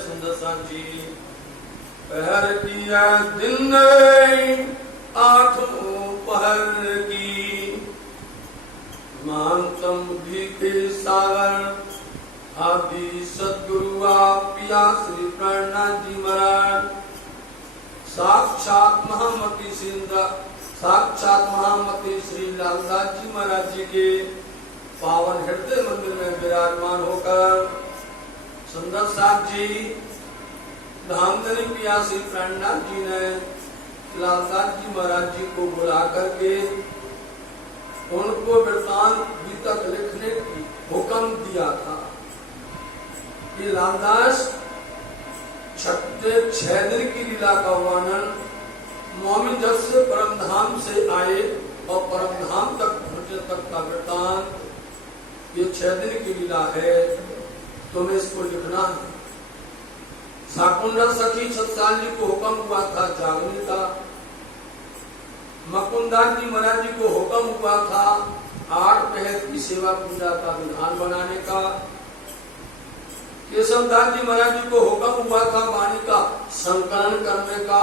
सुंदर जी पहर किया दिन आठों पहर की मानतम बुद्धि के सागर आदि सदगुरु पिया श्री प्रणनाथ जी महाराज साक्षात महामती श्री लालदास जी महाराज जी के पावन हृदय मंदिर में विराजमान होकर सुंदर साहब जी धामधनी पिया श्री प्रणनाथ जी ने लालदास जी महाराज जी को बुला करके उनको वृत्तांत गीतक लिखने की हुक्म दिया था कि लालदास 6 दिन की लीला का वर्णन मोमिन जब से परम धाम से आए और परम धाम तक पहुंचे तक का वृत्तांत ये 6 दिन की लीला है, तुम्हें इसको लिखना है। शाकुंडल सखी सत्साल जी को हुक्म हुआ था जागने का, मकुंदास जी महाराज जी को हुक्म हुआ था 8 पहर की सेवा पूजा का विधान बनाने का, केशवदास जी महाराज जी को हुक्म हुआ था वाणी का संकलन करने का।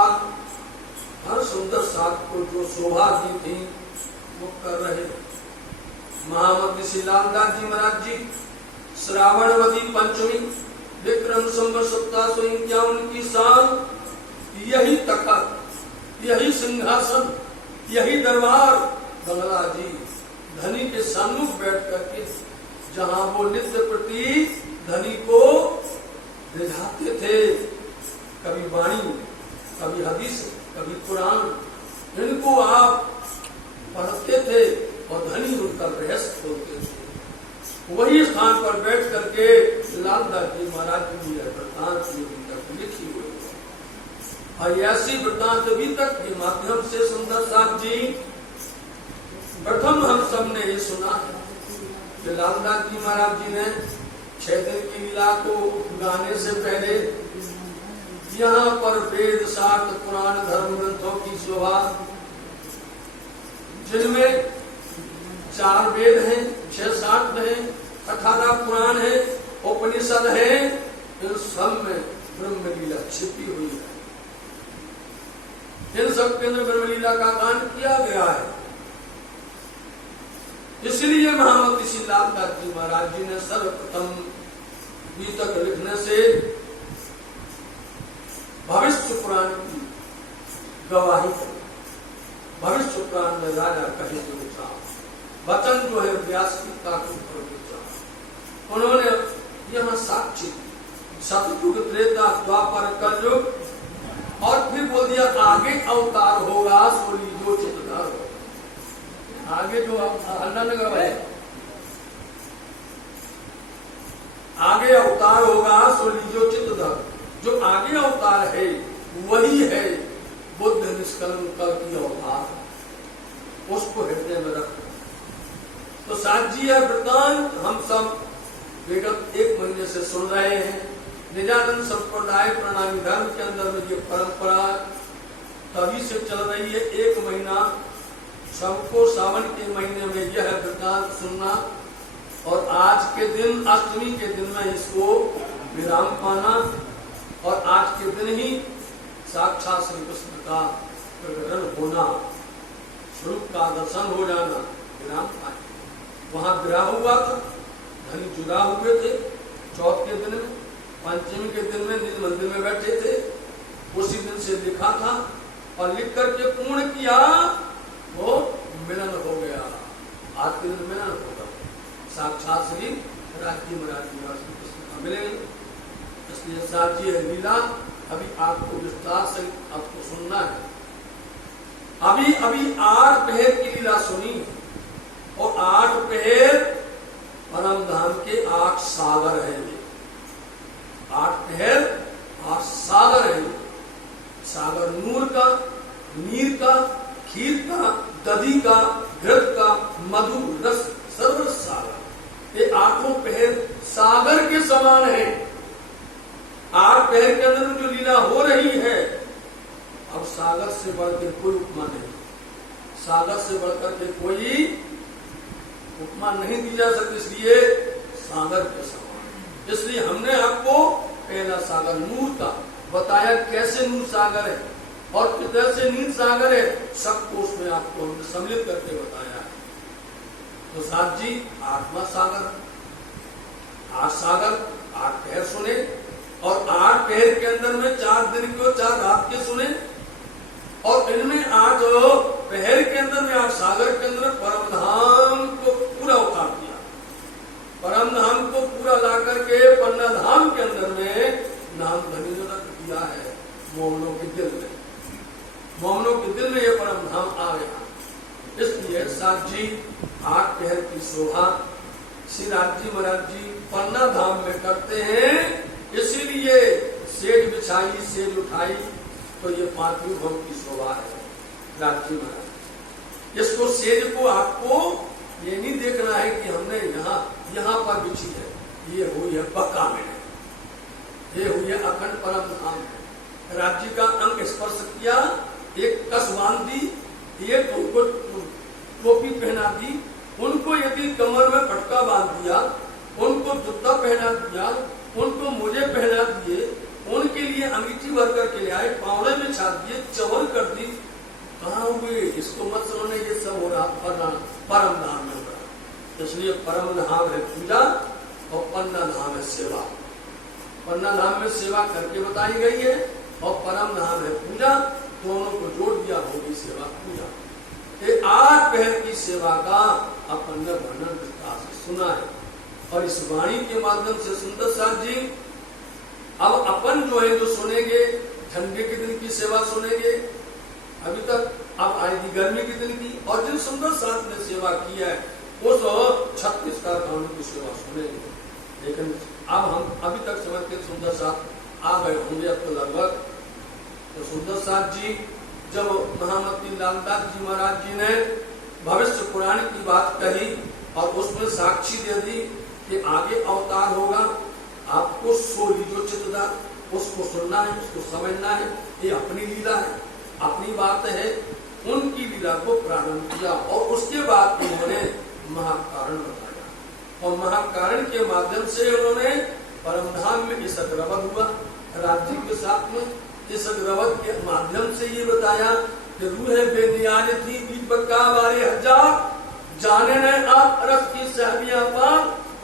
हर सुंदर साथ को जो शोभा दी थी वो कर रहे। महामती श्री लालदास जी महाराज जी श्रावणवती पंचमी विक्रम संवत 1751 की शाम यही तखत, यही सिंहासन, यही दरबार बंगला जी धनी के सम्मुख बैठ करके जहाँ वो नित्य प्रति धनी को रिझाते थे, कभी वाणी, कभी हदीस, कभी कुरान, इनको आप पढ़ते थे और धनी उनका रहस्य खोलते थे। वही स्थान पर बैठ करके लालदास जी महाराज की वृत्तांत लिखी हुई है और ऐसी वृत्तांत गीतक के माध्यम से सुंदर साहब जी प्रथम हम सब ने ये सुना है कि लालदास जी महाराज जी ने 6 दिन की लीला को गाने से पहले यहाँ पर वेद शास्त्र पुराण धर्म ग्रंथों की शोभा, जिनमें 4 वेद हैं, 6 शास्त्र हैं, 18 पुराण है, उपनिषद है, इन सब में ब्रह्म लीला छिपी हुई है। इन सब के अंदर ब्रह्म लीला का कांड किया गया है। इसलिए महामती श्री लालदास जी महाराज जी ने सर्वप्रथम गीतक लिखने से भविष्य पुराण की गवाही करी। भविष्य पुराण में राजा कहे जो वचन जो है व्यास की ताकत पर उन्होंने यहाँ साक्षी सतयुग त्रेता द्वापर कलयुग और फिर बोल दिया आगे अवतार होगा सोली जो चित्रकार होगा। आगे जो अल्लाह ने गवाया आगे अवतार होगा सोली जो चित्रधर, जो आगे अवतार है वही है बुद्ध निष्कलम कल की अवतार, उसको हृदय में रखना। तो साजी है वृत्तांत हम सब विगत 1 महीने से सुन रहे हैं। निजानंद संप्रदाय प्रणामी धर्म के अंदर में ये परंपरा तभी से चल रही है। 1 महीना सबको सावन के महीने में यह वृत्तांत सुनना और आज के दिन अष्टमी के दिन में इसको विराम पाना और आज के दिन ही साक्षात श्री कृष्ण का प्रकटन होना, स्वरूप का दर्शन हो जाना विराम पाए। वहां विवाह हुआ था, धनी जुदा हुए थे, चौथ के दिन में, पंचमी के दिन में निज मंदिर में बैठे थे। उसी दिन से लिखा था और लिख करके पूर्ण किया, वो मिलन हो गया। आज के दिन मिलन होगा, साक्षात श्री राज्य महाराज श्री कृष्ण का मिलेंगे। इसलिए साची है लीला, अभी आपको विस्तार से आपको सुनना है। अभी अभी 8 पहर की लीला सुनी और 8 पहर परम धाम के 8 सागर है। 8 पहर 8 सागर है। सागर नूर का, नीर का, खीर का, दधी का, घृत का, मधु रस सर्व सागर। ये 8 पहर सागर के समान है। 8 पहर के अंदर जो लीला हो रही है, अब सागर से बढ़कर कोई उपमा नहीं, सागर से बढ़कर के कोई उपमा नहीं दी जा सकती, इसलिए सागर के समान। इसलिए हमने आपको पहला सागर नूर का बताया, कैसे नूर सागर है और किधर से नील सागर है, सबको उसमें आपको हमने सम्मिलित करके बताया है। तो साथ जी 8वां सागर, 8 सागर 8 पहर सुने और 8 पहर के अंदर में 4 दिन के 4 रात के सुने और इनमें 8 पहर के अंदर में 8 सागर के अंदर परम धाम को पूरा उतार दिया। परम धाम को पूरा ला करके पन्ना धाम के अंदर में नाम धनी जो रख दिया है मोहनों के दिल में, मोहनों के दिल में ये परम धाम आ गया। इसलिए साथ जी 8 पहर की शोभा श्री राज्य महाराज जी पन्ना धाम में करते हैं। इसीलिए सेज बिछाई, सेज उठाई, तो ये 5वीं भवन की शोभा है राज्य महाराज। इसको सेज को आपको ये नहीं देखना है कि हमने यहाँ पर बिछी है, ये हुई है बक्का में, ये हुई है अखंड परम धाम है। राज्य का अंग स्पर्श किया, एक कस बांध दी, एक उनको टोपी पहना दी, उनको यदि कमर में पटका बांध दिया, उनको जूता पहना दिया, उनको मोजे पहना दिए, उनके लिए अंगीठी भर करके ले आए, पावड़े में छाप दिए, चवल कर दी, कहाँ हुए? इसको मत समझने, ये सब हो रहा परम धाम में हो रहा। इसलिए परम धाम है पूजा और पन्ना धाम है सेवा। पन्ना धाम में सेवा करके बताई गई है और परम धाम है पूजा, दोनों को जोड़ दिया, होगी सेवा पूजा। ये 8 पहर की सेवा का अपन ने वर्णन विस्तार से सुना है और इस वाणी के माध्यम से सुंदर साथ जी अब अपन जो है जो सुनेंगे, ठंडे के दिन की सेवा सुनेंगे, अभी तक अब आएगी गर्मी के दिन की, और जिन सुंदर साथ ने सेवा की है उस 36 कारखानों की सेवा सुनेंगे। लेकिन अब हम अभी तक समझ के सुंदर साथ आ गए होंगे अब तो लगभग। तो सुंदर साथ जी जब महामती लालदास जी महाराज जी ने भविष्य पुराण की बात कही और उसमें साक्षी दे दी कि आगे अवतार होगा, आपको सो लीजो चित्रदार, उसको सुनना है, उसको समझना है, ये अपनी लीला है, अपनी बात है। उनकी लीला को प्रारंभ किया और उसके बाद उन्होंने महाकारण बताया और महाकारण के माध्यम से उन्होंने परमधाम में इस अग्रवध हुआ राज्य के साथ में। इस अग्रवध के माध्यम से ये बताया कि रूह बेनियाज थी दीपका बारे हजार, जाने न आप अरस की सहबिया पार।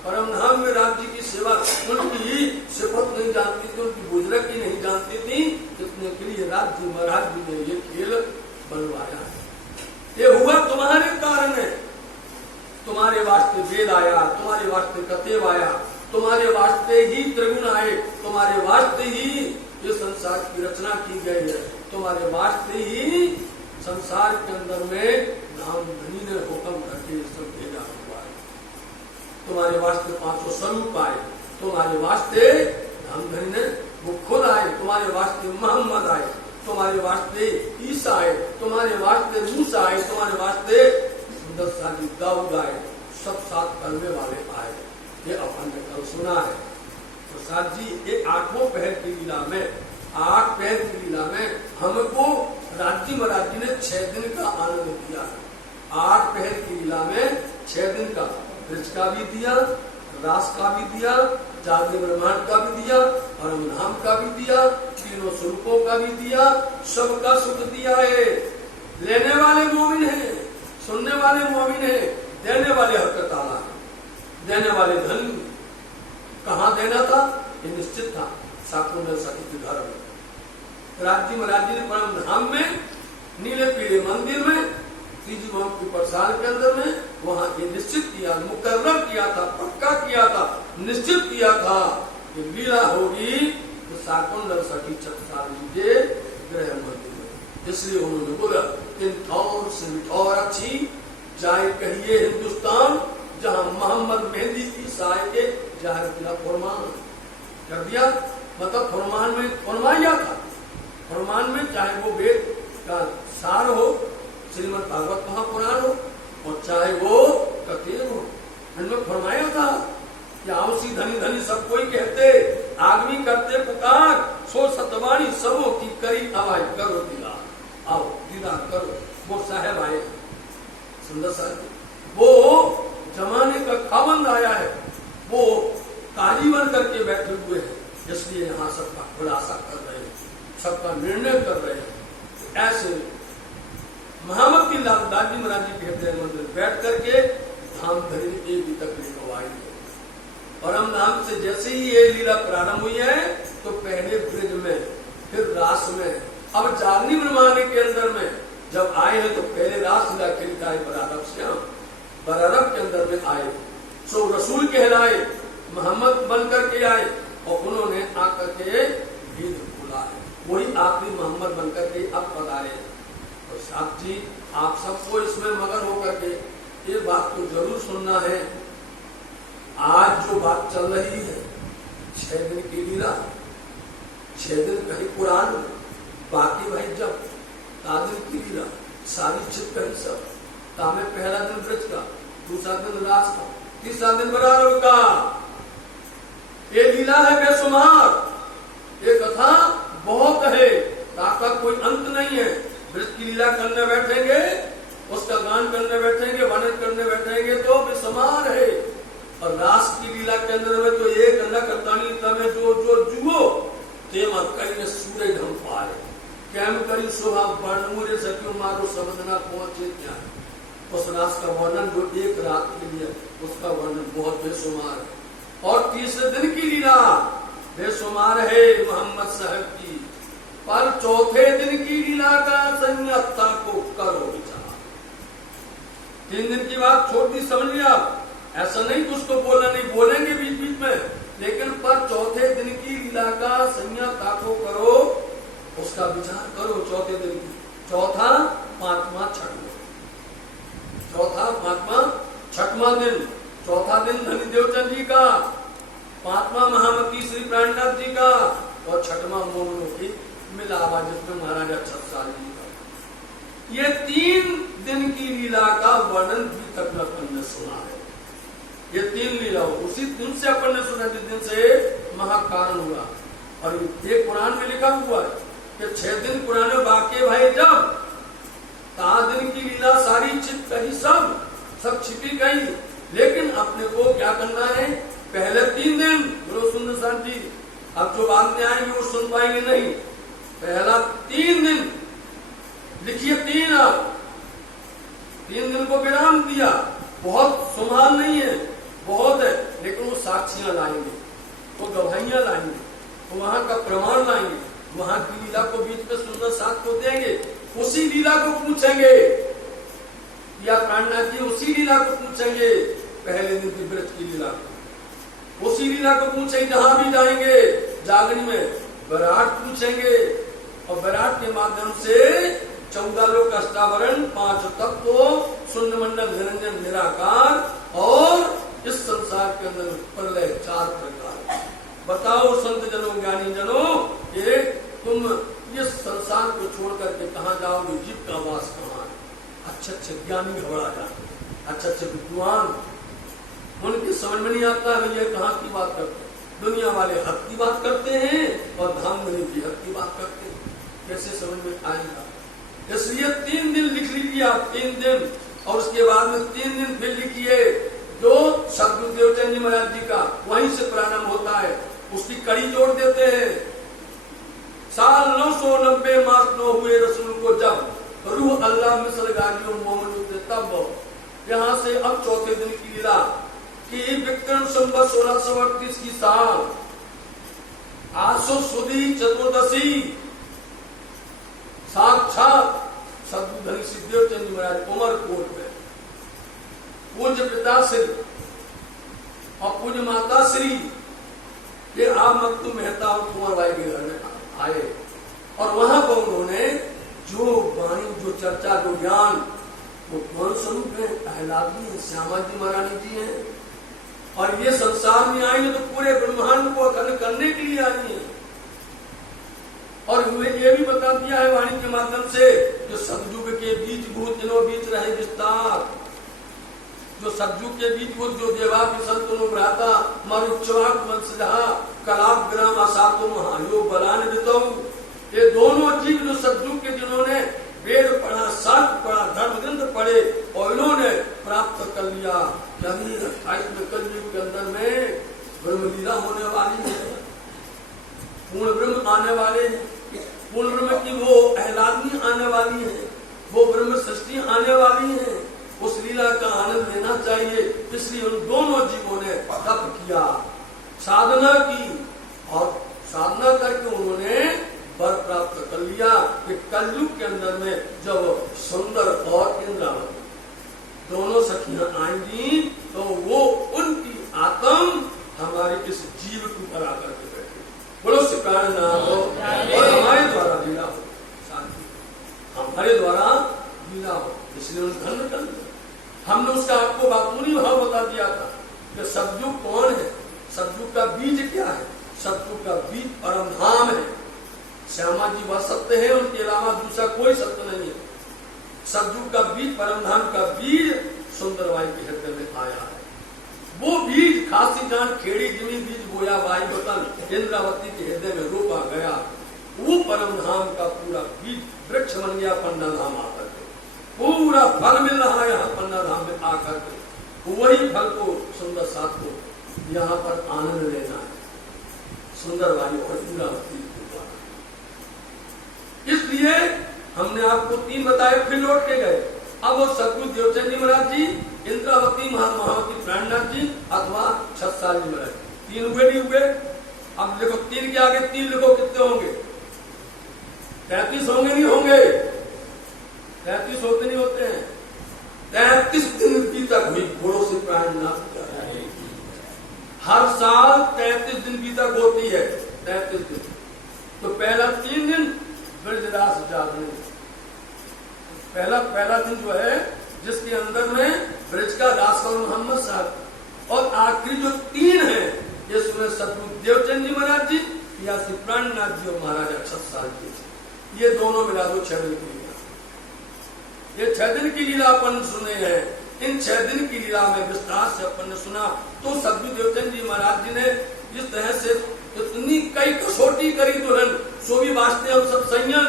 परमधाम में राज्य की सेवा उनकी सिफत नहीं जानती थी, उनकी बुजुर्ग की नहीं जानती थी, जितने के लिए राज्य महाराज जी ने ये खेल बनवाया है। ये हुआ तुम्हारे कारण है, तुम्हारे वास्ते वेद आया, तुम्हारे वास्ते कतेब आया, तुम्हारे वास्ते ही त्रिगुण आए, तुम्हारे वास्ते ही ये संसार की रचना की गई है, तुम्हारे वास्ते ही संसार के अंदर में नाम धनी ने हुक्म करके सब भेजा हुआ है। तुम्हारे वास्ते 500 स्वरूप आए, तुम्हारे वास्ते नाम धनी ने वो खुद आए, तुम्हारे वास्ते मोहम्मद आए, तुम्हारे वास्ते ईसा आए, तुम्हारे वास्ते मूसा आए, तुम्हारे वास्ते सुंदर साजी दाऊद आए, सब साथ करने वाले आए। ये अपन ने कल सुना है। तो साथ जी ये 8वां पहर की लीला में, 8 पहर की लीला में हमको राज्य महाराज जी ने 6 दिन का आनंद दिया है। 8 पहर की लीला में 6 दिन का ब्रज का भी दिया, रास का भी दिया, जागृत ब्रह्मांड का भी दिया, परमधाम का भी दिया, तीनों स्वरूपों का सबका भी दिया, सबका सुख दिया है। लेने वाले मोमिन है, सुनने वाले मोमिन है, देने वाले हक ताला है, देने वाले धन। कहाँ देना था ये निश्चित था, साकुंडल सती के घर में, राज्य महाराज जी ने परम धाम में, नीले पीले मंदिर में, तीजी माँ की प्रसाद के अंदर में, वहां ये निश्चित किया, मुकर्रर किया था, पक्का किया था, निश्चित किया था कि लीला होगी तो साकुंडल सती चतुर्साली के गृह मंदिर में। इसलिए उन्होंने बोला इंठौर से मिठौर अच्छी जाए कहिए हिंदुस्तान, जहां मोहम्मद मेहंदी की साय के जाहिर किया फरमान कर दिया। मतलब फरमान में फरमाया था, फरमान में चाहे वो वेद का सार हो, श्रीमद् भागवत महापुराण हो, और चाहे वो कथेर हो, इनमें फरमाया था कि आवसी धनी धनी सब कोई कहते, आदमी करते पुकार, सो सतवाणी सबों की करी आवाज करो दीदार, आओ दीदार करो। वो साहेब आए सुंदर साहब, वो जमाने का खाबंद आया है, वो काजी बन करके बैठे हुए हैं, इसलिए यहाँ सबका खुलासा कर रहे हैं, सबका निर्णय कर रहे हैं। ऐसे महामती दादी महाराज जी कहते हैं मंदिर बैठ करके धाम धरी एक भी तकलीफ आई है। परम धाम से जैसे ही ये लीला प्रारंभ हुई है तो पहले ब्रिज में, फिर रास में, अब जागनी ब्रह्मांड के अंदर में जब आए हैं तो पहले रास लीला खेलता है बरारब श्याम, बरारब के अंदर में आए, सो रसूल कहलाए, मोहम्मद बन करके आए, और उन्होंने आकर के भेद खोला है, वही आखिरी मोहम्मद बनकर के अब पधारे। और साहब जी आप सबको इसमें मगन होकर के ये बात को जरूर सुनना है। आज जो बात चल रही है 6 दिन की लीला, 6 दिन कहीं पुराण, बाकी भाई जब 7 दिन की लीला सारी छिप कहीं सब तामे, पहला दिन ब्रज का, दूसरा दिन रास का, तीसरा दिन बराबर का। ये लीला है बेशुमार, ये कथा बहुत है, ताका कोई अंत नहीं है। ब्रज की लीला करने बैठेंगे, उसका गान करने बैठेंगे, वर्णन करने बैठेंगे तो बेशुमार है। और रास की लीला के अंदर में तो एक अलग कतानी तमें जो जो जुओ तेमा कई सूरज हम पारे, कैम करी शोभा वर्णमुरे सखियो मारो समझना पहुंचे क्या। उस रास का वर्णन जो एक रात के लिए, उसका वर्णन बहुत बेशुमार है। और तीसरे दिन की लीला बेशुमार है मोहम्मद साहब की, पर चौथे दिन की लीला का संयत्ता को करो विचार। 3 दिन की बात छोड़ दी, समझ लिया, ऐसा नहीं कि उसको बोलना नहीं, बोलेंगे बीच बीच में, लेकिन पर चौथे दिन की लीला का संयत्ता को करो, उसका विचार करो। चौथे दिन की, चौथा, पांचवा, छठवां, चौथा, पांचवा, छठवां दिन, चौथा दिन धनी देवचंद जी का, पांचवा महामती श्री प्राणनाथ जी का, और छठवां मोहनों की मिलावा जिसमें महाराजा छत्रसाल जी का। ये 3 दिन की लीला का वर्णन भी तक अपन ने सुना है। ये 3 लीला उसी दिन से अपन ने सुना जिस दिन से महाकारण हुआ। और ये पुराण में लिखा हुआ है कि 6 दिन पुराने वाक्य भाई, जब 7 दिन की लीला सारी छिप गई, सब छिपी गई, लेकिन अपने को क्या करना है, पहले 3 दिन, गुरु सुंदर साहब जी अब जो बाद में आएंगे वो सुन पाएंगे नहीं, पहला 3 दिन लिखिए, 3 दिन को विराम दिया। बहुत सुमाल नहीं है, बहुत है, लेकिन वो साक्षियां लाएंगे, वो गवाहियां लाएंगे, वो वहां का प्रमाण लाएंगे, वहां की लीला को बीच में सुंदर साथ को देंगे, उसी लीला को पूछेंगे, या प्राणनाथ जी उसी लीला को पूछेंगे, पहले दिन की व्रत की लीला को, उसी लीला को पूछेंगे। जहां भी जाएंगे जागरण में विराट पूछेंगे, और विराट के माध्यम से 14 लोक अष्टावरण, 5 तत्व, शून्य मंडल, निरंजन, निराकार, और इस संसार के अंदर प्रलय 4 प्रकार। बताओ संत जनों, ज्ञानी जनों, ये तुम इस संसार को छोड़ करके कहाँ जाओगे, जीव का वास कहाँ है। अच्छे ज्ञानी घबरा जाते, अच्छे विद्वान, उनके समझ में नहीं आता है ये कहाँ की बात करते हैं। दुनिया वाले हक की बात करते हैं और धाम धनी की हक की बात करते हैं, कैसे समझ में आएगा। इसलिए 3 दिन लिख लीजिए आप, 3 दिन, और उसके बाद में 3 दिन फिर लिखिए जो सदगुरु देवचंद जी महाराज जी का वहीं से प्रारंभ होता है, उसकी कड़ी जोड़ देते हैं। साल 990 मास न हुए रसूल को जब रूह अल्लाह मिस्र गाजियों मोहम्मद उतरे तब। यहाँ से अब चौथे दिन की लीला कि विक्रम संवत 1638 की साल आसो सुदी चतुर्दशी साक्षात सदगुरु सिद्धेव चंद महाराज उमरकोट में पूज्य पिता श्री और पूज्य माता श्री ये आप मक्तू मेहता और कुंवर भाई के घर में आए और वहां पर उन्होंने जो वाणी जो चर्चा जो ज्ञान वो कौन स्वरूप है पहलादी है श्यामा जी महारानी जी हैं और ये संसार में आई है तो पूरे ब्रह्मांड को अखंड करने के लिए आई है। और ये भी बता दिया है वाणी के माध्यम से जो सतयुग के बीच भूत दिनों बीच रहे विस्तार, जो सतयुग के बीच भूत जो देवा के संतों भ्राता मरुच्चवाक वंशजहा कलाप ग्राम असातो महायोग बलान वितौ, ये दोनों जीव जो सतयुग के जिन्होंने वेद पढ़ा शास्त्र पढ़ा धर्म ग्रंथ पढ़े और इन्होंने प्राप्त कर लिया। कभी 28वें कलयुग के अंदर में ब्रह्म लीला होने वाली है, पूर्ण ब्रह्म आने वाले हैं, पूर्ण ब्रह्म की वो अहलादनी आने वाली है, वो ब्रह्म सृष्टि आने वाली है, उस लीला का आनंद लेना चाहिए। इसलिए उन दोनों जीवों ने तप किया साधना की और साधना करके उन्होंने वर प्राप्त कर लिया कि कलयुग के अंदर में जब सुंदर और इंद्रावती दोनों सखियां आएंगी तो वो उनकी आत्म हमारे इस जीव के ऊपर आकर के बैठे बोलो से प्राण ना हो और हमारे द्वारा लीला हो, शांति हमारे द्वारा लीला हो। इसलिए उस धन कर हमने उसका आपको बापूनी भाव बता दिया था कि सतयुग कौन है, सतयुग का बीज क्या है। सतयुग का बीज परम धाम है, श्यामा जी वह सत्य है, उनके अलावा दूसरा कोई सत्य नहीं है। सतयुग का बीज परम धाम का बीज सुंदरबाई के हृदय में आया है। वो बीज खासी जान खेड़ी जिमी बीज बोया बाई बतन इंद्रावती के हृदय में रोपा गया, वो परम धाम का पूरा बीज वृक्ष बन गया पन्ना धाम आकर के, पूरा फल मिल रहा है यहाँ पन्ना धाम में आकर के। वही फल को सुंदर साथ को यहाँ पर आनंद लेना है सुंदरबाई और इंद्रावती। इसलिए हमने आपको 3 बताए फिर लौट के गए। अब वो सतगुरु देवचंद जी महाराज जी, इंद्रावती महावती प्राणनाथ जी अथवा छत्साल जी महाराज, 3 हुए नहीं हुए। अब देखो 3 के आगे 3 लिखो कितने होंगे, 33 होंगे नहीं होंगे, 33 होते नहीं होते हैं। 33 दिन बीतक हुई घोड़ों से प्राणनाथ, हर साल 33 दिन बीतक होती है 33 दिन। तो पहला 3 दिन ब्रजरास जागरण, पहला दिन जो है जिसके अंदर में ब्रज का रास और मोहम्मद साहब, और आखिरी जो 3 है ये सुने सतगुरु देवचंद जी महाराज जी या श्री प्राणनाथ जी और महाराजा छत्साल जी, ये दोनों मिला दो 6 दिन की लीला। ये 6 दिन की लीला अपन सुने हैं। इन 6 दिन की लीला में विस्तार से अपन ने सुना। तो सतगुरु देवचंद जी महाराज जी ने जिस तरह से इतनी कई कसौटी करी दुल्हन, सो भी वास्ते हम सब संयम,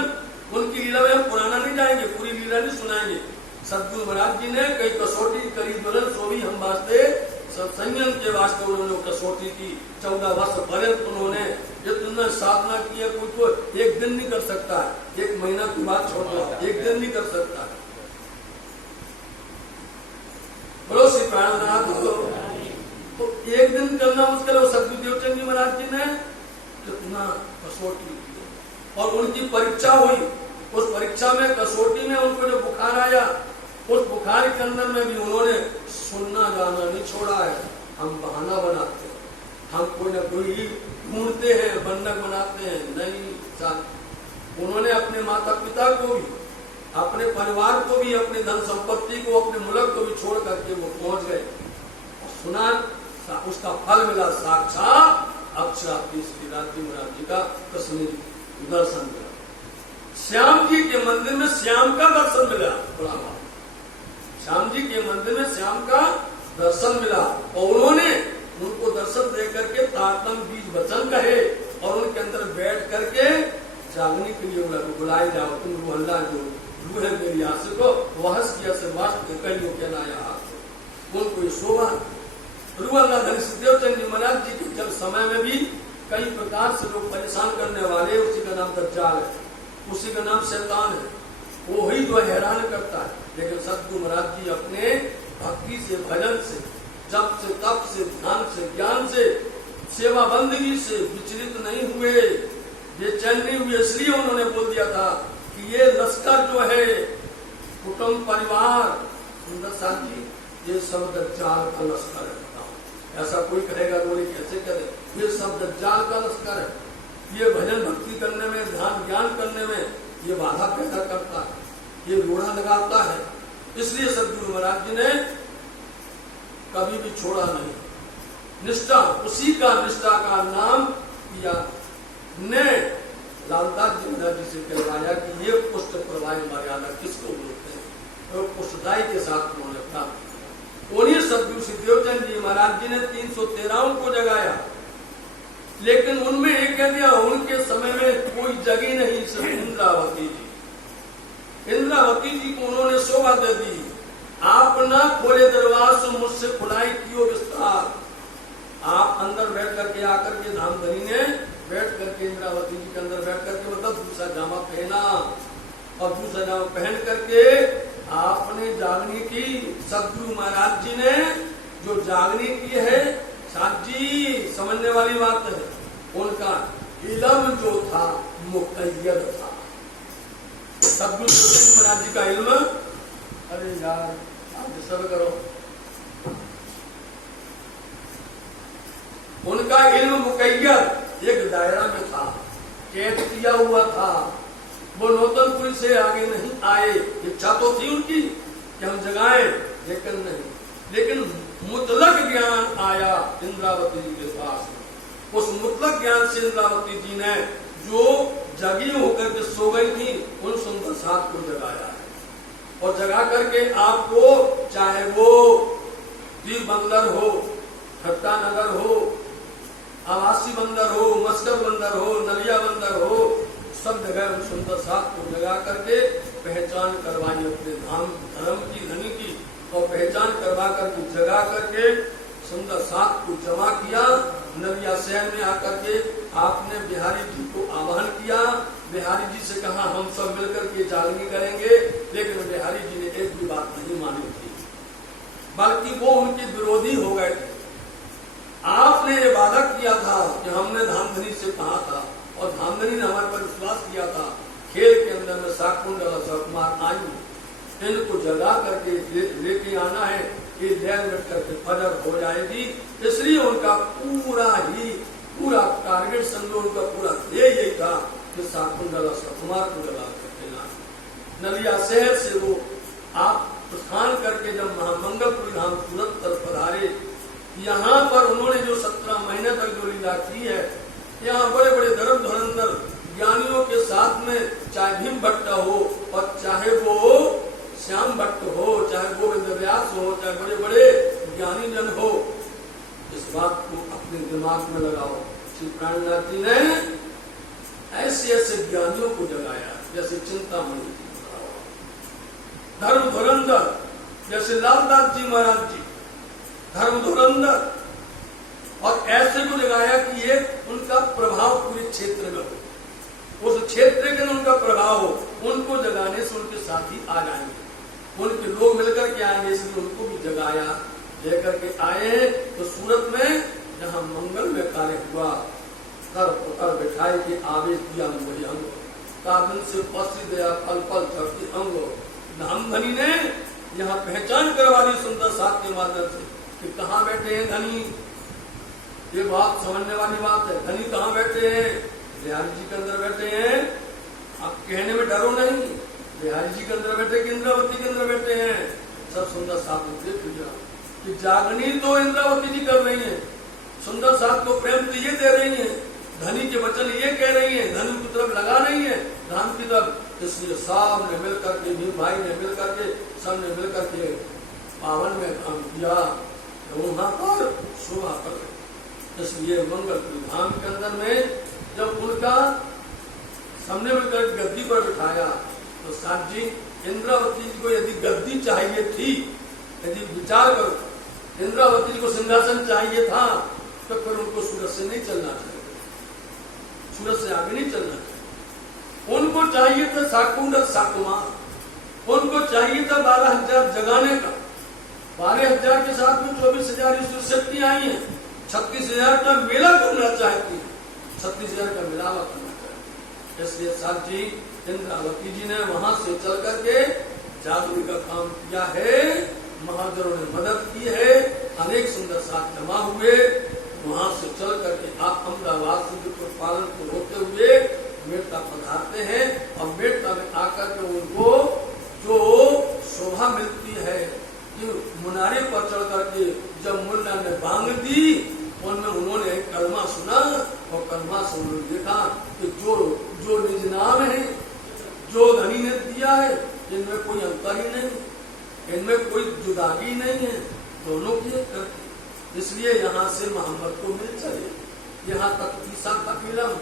उनकी लीला में हम पुराना नहीं जाएंगे, पूरी लीला नहीं सुनाएंगे। सतगुरु महाराज जी ने कई कसौटी करी दुल्हन, सो भी हम वास्ते सब संयम के वास्ते उन्होंने कसौटी की। 14 वर्ष पर्यंत उन्होंने इतना साधना की है, कोई को 1 दिन नहीं कर सकता है, 1 महीना की बात छोड़ दो, 1 दिन नहीं कर सकता है। बोलो श्री प्राणनाथ हो। तो 1 दिन करना मुश्किल है। सतगुरु देवचंद जी महाराज जी ने कितना कसौटी की और उनकी परीक्षा हुई। उस परीक्षा में कसौटी में उनको जो बुखार आया, उस बुखार के अंदर में भी उन्होंने सुनना गाना नहीं छोड़ा है। हम बहाना बनाते हैं, हम कोई न कोई ढूंढते हैं, बंधक बनाते हैं, नहीं चाहते। उन्होंने अपने माता पिता को भी, अपने परिवार को भी, अपनी धन संपत्ति को, अपने मुल्क को भी छोड़ करके वो पहुंच गए और सुना, उसका फल मिला साक्षात अक्षराती श्री राजी महाराज जी का कश्मीर दर्शन मिला। श्याम जी के मंदिर में श्याम का दर्शन मिला। बड़ा श्याम जी के मंदिर में श्याम का दर्शन मिला और उन्होंने उनको दर्शन दे करके तारतम बीज वचन कहे और उनके अंदर बैठ करके जागने के लिए बुलाए जाओ, तुम रूहल्ला जो रूह है मेरी आशिक को वहस किया से वास्तव कहीं कहना यहाँ उनको ये शोभा। रूहल्ला धन देवचंद जी महाराज जी के जब समय में भी कई प्रकार से लोग परेशान करने वाले, उसी का नाम दज्जाल है, उसी का नाम शैतान है, वो ही जो हैरान करता है। लेकिन सद्गुरु महाराज जी अपने भक्ति से, भजन से, जप से, तप से, ध्यान से, ज्ञान से, सेवा बंदगी से विचलित नहीं हुए, बेचैन नहीं हुए। इसलिए उन्होंने बोल दिया था कि ये लश्कर जो है, कुटुंब परिवार, सुंदर साथ जी, ये सब दज्जाल का लश्कर है। ऐसा कोई कहेगा बोले कैसे करे, ये सब दज्जाल का लश्कर है। ये भजन भक्ति करने में, ध्यान ज्ञान करने में ये बाधा पैदा करता है, ये रोड़ा लगाता है। इसलिए सद्गुरु महाराज जी ने कभी भी छोड़ा नहीं, निष्ठा, उसी का निष्ठा का नाम किया ने लालदास जी महाराज जी से कहवाया कि ये पुष्ट प्रवाह मर्यादा किसको बोलते हैं, और पुष्टदायी के साथ उन्होंने प्राप्त किया। उन्हीं सद्गुरु सिद्धदेवचंद जी महाराज जी ने 313 को जगाया, लेकिन उनमें एक कह दिया, उनके समय में कोई जगी नहीं, सिर्फ इंद्रावती जी। इंद्रावती जी को उन्होंने शोभा दे दी, आप न खोले दरबार से मुझसे खुलाई कियो विस्तार। आप अंदर बैठ करके आकर के धामधनी ने बैठ करके इंद्रावती जी के अंदर बैठ करके, मतलब दूसरा जामा पहना, और दूसरा जामा पहन करके आपने जागनी की। सद्गुरु महाराज जी ने जो जागनी की है, साथ जी समझने वाली बात है, उनका इल्म जो था मुक़य्यद था। सद्गुरु महाराज जी का इल्म, अरे यार आप डिस्टर्ब करो, उनका इल्म मुक़य्यद एक दायरा में था, कैद किया हुआ था। वो नौतनपुरी से आगे नहीं आए। इच्छा तो थी उनकी कि हम जगाएं, लेकिन नहीं। लेकिन मुतलक ज्ञान आया इंद्रावती जी के पास। उस मुतलक ज्ञान से इंद्रावती जी ने जो जगी होकर के सो गई थी, उन सुंदर साथ को जगाया है, और जगा करके आपको, चाहे वो दीव बंदर हो, खट्टा नगर हो, आवासी बंदर हो, मस्कर बंदर हो, नलिया बंदर हो, सब जगह सुंदर साथ को जगा करके पहचान करवाई अपने धाम धर्म की, धनी की, और पहचान करवा करके जगा करके सुंदर साथ को जमा किया। नलिया शहर में आकर के आपने बिहारी जी को आह्वान किया। बिहारी जी से कहा हम सब मिलकर के जागनी करेंगे, लेकिन बिहारी जी ने एक भी बात नहीं मानी थी, बल्कि वो उनके विरोधी हो गए थे। आपने ये वादा किया था कि हमने धामधनी से कहा था, और धामधनी ने हमारे पर विश्वास किया था, खेल के अंदर में शाकुंड और अशोककुमार आयु, इनको जगा करके लेके आना है, ये देर मिट करके फजर हो जाएगी। इसलिए उनका पूरा टारगेट समझो, उनका पूरा ध्येय यही था कि शाकुंड और अशोककुमार को जगा करके लाना। नलिया शहर से वो आप प्रस्थान करके जब महामंगलपुरी धाम सूरत तरफ पधारे, यहाँ पर उन्होंने जो 17 महीने तक जो लीला की है, यहाँ बड़े बड़े धर्म धुरंधर ज्ञानियों के साथ में, चाहे भीम भट्ट हो, और चाहे वो श्याम भट्ट हो, चाहे गोविंद व्यास हो, चाहे बड़े बड़े ज्ञानी जन हो, इस बात को अपने दिमाग में लगाओ। श्री प्राणनाथ जी ने ऐसे ऐसे ज्ञानियों को जगाया, जैसे चिंतामणि, धर्म धुरंधर जैसे लालदास जी महाराज जी, धर्म धुरंधर, और ऐसे को जगाया कि ये उनका प्रभाव पूरे क्षेत्र में हो, उस क्षेत्र के उनका प्रभाव हो। उनको जगाने से उनके साथी आ जाएंगे, उनके लोग मिलकर के आएंगे, इसलिए उनको भी जगाया, लेकर के आए। तो सूरत में जहाँ मंगल में कार्य हुआ, कर पकड़ बैठाए के आवेश दिया वही अंग, काबिल से पसी दया पल पल चढ़ती अंग। धामधनी ने यहाँ पहचान करवा दी सुंदर साथ के माध्यम से कि कहाँ बैठे हैं धनी। ये बात समझने वाली बात है, धनी कहाँ बैठे हैं? बिहारी जी के अंदर बैठे हैं। आप कहने में डरो नहीं, बिहारी जी के अंदर बैठे कि इंद्रावती के अंदर बैठे हैं। सब सुंदर साथ में देख लिया कि जागनी तो इंद्रावती जी कर रही है, सुंदर साथ को प्रेम तो ये दे रही है, धनी के वचन ये कह रही है, धनी की तरफ लगा रही है, धाम की तरफ। इसलिए सब ने मिलकर के, भीम भाई ने मिलकर के, सब ने मिलकर के पावन में काम किया, वहां पर शोभा कर। इसलिए मंगलपुरी धाम के अंदर में जब उनका सामने मिलकर गद्दी पर बिठाया, तो साथ जी इंद्रावती जी को यदि गद्दी चाहिए थी, यदि विचार करो इंद्रावती जी को सिंहासन चाहिए था, तो फिर उनको सूरत से नहीं चलना चाहिए, सूरज से आगे नहीं चलना चाहिए। उनको चाहिए था साकुंड साकुमार, उनको चाहिए था 12,000 जगाने का। 12,000 के साथ में 24,000 ईश्वर शक्ति आई है। 36,000 का मेला करना चाहती है, 36,000 का मिलावा करना चाहती है। इसलिए साथ जी इंद्रावती जी ने वहां से चल करके जागरण का काम किया है। महाजनों ने मदद की है, अनेक सुंदर साथ जमा हुए। वहां से चल करके आप अमदावाद से पालन को होते हुए मेड़ता पधारते हैं और मेड़ता में आकर के उनको जो शोभा मिलती है कि मुनारे पर चढ़ करके जब मुल्ला ने बांग दी, उनमें उन्होंने कलमा सुना और कलमा से उन्होंने देखा कि जो निज नाम है, जो धनी ने दिया है, इनमें कोई अंतर ही नहीं, इनमें कोई जुदागी नहीं है, दोनों की करती। इसलिए यहाँ से मोहम्मद को मिल चले, यहाँ तक ईसा तक मिलम,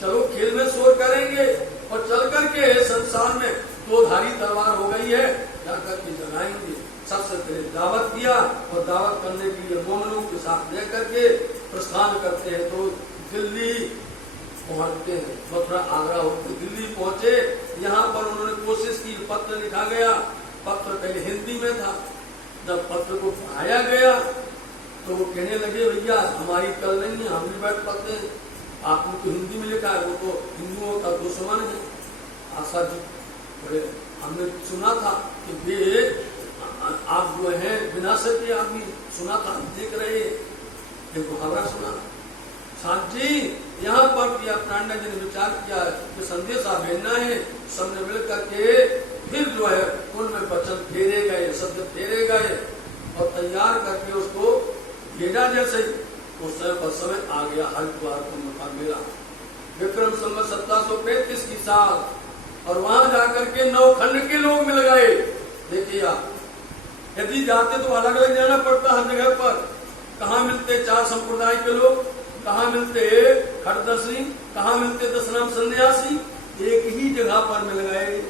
चलो खेल में शोर करेंगे और चल करके संसार में 2 धारी तलवार हो गई है, जाकर के जगाएंगे। सबसे पहले दावत किया और दावत करने के लिए मोमनों के साथ लेकर के प्रस्थान करते हैं तो दिल्ली पहुंचते हैं। मथुरा आगरा होकर दिल्ली पहुंचे। यहाँ पर उन्होंने कोशिश की, पत्र लिखा गया। पत्र पहले हिंदी में था, जब पत्र को पढ़ाया गया तो वो कहने लगे भैया हमारी कल नहीं है, हम भी बैठ पाते हैं, आपने तो हिंदी में लिखा है, वो तो हिंदुओं का दुश्मन है। आशा जी बड़े, हमने सुना था कि वे आप जो है विनाशक के आदमी, सुना था, देख रहे एक मुहावरा सुना। साथ जी यहाँ पर पिया प्रांडा जी ने विचार किया कि संदेशा भेजना है। सबने मिल करके फिर जो है उनमें वचन फेरे गए, शब्द फेरे गए और तैयार करके उसको भेजा। जैसे उस समय आ गया हरिद्वार कुंभ का मेला, विक्रम संवत 1735 की साल, और वहां जाकर के 9 खंड के लोग मिल गए। देखिए आप, यदि जाते तो अलग अलग जाना पड़ता हर जगह पर। कहाँ मिलते 4 संप्रदाय के लोग, कहाँ मिलते खड़दर्शी, कहाँ मिलते 10 नाम सन्यासी, एक ही जगह पर मिल गए।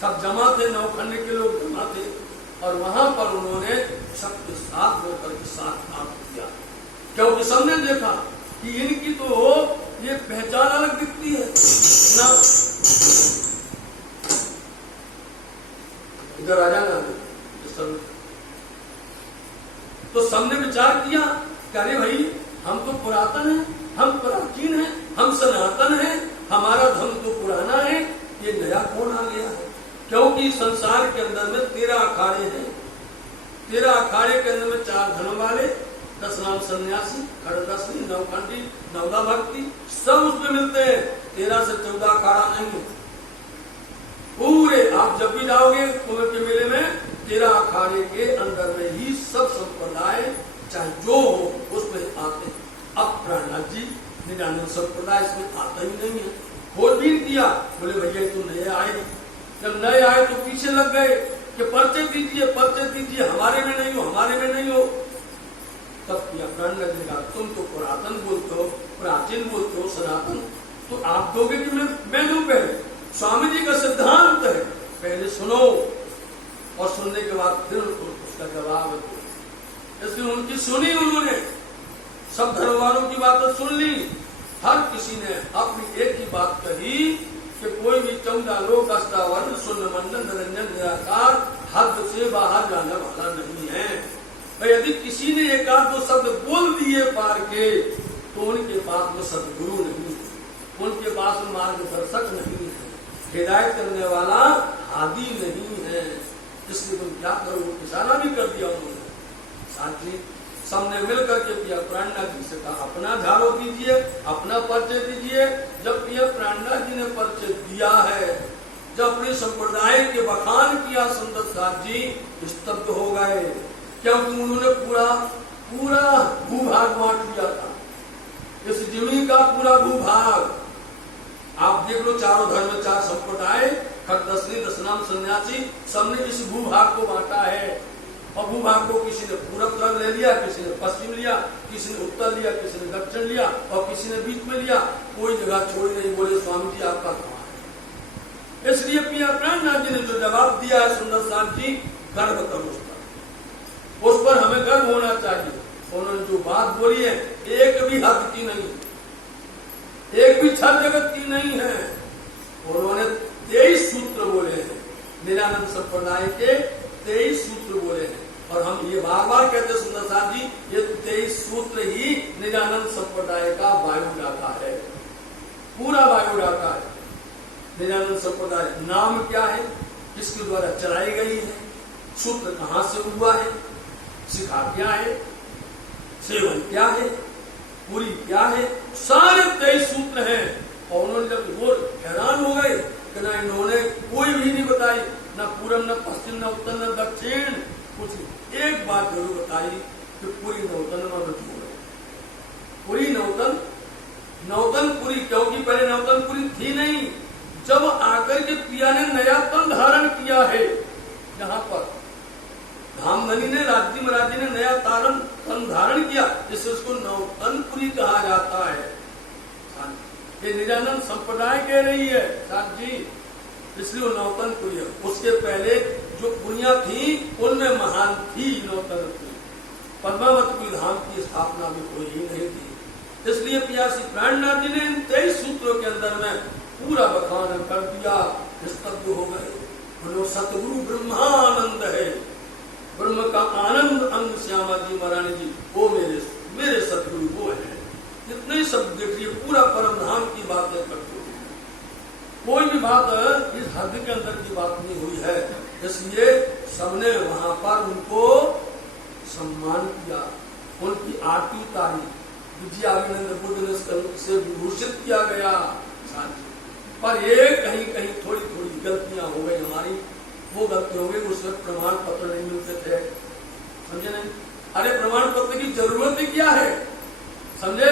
सब जमा थे, 9 खंड के लोग जमा थे और वहां पर उन्होंने सबके साथ होकर के साथ काम किया। क्योंकि सबने देखा कि इनकी तो ये पहचान अलग दिखती है ना। इधर आ जाना तो सबने विचार किया कि अरे भाई हम तो पुरातन हैं, हम प्राचीन हैं, हम सनातन हैं, हमारा धर्म तो पुराना है, ये नया कौन आ गया है। क्योंकि संसार के अंदर में 13 अखाड़े हैं। 13 अखाड़े के अंदर में 4 धर्म वाले, 10 नाम सन्यासी, खड़दर्शी, नवखंडी, नवदा भक्ति, सब उसमें मिलते हैं। 13 से 14 अखाड़ा नहीं है पूरे। आप जब भी जाओगे कुंभ के मेले में 13 अखाड़े के अंदर में ही सब संप्रदाय चाहे जो हो उसमें आते हैं। अब प्रहलाद जी निरानंद संप्रदाय इसमें आता ही नहीं है। खोज भी किया, बोले भैया तो नए आए। जब नए आए तो पीछे लग गए कि पर्चे दीजिए, पर्चे दीजिए, हमारे में नहीं हो, हमारे में नहीं हो। तब किया प्रहलाद जी का, तुम तो पुरातन बोलते हो, प्राचीन बोलते हो, सनातन, तो आप दोगे कि मैं दूं। पहले स्वामी जी का सिद्धांत है, पहले सुनो और सुनने के बाद फिर उसका जवाब दो। इसलिए उनकी सुनी उन्होंने, सब धर्म वालों की बातें सुन ली। हर किसी ने अपनी एक ही बात कही कि कोई भी 14 लोक अष्टावर्ण शून्य मंडल निरंजन निराकार हद से बाहर जाने वाला नहीं है। भाई यदि किसी ने एक आध 2 शब्द बोल दिए पार के तो उनके पास में सदगुरु नहीं है, उनके पास में मार्गदर्शक नहीं है, हिदायत करने वाला हादी नहीं है। इसलिए तुम क्या करो, इशारा भी कर दिया उन्होंने। साथ ही सबने मिलकर के पिया प्राणनाथ जी से कहा अपना झाड़ो दीजिए, अपना परिचय दीजिए। जब पिया प्राणनाथ जी ने परिचय दिया है, जब अपने संप्रदाय के बखान किया, सुंदर साथ जी स्तब्ध हो गए। क्योंकि उन्होंने पूरा भूभाग बांट दिया था, इस जमीन का पूरा भूभाग। आप देख लो, चारों धर्म में 4 संप्रदाय, खड़दर्शी, 10 नाम सन्यासी, सबने इस भूभाग को बांटा है। और भूभाग को किसी ने पूरब तरफ ले लिया, किसी ने पश्चिम लिया, किसी ने उत्तर लिया, किसी ने दक्षिण लिया और किसी ने बीच में लिया। कोई जगह छोड़ी नहीं। बोले स्वामी जी आपका कहाँ है। इसलिए पिया प्राणनाथ जी ने जो जवाब दिया है सुंदर साथ जी, गर्व करो उस पर हमें गर्व होना चाहिए। उन्होंने जो बात बोली है एक भी हद की नहीं, एक भी छल जगत की नहीं है। उन्होंने 23 सूत्र बोले हैं, निरानंद संप्रदाय के 23 सूत्र बोले हैं। और हम ये बार बार कहते सुंदर साथ जी, ये 23 सूत्र ही निरानंद संप्रदाय का बायोडाटा है, पूरा बायोडाटा है। निरानंद संप्रदाय नाम क्या है, किसके द्वारा चलाई गई है, सूत्र कहां से हुआ है, शिखा क्या है, सेवन क्या है, पूरी क्या है, सारे 23 सूत्र हैं। और उन्होंने जब वो हैरान हो गए कि ना इन्होंने कोई भी नहीं बताई, ना पूरब न पश्चिम न उत्तर न दक्षिण कुछ। एक बात जरूर बताई कि पूरी नौतन में रजू हो गए, पूरी नौतन पूरी, क्योंकि पहले नौतन पूरी थी नहीं। जब आकर के पिया ने नया तन धारण किया है, यहाँ पर धामधनी ने, राज्य महाराजी ने नया तन धारण किया, जिससे उसको नौतनपुरी कहा जाता है। ये निरानंद संप्रदाय कह रही है साथ जी, इसलिए वो नौतनपुरी है। उसके पहले जो पुनिया थी उनमें महान थी नौतनपुरी। पद्मावती धाम की स्थापना भी कोई ही नहीं थी। इसलिए पियासी प्राणनाथ जी ने इन 23 सूत्रों के अंदर में पूरा बखान कर दिया, स्तब्ध हो गए। बोलो सतगुरु ब्रह्मानंद है, ब्रह्म का आनंद अंग श्यामा जी महारानी जी, वो मेरे सतगुरु वो है। जितने शब्द देखिए पूरा परम धाम की बातें करते हुए, कोई भी बात इस हद के अंदर की बात नहीं हुई है। इसलिए सबने वहां पर उनको सम्मान किया, उनकी आरती उतारी, विजयाभिनंद बुद्ध से विभूषित किया गया। पर ये कहीं कहीं थोड़ी थोड़ी गलतियां हो गई हमारी, वो गलती हो गई। उस वक्त प्रमाण पत्र नहीं मिलते थे, समझे नहीं? अरे प्रमाण पत्र की जरूरत ही क्या है, समझे?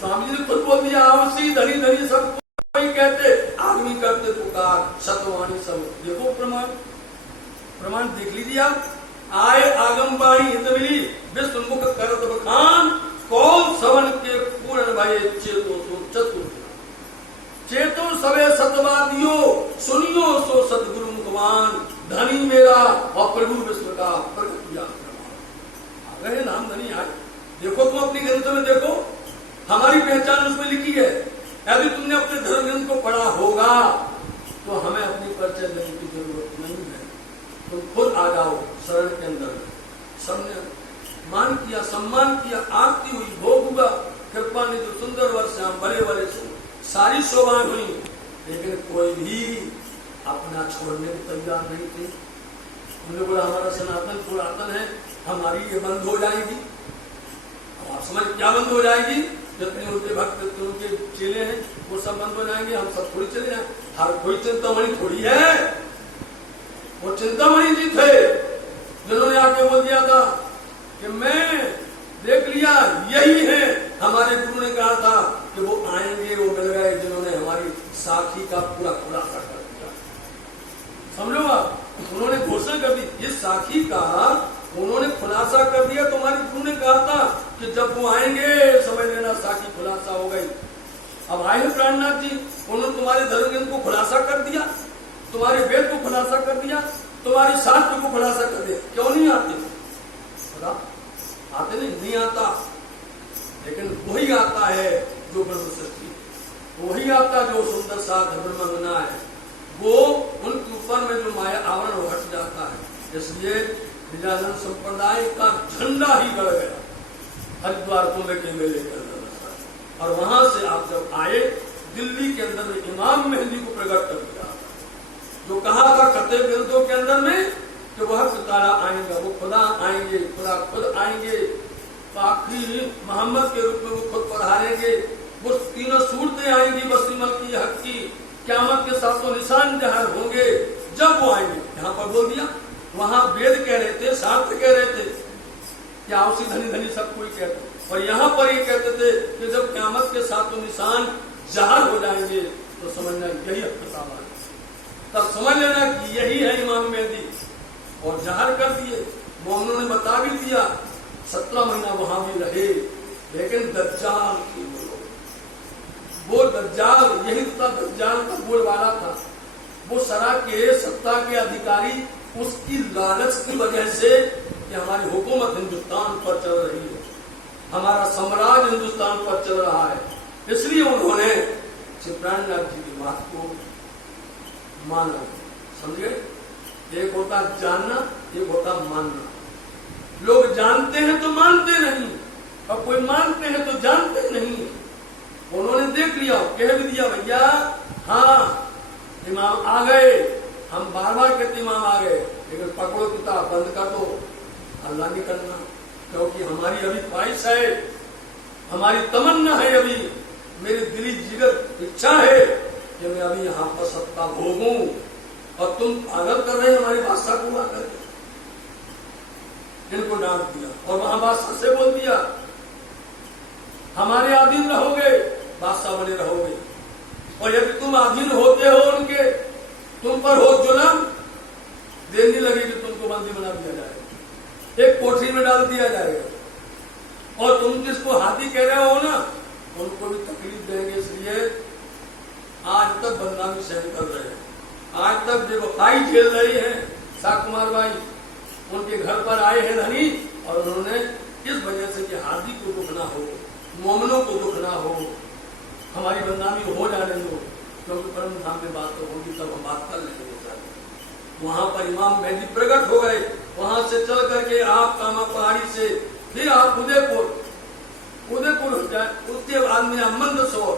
स्वामी जी ने खुद बोल दिया, आवसी धनी धनी सब कोई कहते, आदमी करते पुकार, सतवाणी सब। देखो प्रमाण देख लीजिए आप। आए आगम बाणी हित मिली, विश्वमुख करत बखान, कौन सवन के पूर्ण भये चेतो सो चतुर। चेतो सवे सतवादियो, सुनियो सो सतगुरु मुखवान, धनी मेरा और प्रभु विश्व का प्रगट किया। आ गए नाम धनी आए। देखो तुम अपनी ग्रंथ में देखो, हमारी पहचान उसमें लिखी है। यदि तुमने अपने धर्म ग्रंथ को पढ़ा होगा तो हमें अपनी परिचय देने की जरूरत नहीं है। तुम खुद आ जाओ शरण के अंदर। सबने मान किया, सम्मान किया, आरती हुई, भोग हुआ, कृपा ने जो सुंदर वर्षाम बड़े बड़े सारी शोभा हुई, लेकिन कोई भी अपना छोड़ने को तैयार नहीं थे। उन्होंने बोला हमारा सनातन पुरातन है, हमारी ये बंद हो जाएगी। अब आप समझ क्या बंद हो जाएगी? जितने उनके भक्त, उनके चेले हैं, वो सब बंद हो जाएंगे, हम सब थोड़ी चले जाए। हर कोई चिंतामणि थोड़ी है। वो चिंतामणि जी थे जिन्होंने आके बोल दिया था कि मैं देख लिया यही है। हमारे गुरु ने कहा था कि वो आएंगे, वो मिल गए, जिन्होंने हमारी साखी का पूरा खुलासा कर दिया। समझो आप, उन्होंने घोषणा कर दी इस साखी का, उन्होंने खुलासा कर दिया। तुम्हारे गुरु ने कहा था कि जब वो आएंगे समझ लेना साखी खुलासा हो गई। अब आए प्राणनाथ जी, उन्होंने तुम्हारे धर्म ग्रंथ को खुलासा कर दिया, तुम्हारे वेद को खुलासा कर दिया, तुम्हारे शास्त्र को खुलासा कर दिया। क्यों नहीं आते? आते नहीं आता, लेकिन वही आता है जो ब्रह्म सृष्टि, वही आता जो सुंदर साथ ब्रह्मंगना है, वो उनके ऊपर में जो माया आवरण वो हट जाता है। इसलिए निरानंद संप्रदाय का झंडा ही गड़ गया हरिद्वार कुंभ के मेले के अंदर। और वहां से आप जब आए, दिल्ली के अंदर में इमाम मेहंदी को प्रकट कर दिया, जो कहा था कते ग्रंथों के अंदर में कि वह सितारा आएगा, वो खुदा आएंगे, खुदा खुद आएंगे, आखिरी मोहम्मद के रूप में वो खुद पधारेंगे, वो तीनों सूरतें आएंगी बसीमल की, हक की, क़यामत के सातों निशान जहर होंगे जब वो आएंगे। यहाँ पर बोल दिया, वहां वेद कह रहे थे, शास्त्र कह रहे थे कि आवसी धनी धनी सब कोई कहते, और यहाँ पर ये कहते थे कि जब क़यामत के सातों निशान जहर हो जाएंगे तो समझना यही किताब है। तब समझ लेना कि यही है इमाम मेहदी। और जहर कर दिए, मोमिनों ने बता भी दिया, 17 महीना वहां भी रहे, लेकिन दज्जाल की वो दज्जाल, यही था दज्जाल का बोलबाला था। वो सरा के सत्ता के अधिकारी, उसकी लालच की वजह से कि हमारी हुकूमत हिंदुस्तान पर चल रही है, हमारा साम्राज्य हिंदुस्तान पर चल रहा है, इसलिए उन्होंने श्री प्राणनाथ जी की बात को माना, समझे? एक होता जानना, एक होता मानना। लोग जानते हैं तो मानते नहीं, और कोई मानते हैं तो जानते नहीं। उन्होंने देख लिया, कह भी दिया भैया हाँ इमाम आ गए, हम बार बार कहते इमाम आ गए, लेकिन पकड़ो किताब बंद कर दो, अल्लाह नहीं करना, क्योंकि हमारी अभी ख्वाहिश है, हमारी तमन्ना है, अभी मेरी दिली जिगर इच्छा है कि मैं अभी यहाँ पर सत्ता भोगूं, और तुम पागल कर रहे हमारी बादशाह को आकर के। इनको डांट दिया और वहां बादशाह से बोल दिया हमारे अधीन रहोगे, बादशाह बने रहोगे, और यदि तुम अधीन होते हो उनके, तुम पर हो जुल्म, देर नहीं लगेगी, तुमको बंदी बना दिया जाएगा, एक कोठरी में डाल दिया जाएगा, और तुम जिसको हाथी कह रहे हो ना उनको भी तकलीफ देंगे। इसलिए आज तक बदनामी सहन कर रहे हैं, आज तक देखो खाई झेल रही है। शाह कुमार भाई उनके घर पर आए हैं धनी, और उन्होंने इस वजह से कि हाथी को दुख ना हो, मोमनों को दुख ना हो, हमारी बदनामी हो जाने दो, क्योंकि परम धाम में बात तो होगी तब हम बात कर लेंगे। वहां पर इमाम मेहदी प्रकट हो गए, वहां से चल करके आप कामा पहाड़ी से फिर आप उदयपुर हो जाए, उसके बाद में मंदसौर,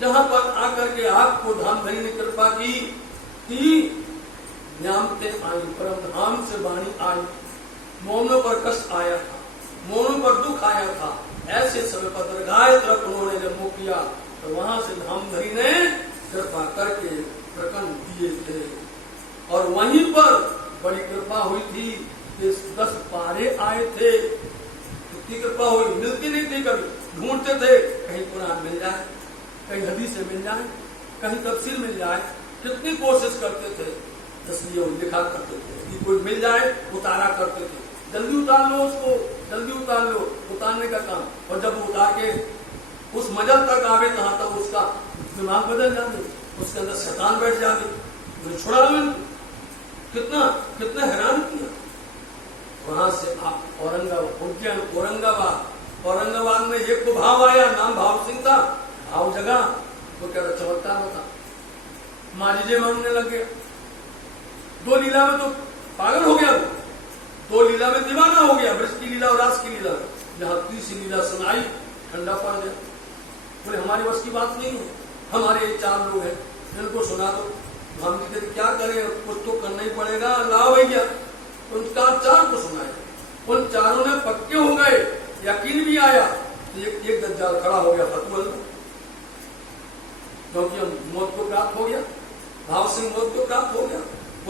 जहां पर आकर के आपको धामधनी ने कृपा की न्यामते आई, परम धाम से वाणी आई, मोमनों पर कष्ट आया था, मोमनों पर दुख आया था, ऐसे समय पर दरगाह तरफ उन्होंने जब मुख किया तो वहां से धामधनी ने कृपा करके प्रकट दिए थे, और वहीं पर बड़ी कृपा हुई थी कि 10 पारे आए थे। कितनी कृपा हुई, मिलती नहीं थी, कभी ढूंढते थे कहीं कुरान मिल जाए, कहीं हदीसें मिल जाए, कहीं तफसीर मिल जाए, कितनी कोशिश करते थे, इसलिए वो लिखा करते थे, यदि कोई मिल जाए उतारा करते थे, जल्दी उतार लो उसको, जल्दी उतार लो, उतारने का काम। और जब उतार के उस मजल तक आवे तहां तक उसका दिमाग बदल जाते, उसके अंदर शैतान बैठ जाते, मुझे छुड़ा लो इनको। कितना हैरान किया। वहां से आप औरंगाबाद में एक तो भाव आया, नाम भाव सिंह था, भाव जगह तो क्या चमत्कार होता, माजीजे मांगने लग गया। 2 लीला में तो पागल हो गया, 2 लीला में दीवाना हो गया, वृक्ष की लीला और रास की लीला। जहां तीसरी लीला सुनाई ठंडा पड़ गया, बोले हमारी बस की बात नहीं है, हमारे 4 लोग हैं, इनको सुना दो। हम जी कहते क्या करें, कुछ तो करना ही पड़ेगा, लाओ भैया। उन 4 को सुनाए, उन 4 ने पक्के हो गए, यकीन भी आया। एक दज्जाल खड़ा हो गया फतुअल में, क्योंकि हम मौत को प्राप्त हो गया, भाव सिंह मौत को प्राप्त हो गया,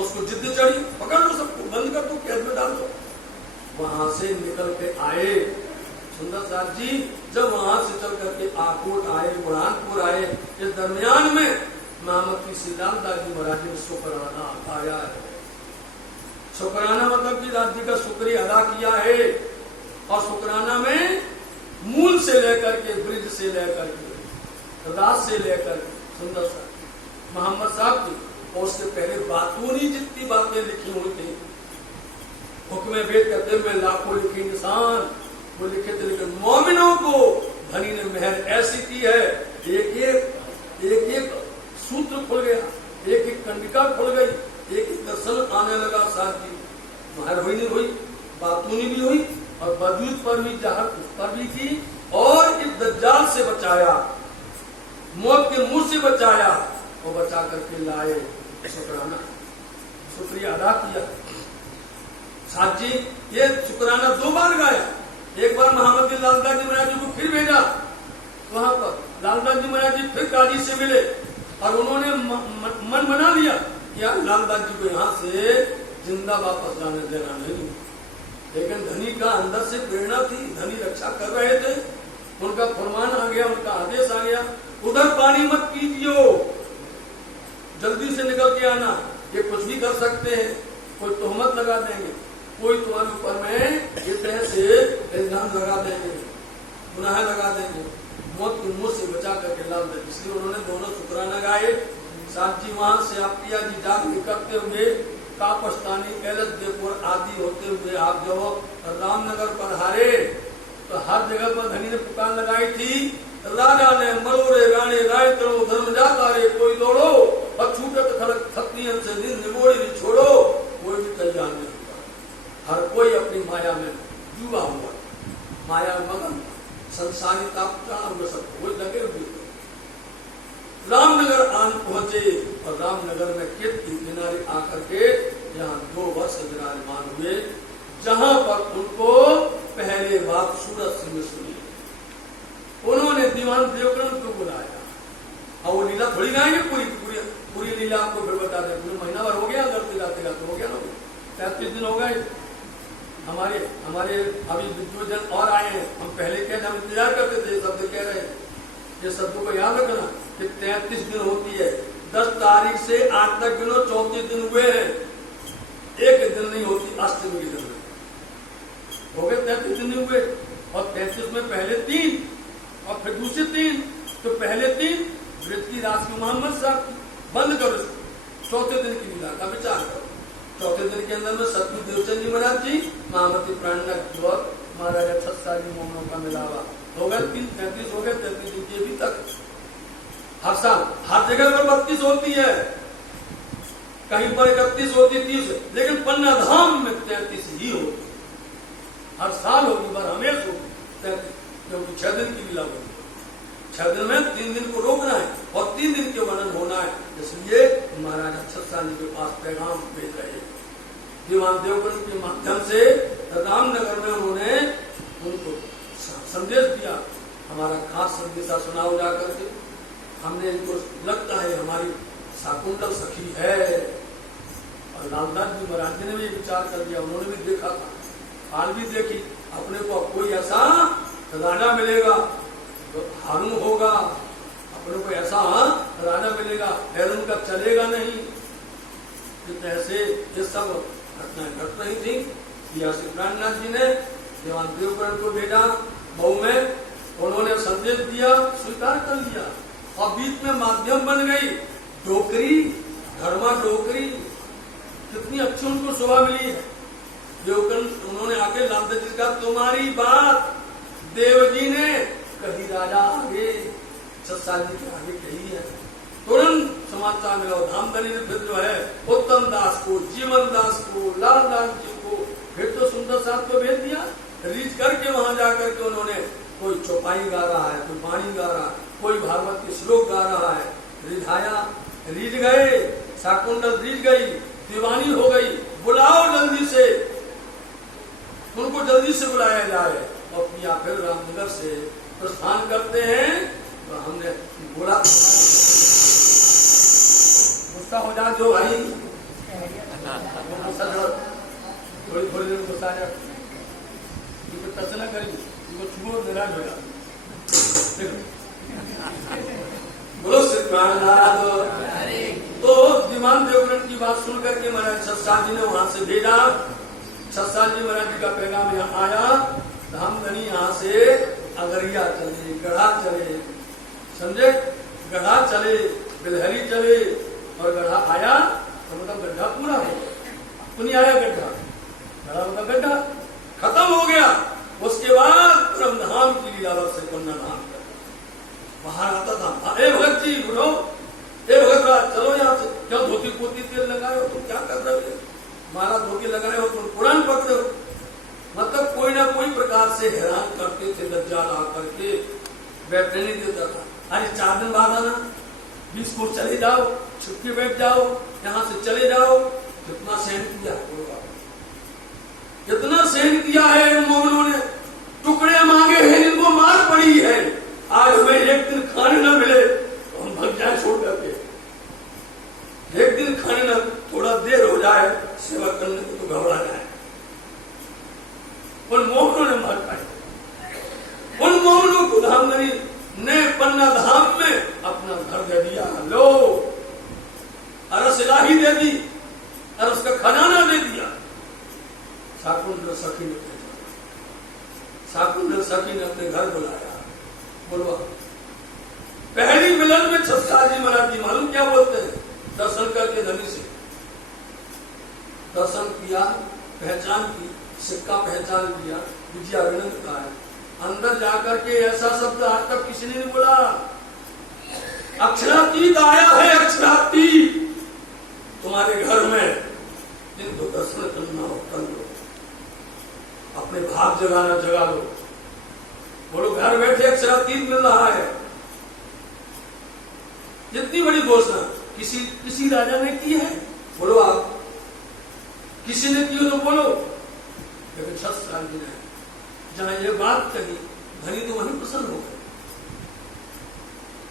उसको जिद्द चढ़ी, पकड़ लो सबको, बंद कर दो, कैद में डाल दो। वहां से निकल के आए सुंदर साथ जी, जब वहां से चल करके आकोट आए, बुरहानपुर आए, इस दरमियान में महामती श्रीरामदास जी महाराज ने शुक्राना अदाया है। शुक्राना मतलब कि राज्य का शुक्रिया अदा किया है, और शुक्राना में मूल से लेकर के, ब्रिज से लेकर के, रात से लेकर के, सुंदर सा मोहम्मद साहब की, और उससे पहले बातूनी जितनी बातें लिखी हुई थी, हुक्म वेद कहते हुए लाखों लिखे निशान वो लिखे थे, लेकिन मोमिनों को धनी ने मेहर ऐसी की है, एक सूत्र खुल गया, एक कंडिका खुल गई, एक दर्शन आने लगा। साथ ही महर हुई नहीं हुई, बातूनी भी हुई, और वजूद पर भी जहर उस पर भी की, और इस दज्जाल से बचाया, मौत के मुंह से बचाया, और बचा करके लाए। शुक्राना, शुक्रिया अदा किया। साथ जी ये शुक्राना 2 बार गाया, एक बार मोहम्मद लालदास जी महाराज जी को फिर भेजा, वहां पर लालदास जी महाराज जी फिर काजी से मिले, और उन्होंने मन बना लिया कि यार लालदास जी को यहाँ से जिंदा वापस जाने देना नहीं। लेकिन धनी का अंदर से प्रेरणा थी, धनी रक्षा कर रहे थे, उनका फरमान आ गया, उनका आदेश आ गया, उधर पानी मत कीजिए, जल्दी से निकल के आना, ये कुछ भी कर सकते हैं, कोई तोहमत लगा देंगे, कोई तुम्हारे ऊपर में इस तरह से इल्जाम लगा देंगे, गुनाह लगा देंगे, मौत के मुंह से बचा करके लाल दे। इसलिए उन्होंने दोनों शुक्राना गाए। साथ जी वहां से आप प्रिया जी जाग निकलते हुए कापस्तानी कैलसदेपुर आदि होते हुए आप जब रामनगर पर हारे, तो हर जगह पर धनी ने पुकार लगाई थी राजा ने मरोरे राणे राय तरो धर्म जाता रे कोई दौड़ो और छूटत खड़क खत्नियन से दिन निमोड़ी भी छोड़ो, कोई भी तैयार नहीं होता। हर कोई अपनी माया में डूबा हुआ, माया मगन, संसारी ताप सब कोई लगे हुए। रामनगर आन पहुंचे और रामनगर में खेत के किनारे आकर के यहाँ 2 वर्ष विराजमान हुए, जहां पर उनको पहले बात सूरत सिंह सुनी। उन्होंने दीवान देवकरण को बुलाया और वो लीला थोड़ी गाएंगे, पूरी लीला आपको फिर बता दें। पूरे महीना भर हो गया, अगर तिलाते हो गया ना, 33 दिन हो गए। हमारे अभी विद्वजन और आए हैं, हम पहले कहते हम इंतजार करते थे, शब्द कह रहे हैं, ये शब्दों को याद रखना कि 33 दिन होती है। 10 तारीख से 8 तक गिनो, 34 दिन हुए हैं, एक दिन नहीं होती अष्टमी के दिन में हो गए 33 दिन हुए। और 33 में पहले 3 और फिर दूसरे 3, तो पहले 3 वृत्ति की राशि को मोहम्मद साहब बंद करो, चौथे दिन की लीला का विचार करो। चौथे दिन के अंदर में सतगुरु देवचंद जी महाराज जी, महामती प्राणनाथ और महाराजा छत्साली मोहनों का मिलावा हो गए। 33 हो गए, 33 दिन की अभी तक। हर साल हर जगह पर 32 होती है, कहीं पर 31 होती है, 30, लेकिन पन्ना धाम में 33 ही होती है। हर साल होगी, बार हमेशा होगी 33, क्योंकि 6 दिन की लीला होगी। 6 दिन में 3 दिन को रोकना है और 3 दिन के वर्णन होना है, इसलिए महाराजा छत्साली के पास पैगाम भेज रहे हैं। दीवान देवकरण के माध्यम से रामनगर में उन्होंने उनको संदेश दिया। हमारा खास संदेशा सुनाओ जाकर के। हमने इनको लगता है हमारी शाकुंतल सखी है, और लालदास जी महाराज जी ने भी विचार कर दिया, उन्होंने भी देखा था, हाल भी देखी, अपने को कोई ऐसा राजा मिलेगा तो हारून होगा, अपने को ऐसा राजा मिलेगा हैरून का चलेगा नहीं। तो ऐसे ये सब घटनाएं घट रही थी। श्री प्राणनाथ जी ने दीवान देवकरण को भेजा मऊ में, उन्होंने संदेश दिया, स्वीकार कर लिया, और बीच में माध्यम बन गई डोकरी, धर्मा डोकरी, कितनी अच्छी उनको शोभा मिली है। देवकरण उन्होंने आके लालदास जी का, तुम्हारी बात देव जी ने कही राजा आगे, छत्साली के आगे कही है। तुरंत समाचार मिला, धामधनी ने फिर जो है उत्तम दास को, जीवन दास को, लालदास जी को, फिर तो सुंदर साहब को भेज दिया। रीच करके वहां जाकर के उन्होंने, कोई चौपाई गा रहा है, कोई वाणी गा रहा है, कोई भागवत के श्लोक गा रहा है, रिझाया, रीझ गए, शाकुंतल रीझ गई, दीवानी हो गई, बुलाओ जल्दी से, उनको जल्दी से बुलाया जाए। और या फिर रामनगर से प्रस्थान करते हैं। तो हमने बोला गुस्सा हो जा जो भाई, थोड़ी थोड़ी देर गुस्सा आ जाए, टच न करेंगे, उनको छुओ निराश हो जाए। बोलो श्री प्राणनाथ। तो दीवान देवकरण की बात सुन करके महाराज छत्साल जी ने वहां से भेजा। छत्साल जी महाराज जी का पैगाम यहाँ आया, धामधनी यहाँ से अगरिया चले, गढ़ा चले, समझे, गढ़ा चले, बिलहरी चले, और गढ़ा आया तो मतलब गड्ढा पूरा हो गया, नहीं आया गड्ढा, गढ़ा मतलब गड्ढा खत्म हो गया। उसके बाद ब्रह्मधाम की लीला से पन्ना धाम बाहर आता था। ए भगत जी उठो, ए भगत राज चलो यहाँ से, क्या धोती पोती तेल लगाए हो, तुम क्या कर रहे हो, माला धोती लगाए हो, तुम कुरान पकड़े हो। मतलब कोई ना कोई प्रकार से हैरान करते थे, दज्जाल आकर के बैठने नहीं देता था। अरे 4 दिन बाद आना, 20 को चले जाओ, छुट्टी बैठ जाओ, यहाँ से चले जाओ। कितना सहन किया, कितना सहन किया है इन मोहनों ने, टुकड़े मांगे हैं, इनको मार पड़ी है। आज हमें एक दिन खाने न मिले तो हम भग जाए छोड़ करके, एक दिन खाने न, थोड़ा देर हो जाए सेवा करने को तो घबरा जाए। उन मोहनों ने मार खाई, उन मोहनों को धामधनी ने पन्ना धाम में अपना घर दे दिया। लो अरस इलाही दे दी, अरस का खजाना दे दिया। शाकुंतल सखी ने भेजा, शाकुंतल सखी ने अपने घर बुलाया। बोलवा पहली मिलन में छत्साल जी महाराज जी मालूम क्या बोलते हैं, दर्शन करके धनी से दर्शन किया, पहचान की, सिक्का पहचान लिया, विजया विनंद का है, अंदर जाकर के ऐसा शब्द आज तक किसी ने नहीं बोला। अक्षरातीत आया है, अक्षरातीत तुम्हारे घर में। जिनको दर्शन करना हो कर लो, अपने भाग जगाना जगा लो। बोलो घर बैठे अक्षरातीत मिल रहा है। जितनी बड़ी घोषणा किसी राजा ने की है, बोलो आप। किसी ने की हो तो बोलो। लेकिन 6 साल की नहीं, जहां ये बात कही धनी तो वहीं प्रसन्न हो गए,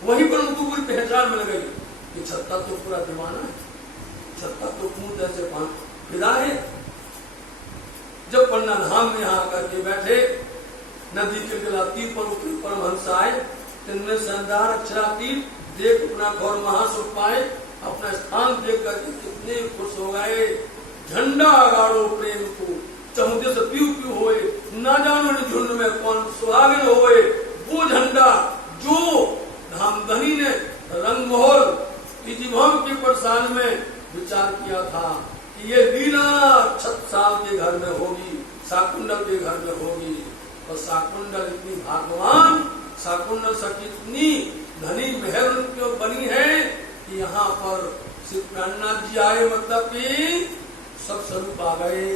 वहीं पर उनको पूरी पहचान मिल गई कि छत्ता तो पूरा दीवाना है, छत्ता तो पूर्ण जैसे फिदा है। जब पन्ना धाम में यहाँ आकर के बैठे, नदी के तीर पर उतरे परमहंस आए, जिनमें शानदार अक्षरातीत देख अपना गौर महासुख पाए, अपना स्थान देख करके कितने खुश हो गए। झंडा गाड़ो प्रेम को, चमुदे से प्यू प्यू होए, ना जानो झुंड में कौन सुहागिन होए। वो झंडा जो धामधनी ने रंगमोहल तिथिभम के प्रसाद में विचार किया था कि ये लीला 6 साल के घर में होगी, शाकुंडल के घर में होगी। और शाकुंडल इतनी भाग्यवान, शाकुंडल सखी इतनी धनी मेहर क्यों बनी है कि यहाँ पर श्री प्राणनाथ जी आए, मतलब कि सब स्वरूप आ गए।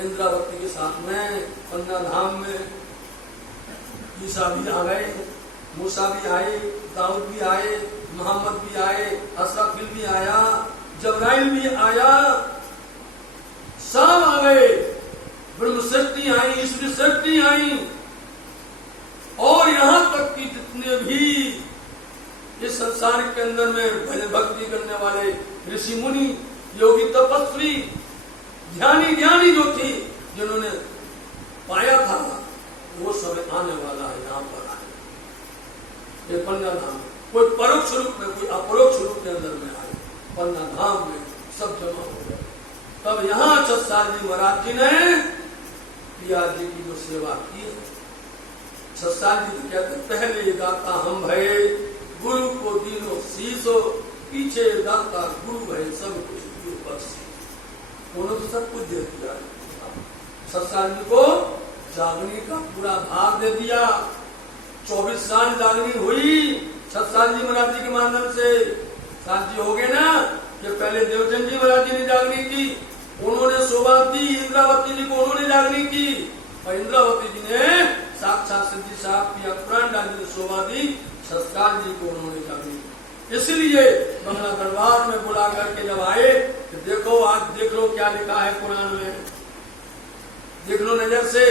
इंद्रावती के साथ में पन्ना धाम में ईसा भी आ गए, मूसा भी आए, दाऊद भी आए, मोहम्मद भी आए, असराफिल भी आया, जब्राइल भी आया, सब आ गए। ब्रह्म सृष्टि आई, ईश्वरी सृष्टि आई। और यहाँ तक कि जितने भी इस संसार के अंदर में भजन भक्ति करने वाले ऋषि मुनि, योगी, तपस्वी, ज्ञानी जो थी, जिन्होंने पाया था, वो समय आने वाला है। यहाँ पर आए ये पन्ना धाम में, कोई परोक्ष रूप में, कोई अपरोक्ष रूप के अंदर में आए। पन्ना धाम में सब जमा हो गए। तब यहाँ छत्साल जी महाराज जी ने पिया जी की जो सेवा की है, छत्साल जी तो कहते पहले दाता हम भये, गुरु को दीनो शीशो, पीछे दाता गुरु भये, सब कुछ गुरु बख्शे। उन्होंने तो सब कुछ दे दिया। छत्साल जी को जागनी का पूरा भाग दे दिया। 24 साल जागनी हुई छत्साल जी महाराज जी के माध्यम से। साथ जी हो गए ना, कि पहले देवचंद जी महाराज जी ने जागनी की, उन्होंने शोभा दी इंद्रावती जी को, उन्होंने जागनी की। और इंद्रावती जी ने साक्षात सिद्धि साहब पिया प्राणनाथ जी ने शोभा दी, छत्साल जी को उन्होंने जागनी की। इसलिए बंगला दरबार में बुला करके जब आए कि देखो आज देख लो क्या लिखा है कुरान में, देख लो नजर से।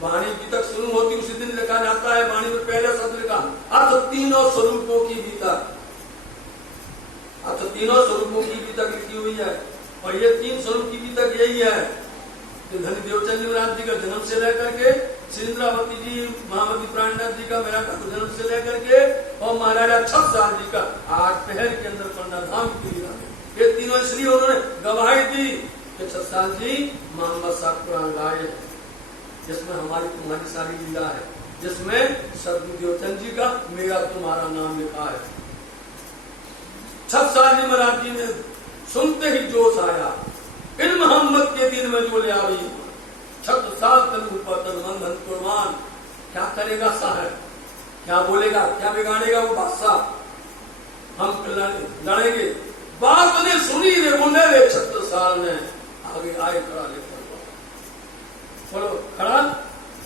वाणी गीतक शुरू होती उसी दिन लिखा जाता है, वाणी में पहले शब्द लिखा अर्थ तीनों स्वरूपों की भीतर, अर्थ तीनों स्वरूपों की भीतर लिखी हुई है। और ये 3 स्वरूप की भीतर यही है कि धनी देवचंद जी महाराज जी का जन्म से लेकर के, श्री इंद्रावती जी महामती प्राणनाथ जी का मेरा जन्म से लेकर के, और महाराजा छत्साल जी का 8 पहर के अंदर पन्ना धाम की लीला है। ये तीनों इसलिए उन्होंने गवाही दी कि छत्साल जी मोहम्मद साहब कुरान लाए, जिसमें हमारी तुम्हारी सारी लीला है, जिसमें सदगुरु देवचंद जी का मेरा तुम्हारा नाम लिखा है। छत्साल जी महाराज जी ने सुनते ही जोश आया, इन मोहम्मद के दिन में जो ले आई, 6 साल तक ऊपर तक बंधन कुर्बान। क्या करेगा साहब, क्या बोलेगा, क्या बिगाड़ेगा वो बादशाह, हम लड़ेंगे। बात ने सुनी रे, बोले रे 36 साल में आगे आए खड़ा लेकर बोलो खड़ा।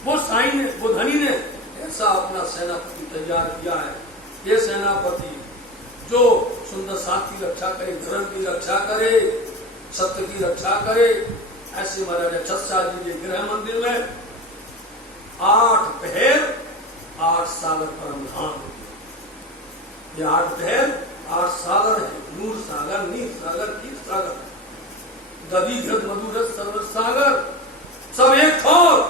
वो साई ने, वो धनी ने ऐसा अपना सेनापति तैयार किया है। ये सेनापति जो सुंदर साथ की रक्षा करे, धर्म की रक्षा करे, सत्य की रक्षा करे, ऐसे महाराजा छत्साल जी के गृह मंदिर में 8 पहर 8 सागर परम धाम। ये 8 पहर 8 सागर है, नूर सागर, नीर सागर, तीर्थ सागर, दधी घृत मधुरस सर्व सागर, सब एक ठोर।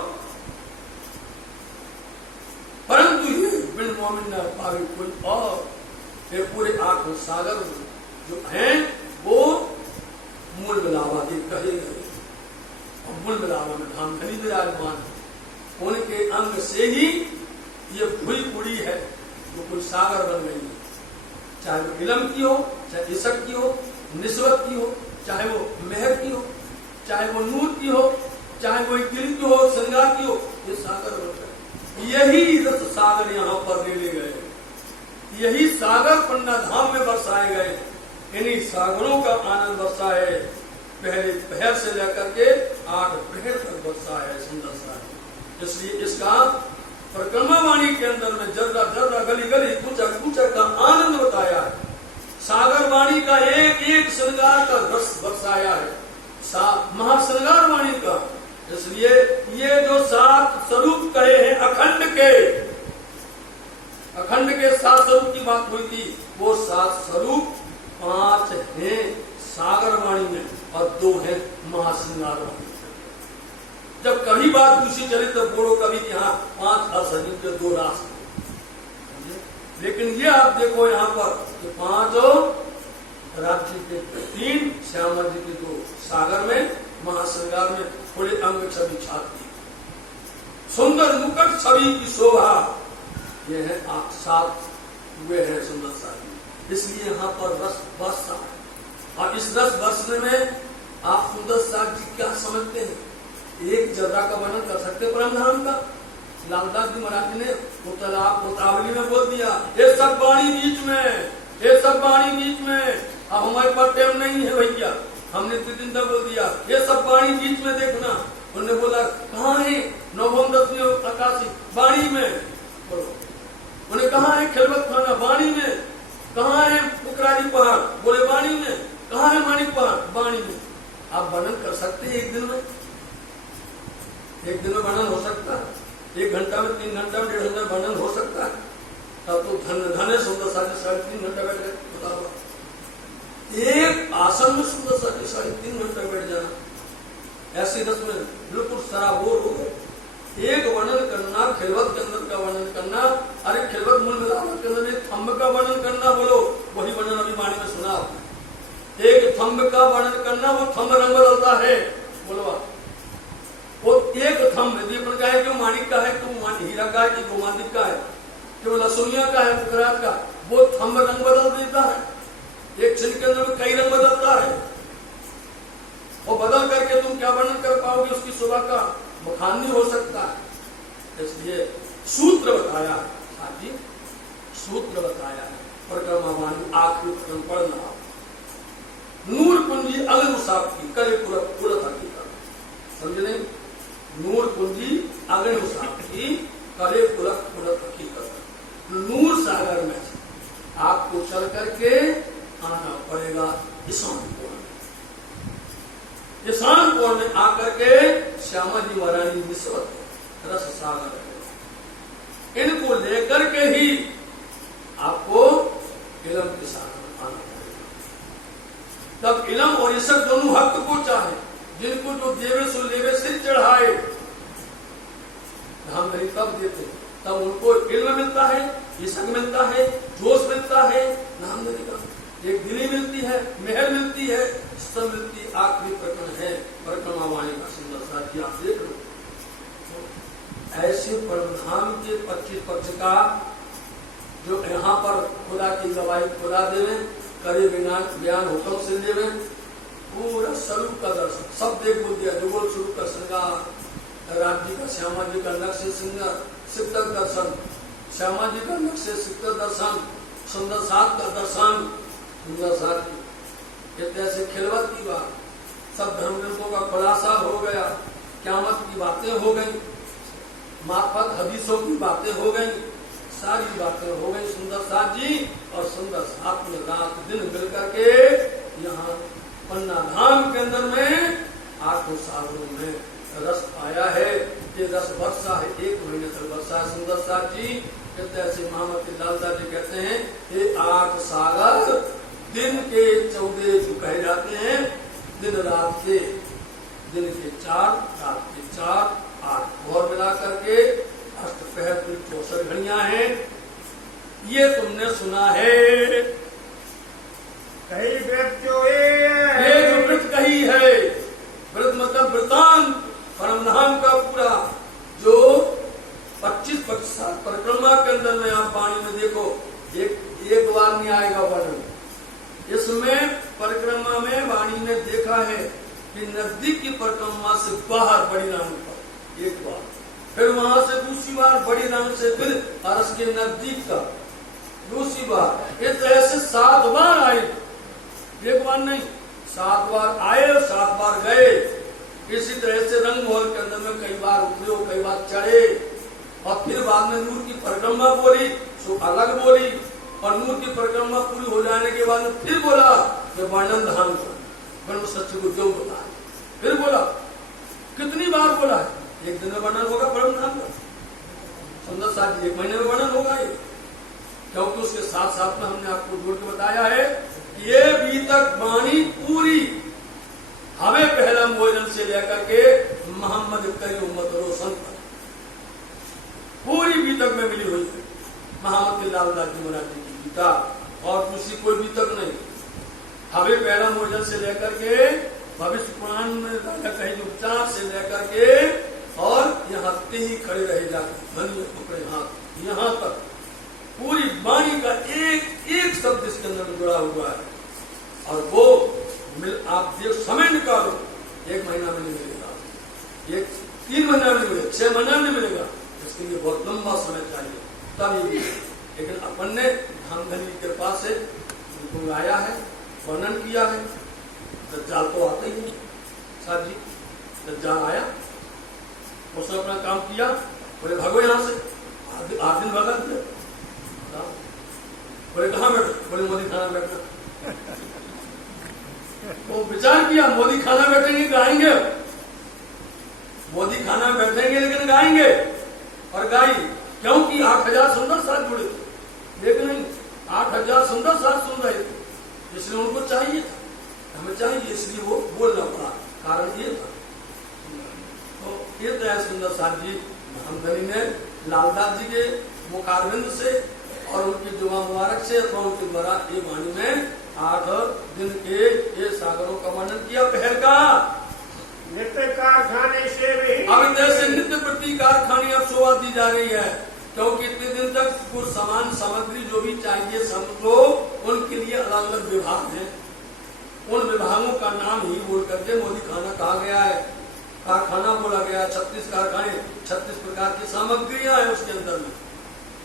परंतु ये बिन मोमिन न पावे कोई और। ये पूरे 8 सागर जो हैं वो मूल मिलावा के कहे गए, और मूल मिलावा में धामधनी विराजमान है। उनके अंग से ही ये भूई पुड़ी है जो कोई सागर बन गई है। चाहे वो इलम की हो, चाहे इशक की हो, निस्बत की हो, चाहे वो मेहर की हो, चाहे वो नूर की हो, चाहे वो गिर की हो, श्रृंगार की हो, ये सागर बन गए। यही रस सागर यहाँ पर ले गए, यही सागर पन्ना धाम में बरसाए गए। इन्हीं सागरों का आनंद बरसा है, पहले पहर से लेकर के 8 पहर तक बरसा है, सुंदर सा है। इसलिए इसका परिक्रमा वाणी के अंदर में जर्रा जर्रा गली गली पूछा पूछा का आनंद बताया है। सागर वाणी का एक एक श्रृंगार का रस बरसाया है, महाश्रृंगार वाणी का। इसलिए ये जो 7 स्वरूप कहे हैं अखंड के 7 स्वरूप की बात हुई थी, वो 7 स्वरूप 5 हैं सागर वाणी में और 2 हैं महाश्रृंगार वाणी। जब कभी बात दूसरी चली तो बोलो कभी यहाँ 5 असंयुक्त के 2 रास, लेकिन ये आप देखो यहाँ पर कि 5 राज्य के 3 श्यामा जी के 2 सागर में महाश्रृंगार में थोड़े अंग छवि छाती, सुंदर मुकुट छवि की शोभा, ये है आप 7 हुए हैं सुंदर सारी। इसलिए यहाँ पर रस बरसा है। और इस रस बरसने में आप सुंदर साग जी क्या समझते हैं? एक जर्रा का वर्णन कर सकते परमधाम का। लालदास जी महाराज ने उतावली में बोल दिया, ये सब वाणी बीच में, ये सब वाणी बीच में। अब हमारे पास टाइम नहीं है भैया, हमने 3 दिन तक बोल दिया ये सब वाणी बीच में देखना। उन्होंने बोला कहाँ है 9वीं 10वीं आकाशी वाणी में, बोलो उन्हें कहाँ है खिलवत खाना वाणी में, कहाँ है पुकरारी पहाड़, बोले वाणी में, कहाँ है माणिक पहाड़ वाणी में। आप वर्णन कर सकते हैं एक दिन में? एक दिन में वर्णन हो सकता है? 1 घंटा में, 3 घंटा में, 1.5 घंटा में वर्णन हो सकता है? तब तो धन है सुंदर सा 3.5 घंटा बैठ गए, बताओ। एक आसन में सुंदर सा 3.5 घंटा बैठ जाना, ऐसी रस में बिल्कुल सराबोर हो गए। एक वर्णन करना खिलवत के अंदर का वर्णन करना, अरे खिलवत मूल मिलावट के अंदर एक थंब का वर्णन करना, बोलो वही वर्णन अभी वाणी में सुना आपने। एक थंब का वर्णन करना, वो थंब रंग बदलता है, बोलो वो एक थंब दीपन का है, क्यों माणिक का है, क्यों हीरा का है, कि गोमांदिक का है, क्यों लसुनिया का है, पुखराज का, वो थंब रंग बदल देता है। एक क्षण के अंदर कई रंग बदलता है, और बदल करके तुम क्या वर्णन कर पाओगे? उसकी शोभा का बखान नहीं हो सकता है। इसलिए सूत्र बताया जी, सूत्र बताया है परिक्रमा वाणी आखिरी प्रकरण पढ़ना। नूर कुंजी अग्नि की करे पुरत हकीकत, समझ नहीं? नूर कुंजी अग्नि की करे पुरत हकीकत। नूर सागर में आपको चल करके आना पड़ेगा ईशान कोण। ईशान कोण में आकर के श्यामा जी महारानी निस्वत रस सागर है, इनको लेकर के ही आपको इलम के सागर में आना पड़ेगा। तब इलम और ईश्वर दोनों हक को चाहे, जिनको जो देवे सो लेवे सिर चढ़ाए, हम नहीं तब देते, तब उनको इल्म मिलता है, ईश्वर मिलता है, जोश मिलता है, नाम नहीं का एक दिली मिलती है, मेहर मिलती है, सब मिलती है। आखिरी प्रकरण है परिक्रमा वाणी का सुंदर सा, आप देख लो। ऐसे परमधाम के 25 पक्ष का जो यहाँ पर खुदा की गवाही खुदा देवे, करे बयान हुक्म से देवे, पूरा स्वरूप का दर्शन सब देख बोल दिया। जुगल स्वरूप का श्रृंगार, राज्य का श्यामा जी का नक्शे सिक्तक दर्शन, श्यामा जी का नक्शे सिक्तक दर्शन, सुंदर साथ का दर्शन, सुंदर साथ ऐसे खिलवत की बात, सब धर्म ग्रंथों का खुलासा हो गया, क़यामत की बातें हो गई, मार्फत हदीसों की बातें हो गई, सारी बातें हो गई सुंदर साथ जी। और सुंदर साथ में रात दिन मिल करके यहाँ पन्ना धाम के अंदर में 8 सालों में रस पाया है। ये रस वर्षा है, 1 महीने तक वर्षा है सुंदर साथ जी। कहते ऐसे मोहम्मद लालदास जी कहते हैं ये 8 सागर दिन के 14 जो कहे जाते हैं, दिन रात के, दिन के 4, रात के 4, 8 और मिला करके अष्टपहर की 64 घड़ियां हैं। ये तुमने सुना है, कही व्रत जो ये जो व्रत कही है, व्रत मतलब वृतांत परमधाम का पूरा जो 25 पक्ष परिक्रमा के अंदर में आप वाणी में देखो, एक बार नहीं आएगा वर्णन। इसमें परिक्रमा में वाणी ने देखा है कि नजदीक की परिक्रमा से बाहर बड़ी नाम पर एक बार फिर वहां से दूसरी बार बड़ी रंग से फिर अरस के नजदीक तक दूसरी बार, इस तरह से 7 बार आए, एक बार नहीं 7 बार आए और 7 बार गए। इसी तरह से रंग महल के अंदर में कई बार उतरे और कई बार चढ़े, और फिर बाद में नूर की परिक्रमा बोली सो अलग बोली, और नूर की परिक्रमा पूरी हो जाने के बाद फिर बोला कि वर्णन धाम ब्रह्म सत्य को जो बोला, फिर बोला कितनी बार बोला है, एक दिन में वर्णन होगा ब्रह्म धाम का, सुंदर साथ 1 महीने में वर्णन होगा ये, क्योंकि उसके साथ साथ में हमने आपको जोड़ के बताया है कि ये बीतक वाणी पूरी हमें पहला भोजन से लेकर के मोहम्मद करी उम्मत रोशन पर पूरी बीतक में मिली हुई है। मोहम्मद लालदास जी महाराज जी की गीता और दूसरी कोई बीतक नहीं। हमें पहला भोजन से लेकर के भविष्य पुराण में राजा कहीं उपचार से लेकर के और यहाँ ही खड़े रहे जाकर पकड़े हाथ, यहाँ तक पूरी वाणी का एक एक शब्द इसके अंदर जुड़ा हुआ है, और वो आप जो समय निकालो 1 महीना में नहीं मिलेगा, 3 महीना में नहीं मिलेगा, 6 महीना में नहीं मिलेगा, इसके लिए बहुत लंबा समय चाहिए तभी भी। लेकिन अपन ने धामधनी की कृपा से उनको लाया है, वर्णन किया है। दज्जाल तो आते ही नहीं साथ जी, दज्जाल आया, उसने अपना काम किया, बोले भागो यहाँ से, 8 दिन भागा दिया, बोले कहाँ बैठो, बोले मोदी खाना बैठना। वो विचार किया मोदी खाना बैठेंगे गाएंगे, मोदी खाना बैठेंगे लेकिन गाएंगे, और गाई क्योंकि 8000 सुंदर साथ जुड़े थे, लेकिन नहीं 8000 सुंदर साथ सुन रहे थे, इसलिए उनको चाहिए था, हमें चाहिए, इसलिए वो बोलना पड़ा, कारण ये था। तो ये तो सुंदर साथ जी धामधनी ने लालदास जी के मुखारविंद से और उनकी जुमा मुबारक से अथवा उनके द्वारा ये वाणी में 8 दिन के ये सागरों का वर्णन किया। पहर का नित्य कारखाने से भी अब जैसे नित्य प्रति कारखाने अब शोभा दी जा रही है, क्योंकि इतने दिन तक कुछ सामान सामग्री जो भी चाहिए सबको, उनके लिए अलग अलग विभाग हैं, उन विभागों का नाम ही बोल करके मोदी खाना कहा गया है, कारखाना बोला गया। 36 कारखाने, 36 प्रकार की सामग्रियां हैं उसके अंदर में,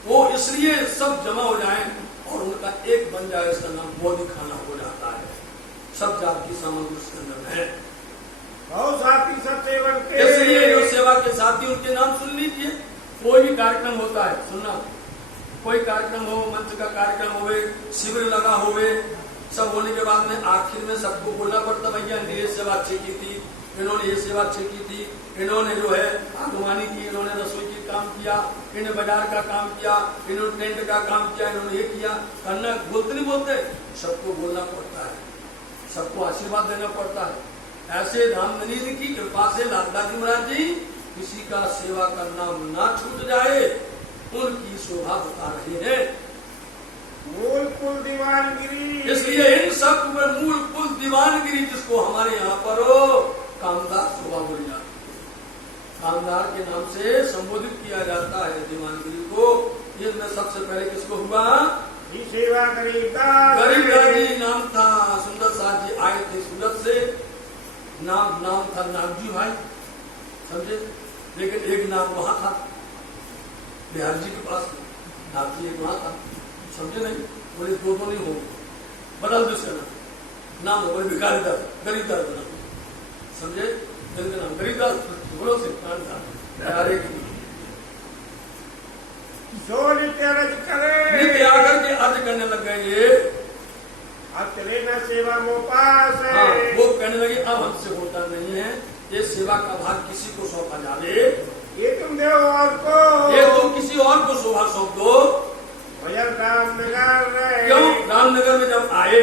वो इसलिए सब जमा हो जाए और उनका एक बन जाए, इसका नाम मोदी खाना हो जाता है। सब जात की सामग्री उसके अंदर है, बहुत साथी सब सेवन के, इसलिए जो सेवा के साथी उनके नाम सुन लीजिए। कोई भी कार्यक्रम होता है, सुनना, कोई कार्यक्रम हो, मंच का कार्यक्रम हो, शिविर लगा हो, सब होने के बाद में आखिर में सबको बोलना पड़ता भैया इन्होंने ये सेवा अच्छी की थी, इन्होंने ये सेवा अच्छी की थी, इन्होंने जो है आगवानी की, इन्होंने रसोई की काम किया, इन्होंने बाजार का काम किया, इन्होंने टेंट का काम किया, इन्होंने ये किया, करना बोलते नहीं बोलते, सबको बोलना पड़ता है, सबको आशीर्वाद देना पड़ता है। ऐसे धामधनी की कृपा से लालदास जी महाराज जी किसी का सेवा का नाम ना छूट जाए, उनकी शोभा बता रहे हैं। मूल कुल दीवानगिरी, इसलिए इन सब में मूल कुल दीवानगिरी, जिसको हमारे यहाँ पर कामदार शोभा बोली जाती है, कामदार के नाम से संबोधित किया जाता है दीवानगिरी को। ये में सबसे पहले किसको हुआ, सेवा गरीबदास जी नाम था, सुंदर साथ जी आए थे सूरत से, नाम था नागजी भाई, समझे, लेकिन एक नाम वहां था बिहार जी के पास, नागजी एक वहां था, समझे नहीं, बोले 2 नहीं होंगे, बदल दो इसका नाम, बोले भिखारीदास, गरीबदास बना, समझे, जिनका नाम गरीबदास, बोलो से अरे जो नित्य अर्ज करे, नित्य आकर के अर्ज करने लग गए ये, अब चले न सेवा मोपास है। हाँ, वो कहने लगे अब हमसे होता नहीं है, ये सेवा का भाग किसी को सौंपा जावे, ये तुम दो और को, ये तुम किसी और को शोभा सौंप दो। रामनगर, क्यों रामनगर में जब आए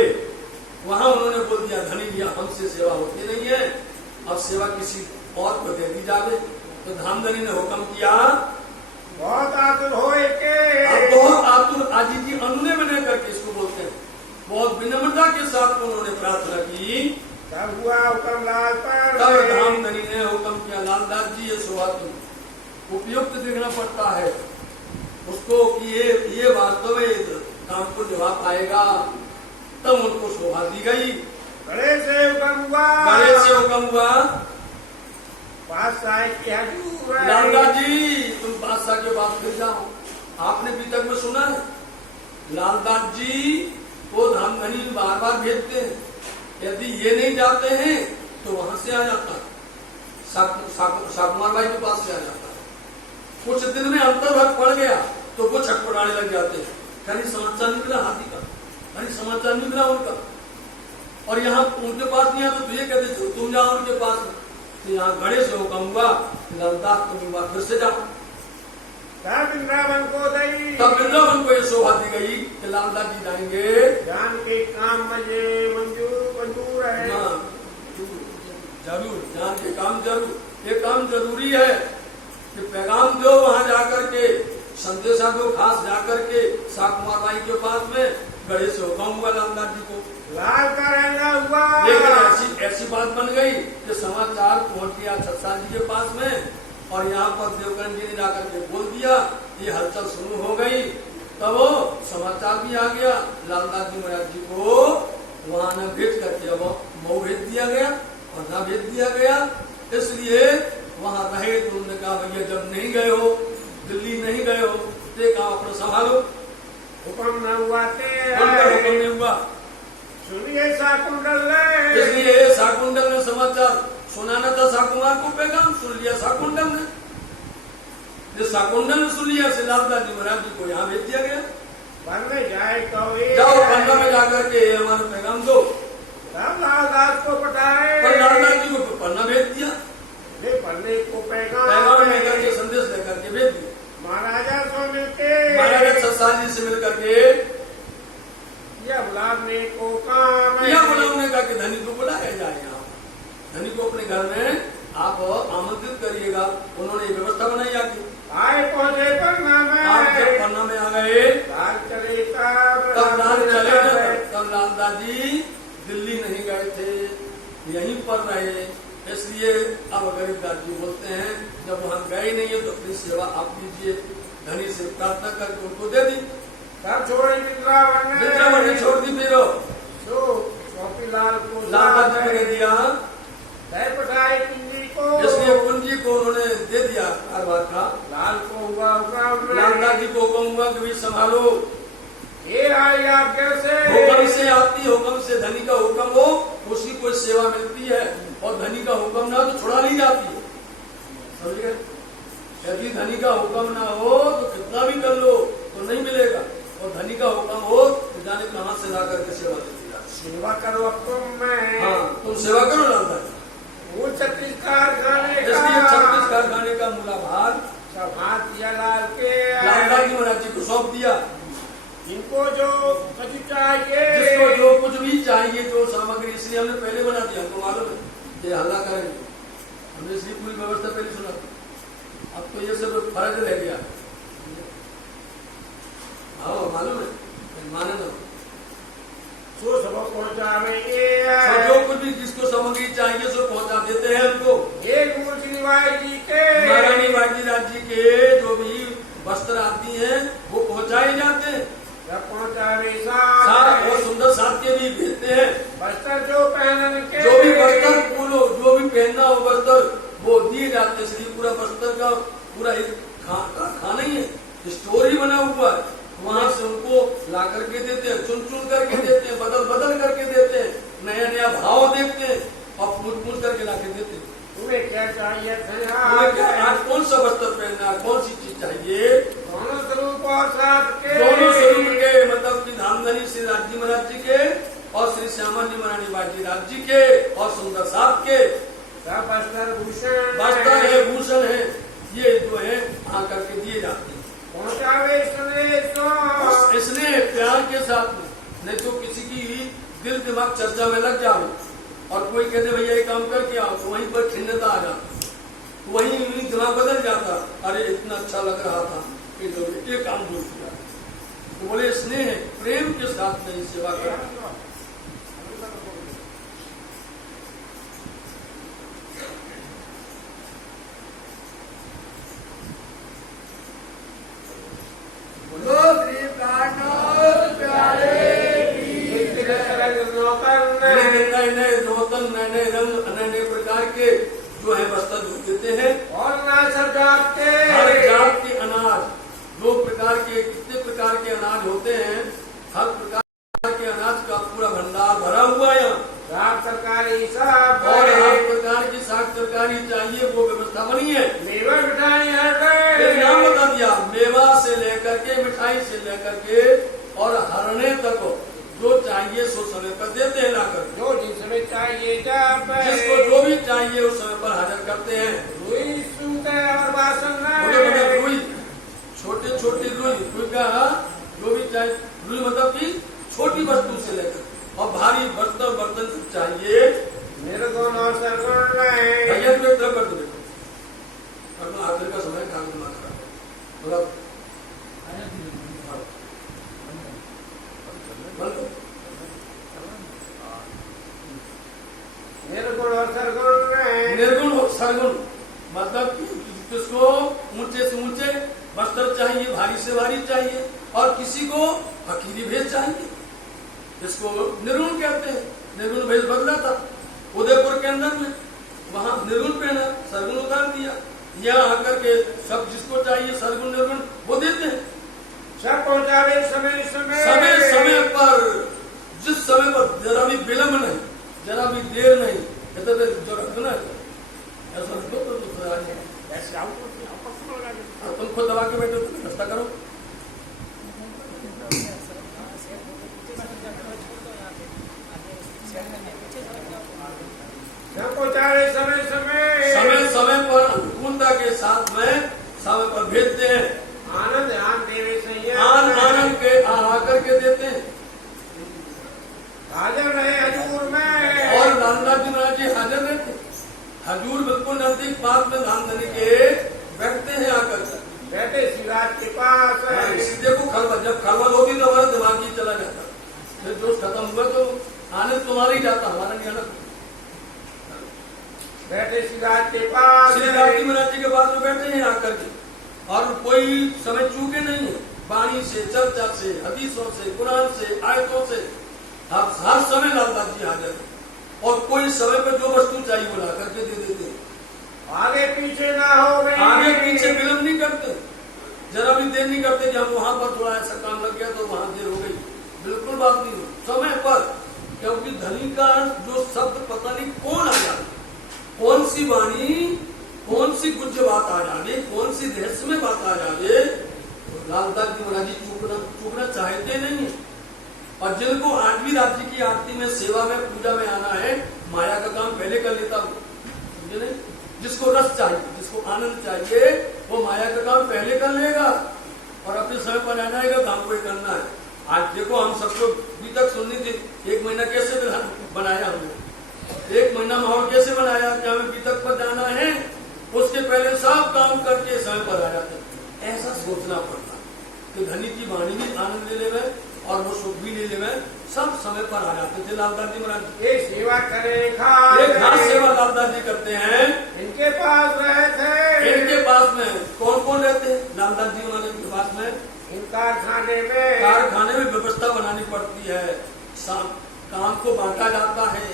वहां उन्होंने बोल दिया धनी लिया हमसे सेवा होती नहीं है, अब सेवा किसी और को दे दी जावे। तो धामधनी ने हुक्म किया, बहुत आतुर हो के, अब बहुत आतुर आजीजी अनुनय बना करके इसको बोलते हैं, बहुत विनम्रता के साथ उन्होंने प्रार्थना की, तब हुआ हुक्म लाल पर, तब धामधनी ने हुक्म किया लालदास जी ये शोभा तुम उपयुक्त देखना पड़ता है उसको कि ये वास्तव में काम को निभा पाएगा, तब उनको शोभा दी गई। बड़े से हुक्म हुआ, बड़े से हुक्म हुआ, बादशाह की हजूर मंजूर लालदास है। जी तुम बादशाह के पास फिर जाओ। आपने अभी तक में सुना है लालदास जी को धामधनी बार बार भेजते हैं, यदि ये नहीं जाते हैं तो वहां से आ जाता है, साकुमार भाई के पास से आ जाता है। कुछ दिन में अंतर्भक्त पड़ गया तो वो छटपटाने लग जाते हैं, कहीं समाचार निकला हाथी का, कहीं समाचार निकला उनका, और यहाँ उनके पास नहीं आता तो ये कहते चलो तुम जाओ उनके पास में। तो यहाँ घड़े से हुक्म हुआ लालदास तुम एक बार फिर से जाओ। तब वृंदावन को दई तब वृंदावन को ये शोभा दी गई कि लालदास जी जाएंगे, जान के काम मजे मंजूर है। हाँ, जरूर जान के काम जरूर, ये काम जरूरी है कि पैगाम दो वहां जाकर के, संदेशा दो खास जाकर के साकुमार बाई के पास में। गढ़े से हुक्म हुआ लालदास जी को, लाल का रहना हुआ। लेकिन ऐसी बात बन गई कि समाचार पहुंच गया छत्साल जी के पास में, और यहाँ पर देवकरण जी ने जाकर के बोल दिया, ये हलचल शुरू हो गई। तब वो समाचार भी आ गया, लालदास जी महाराज जी को वहां न भेज करके अब मऊ भेज दिया गया और न भेज दिया गया। इसलिए वहां रहे तो उन्होंने कहा भैया जब नहीं गए हो, दिल्ली नहीं गए हो, तो काम अपना संभालो। हुक्म न हुआ उनका हुक्म नहीं हुआ, सुनिए साकुंडल इसलिए साकुंडल ने समाचार सुनाना था साकुमार को, पैगाम सुन लिया साकुंडल ने। जो साकुंडल ने सुन लिया से लालदास जी महाराज जी को यहाँ भेज दिया गया, पन्ने जाए तो जाओ पन्ना में जाकर के हमारा पैगाम दो। तब लालदास को पटाए, पर लालदास जी को पन्ना भेज दिया, पन्ने को पैगाम लेकर के संदेश लेकर के भेज दिया। महाराजा से मिलके, महाराजा छत्साल जी से मिलकर के यह बुलाने को काम यह बुलाने का कि धनी को बुलाया जाए, यहाँ धनी को अपने घर में आप आमंत्रित करिएगा। उन्होंने ये व्यवस्था बनाई आके आए पहुंचे पन्ना में, आप जब पन्ना में आ गए लाल चले तब लाल चले, तब लालदास जी दिल्ली नहीं गए थे, यहीं पर रहे। इसलिए अब गरीबदास जी बोलते हैं जब वहां गए नहीं है तो अपनी सेवा आप कीजिए। धनी से प्रार्थना करके उनको दे दी, तब छोड़ी वृंदावन ने छोड़ दी। फिर तो लाल को लालदास जी ने दिया, पटाए कुंजी को, इसलिए कुंजी को उन्होंने दे दिया कारवार का। लाल को हुआ लालदास जी को हुक्म हुआ कि भी संभालो, ये आई आज्ञा से, हुक्म से आती, हुक्म से धनी का हुक्म हो उसी को सेवा मिलती है, और धनी का हुक्म ना हो तो छुड़ा नहीं जाती है, समझ गए। यदि धनी का हुक्म ना हो तो कितना भी कर लो तो नहीं मिलेगा, और धनी का हुक्म हो तो जाने कहाँ से ला करके सेवा देती है। सेवा करो अब तुम हाँ तुम सेवा करो लालदास जी। वो 36 कारखाने का, इसलिए 36 कारखाने का मूलाधार सब हाथ दिया लाल के, लालदास जी महाराज जी को सौंप दिया। इनको जो कुछ चाहिए, जिसको जो कुछ भी चाहिए, जो सामग्री, इसलिए हमने पहले बना दिया, हमको मालूम है ये हल्ला करेंगे, हमने इसकी पूरी व्यवस्था पहले सुना। अब तो ये सब फर्ज रह गया, हाँ मालूम है, माने तो सो सब पहुंचावेंगे, जो कुछ भी जिसको सामग्री चाहिए सो पहुंचा देते हैं उनको। एक मूर्ति बाई जी के, महारानी बाजीराज जी के जो भी वस्त्र आती हैं वो पहुंचाए जाते हैं, जब पहुंचावे साथ और सुंदर साथ के भी भेजते हैं। वस्त्र जो पहनन के, जो भी वस्त्र बोलो, जो भी पहनना हो वस्त्र वो दिए जाते हैं। इसलिए पूरा वस्त्र का पूरा एक खाना ही है, स्टोर ही बना हुआ है, वहां से उनको ला करके देते हैं, चुन चुन करके देते हैं, बदल बदल करके देते हैं, नया नया भाव देखते हैं और पूछ पूछ करके ला के देते हैं। तुम्हें क्या चाहिए, आज कौन सा वस्त्र पहनना, कौन सी चीज चाहिए, दोनों स्वरूप और साथ के, दोनों स्वरूप के, मतलब की धामधनी श्री राज जी महाराज जी के और श्री श्यामाजी महारानी बाजीराज जी के और सुंदर साहब के सब वस्त्र भूषण, वस्त्र है, भूषण है, ये जो है आकर के दिए जाते हैं। पहुंचावे इसलिए प्यार के साथ में, नहीं तो किसी की दिल दिमाग चर्चा में लग जाए और कोई कहते भैया ये काम करके आओ तो वहीं पर खिन्नता आ जाती, तो वहीं दिमाग बदल जाता, अरे इतना अच्छा लग रहा था कि जो ये काम जो किया, तो बोले स्नेह प्रेम के साथ में सेवा कर। और ना सब तरकारी सब और है। हर प्रकार की साग तरकारी चाहिए, वो व्यवस्था बनी है। मेवा मिठाई हर फिर गए। नाम बता दिया, मेवा से लेकर के, मिठाई से लेकर के और हरने तक जो चाहिए सो समय पर देते हैं लाकर। जो जिस समय चाहिए जब जिसको जो भी चाहिए उस समय पर हाजिर करते हैं। रुई सूते और बासन बोले मतलब नहीं। रुई, छोटे छोटे रुई का जो भी चाहिए, रुई मतलब की छोटी वस्तु से लेकर और भारी बर्तन सब चाहिए। निर्गुण और सरगुण नहीं। भैया तो एक तरफ कर दो, देखो आखिर का समय कागज मार रहा है, मतलब निर्गुण और सरगुण नहीं। निर्गुण और सरगुण मतलब किसको ऊंचे से ऊंचे वस्त्र चाहिए, भारी से भारी चाहिए, और किसी को फकीरी भेष चाहिए, इसको निर्गुण कहते हैं। निर्गुण भेष बदला था उदयपुर के अंदर में, वहां निर्गुण पहना, सरगुण उतार दिया। यहाँ आकर के सब जिसको चाहिए सरगुण निर्गुण वो देते हैं। सब पहुंचावे समय समय। समय समय पर, जिस समय पर जरा भी विलंब नहीं, जरा भी देर नहीं, कहते थे जो रखना है ऐसा रखो तो दूसरा आ जाए। ऐसे आओ तो लगा दे। और तुम खुद दबा के बैठो, तुम नाश्ता करो। सब पहुंचावे समय समय। समय समय पर अनुकूलता के साथ में समय पर भेजते हैं। आनंद आन देवे संयम। आनंद के आकर के देते हैं। हाजिर रहे हजूर में। और लालनाथ जी महाराज जी हाजिर रहते, हजूर बिल्कुल नजदीक पास में धाम देने के बैठते हैं आकर के। बैठे शिवराज के पास। देखो खलबल, जब खलबल होती तो हमारा दिमाग ही चला जाता, फिर जोश खत्म हुआ तो आनंद तुम्हारा ही जाता, हमारा नहीं आना। बैठे शिवराज के पास। श्री कार्तिक महाराज जी के पास में बैठे हैं आकर के, और कोई समय चूके नहीं है। वाणी से, चर्चा से, हदीसों से, कुरान से, आयतों से हर समय लालदास जी हाजिर है। और कोई समय पर जो वस्तु चाहिए वो ला करके दे देते हैं। आगे पीछे ना हो गई। आगे पीछे विलंब नहीं करते, जरा भी देर नहीं करते कि हम वहां पर थोड़ा ऐसा काम लग गया तो वहां देर हो गई, बिल्कुल बात नहीं हो, समय पर। क्योंकि धनी का जो शब्द पता नहीं कौन आ जाए, कौन सी वाणी, कौन सी गुज्ज बात आ जाए, कौन सी रहस्यमय बात आ जाए, लालदास जी महाराज जी चूकना चाहते नहीं है। और जिनको 8वीं राज्य की आरती में, सेवा में, पूजा में आना है, माया का काम पहले कर लेता हूँ, समझे नहीं। जिसको रस चाहिए, जिसको आनंद चाहिए, वो माया का काम पहले कर लेगा और अपने समय पर आ जाएगा, काम को करना है। आज देखो हम सबको अभी तक सुननी थी, 1 महीना कैसे बनाया हमने, 1 महीना माहौल कैसे बनाया कि हमें बीतक पर जाना है, उसके पहले सब काम करके समय पर आ जाते। ऐसा सोचना पड़ता कि धनी की वाणी भी आनंद ले ले और वो सुख भी ले ले, सब समय पर आ जाते थे लालदास जी महाराज। ये सेवा करे एक खास सेवा लालदास जी करते हैं। इनके पास रहते। इनके पास में कौन कौन रहते हैं लालदास जी महाराज के पास में? इन कारखाने में। कारखाने में व्यवस्था बनानी पड़ती है, काम को बांटा जाता है,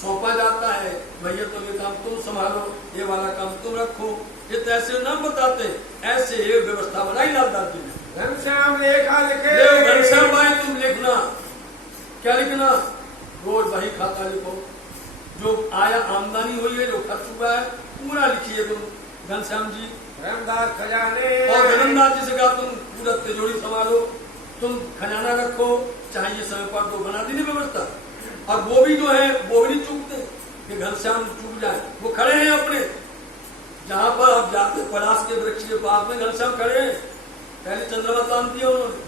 सौंपा जाता है, भैया तो ये काम तुम संभालो, ये वाला काम तुम रखो, ये तो ऐसे नाम बताते, ऐसे ये व्यवस्था बनाई लालदास जी ने। घनश्याम लेखा लिखे। घनश्याम भाई तुम लिखना, क्या लिखना? रोज वही खाता लिखो, जो आया आमदनी हुई है, जो खर्च हुआ है, पूरा लिखिए तुम घनश्याम जी। धर्मदास खजाने। और धर्मदास जी से कहा तुम पूरा तिजोरी संभालो, तुम खजाना रखो, चाहिए समय पर तो बना दी व्यवस्था। और वो भी जो है वो भी नहीं चूकते कि घनश्याम चूक जाए, वो खड़े हैं अपने जहां पर आप जाते, पलाश के वृक्ष के पास में घनश्याम खड़े हैं। पहले चंद्रमा तान दिया उन्होंने,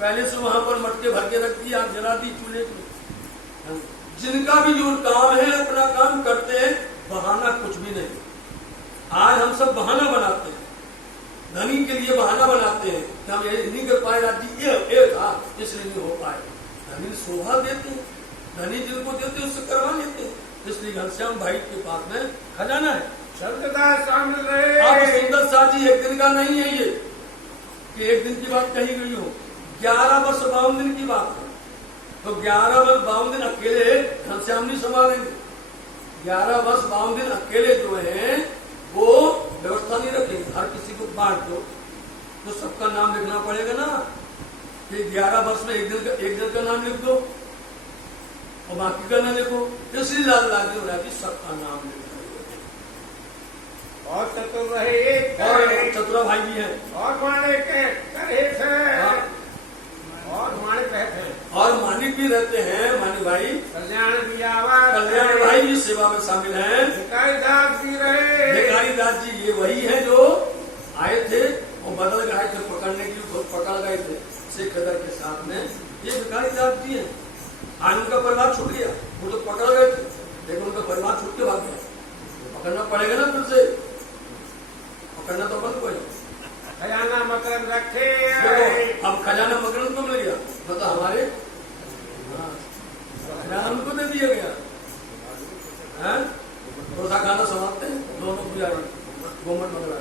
पहले से वहां पर मटके भर के रख दिया, आग जला दी चूल्हे को। जिनका भी जो काम है अपना काम करते हैं, बहाना कुछ भी नहीं। आज हम सब बहाना बनाते हैं, धनी के लिए बहाना बनाते हैं कि हम ये नहीं कर पाए, राज्य ये था इसलिए नहीं हो पाए। धनी शोभा देते हैं, धनी जिनको देते उससे करवा लेते हैं। इसलिए घनश्याम भाई के पास में खजाना है। शब्ददास शामिल रहे। अब सुंदर शाह जी एक दिन का नहीं है ये कि एक दिन की बात कही गई हो, 11 वर्ष 52 दिन की बात है। तो 11 वर्ष 52 दिन अकेले घनश्याम नहीं संभालेंगे। 11 वर्ष 52 दिन अकेले जो है वो व्यवस्था नहीं रखेंगे, हर किसी को बांट दो तो सबका नाम लिखना पड़ेगा ना कि 11 वर्ष में एक दिन का नाम लिख दो। और बाकी का ना देखो, इसलिए लाल लाल जी महाराज जी सबका नाम लेते और चतुर रहे एक और करे, चतुरा भाई भी हैं और माने के करे थे, हाँ। और माने कहते हैं, और मानिक भी रहते हैं। मानिक भाई कल्याण दियावा कल्याण भाई भी सेवा में शामिल हैं। भिखारी दास जी रहे, भिखारी दास जी ये वही है जो आए थे और बदल गए थे पकड़ने के लिए, पकड़ गए थे शेख खदर के साथ में। ये भिखारी दास जी है। आज उनका परिवार छूट गया, वो तो पकड़ गए थे लेकिन उनका परिवार छूट के भाग गया। पकड़ना पड़ेगा ना फिर से, पकड़ना तो बंद कोई। खजाना मकरंद रखे, देखो अब खजाना मकरंद को मिल गया, मतलब हमारे खजाना उनको दे दिया गया है। थोड़ा सा खाना समाप्त है, दोनों पुजारी गोमट मंगला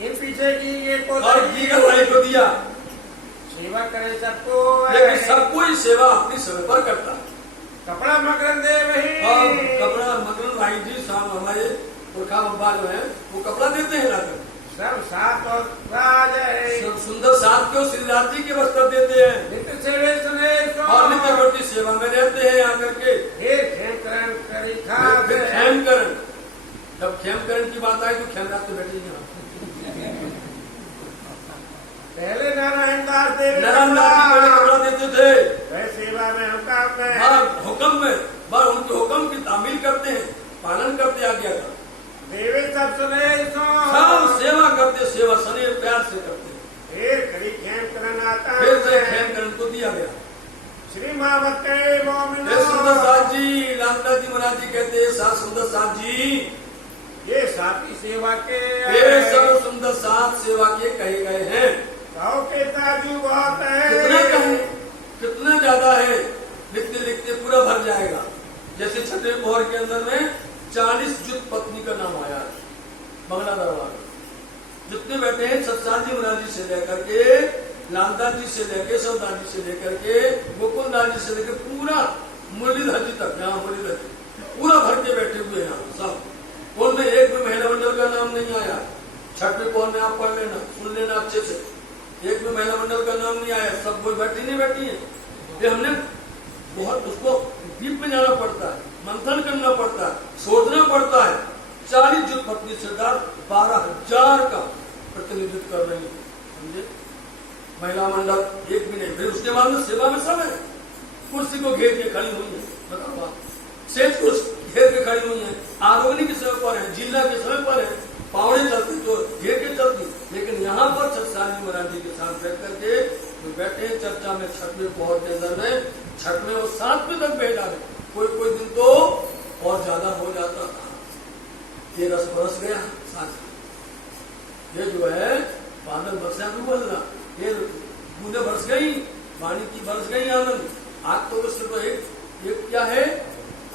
इन पीछे की ये को और घी का भाई को दिया। सेवा करे सबको, लेकिन सब कोई सेवा अपनी समय पर करता है। कपड़ा मकरंद दे और वही, कपड़ा मकरंद भाई जी शाम हमारे पुरखा बब्बा जो है वो कपड़ा देते हैं लाकर। सब साथ और राज है, सब सुंदर साथ को श्री राज जी के वस्त्र देते हैं नित्य सेवे सुने और नित्य प्रति सेवा में रहते हैं आकर के। फिर खेमकरण करी खा, फिर खेमकरण, जब खेमकरण की बात आई तो खेमराज तो बैठे ही पहले नारायण दास देव नारायण दास जी पहले कपड़ा देते थे। वह सेवा में हुक्म में बार हुक्म में बार उनके हुक्म की तामील करते हैं, पालन करते आज्ञा का। देवी सब सुने सब सेवा करते, सेवा स्नेह प्यार से करते। फिर कड़ी खेमकरण आता फिर से खेमकरण को दिया गया। श्री मावते मोमिनो, ये सुंदर साथ जी लालता जी महाराज जी कहते हैं, साथ सुंदर साथ जी ये साथी सेवा के ये सब सुंदर साथ सेवा के कहे गए हैं। गाँव के ताजू बहुत कितना है, कहें, कितना ज्यादा है, लिखते लिखते पूरा भर जाएगा। जैसे छठे पहर के अंदर में 40 जुत पत्नी का नाम आया है बंगला दरबार। जितने बैठे हैं सतसाल जी महाराज जी से लेकर के लालदास जी से लेकर सौदास जी से लेकर के गोकुलदास जी से लेकर पूरा मुरलीधर जी तक, यहाँ मुरलीधर जी पूरा भर के बैठे हुए हैं सब। उनमें एक भी महिला मंडल का नाम नहीं आया। छठवें पहर में आप पढ़ लेना, सुन लेना अच्छे से, एक भी महिला मंडल का नाम नहीं आया। सब कोई बैठी नहीं बैठी है। ये हमने बहुत उसको डीप में जाना पड़ता है, मंथन करना पड़ता है, सोचना पड़ता है। 40 जुट पत्नी सरदार 12,000 का प्रतिनिधित्व कर रही है, समझे। महिला मंडल एक भी नहीं। फिर उसके बाद में सेवा में सब है, कुर्सी को घेर के खड़ी हुई है, बताओ बात, सेज को घेर के खड़ी हुई है, आरोग्य के समय पर है, जिला के समय पर है, पावड़े चलती तो घेर के चलती। लेकिन यहाँ पर सतसाल जी महाराज जी के साथ बैठ करके तो बैठे चर्चा में छठवें पहर के अंदर में, छठवें और 7वें तक बैठा है। कोई कोई दिन तो और ज्यादा हो जाता था। ये रस बरस गया साथ, ये जो है बादल बरसा बदला, ये बूंदे बरस गई, पानी की बरस गई आनंद। आज तो सिर्फ एक क्या है,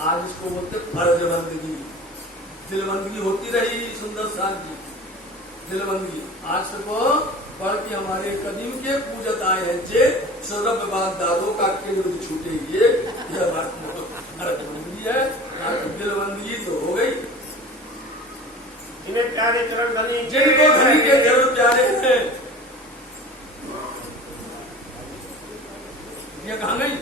आज इसको बोलते फर्जबंदगी, दिलबंदगी होती रही सुंदर साथ की दिलबंदगी। आज सिर्फ पढ़ के हमारे कदीम के पूजत आए हैं जे सौरभ बाग दादों का केंद्र छूटे, ये बात फर्जबंदगी है। दिलबंदगी तो हो गई। जिन्हें प्यारे चरण धनी, जिनको धनी के देव प्यारे हैं। ये कहाँ गई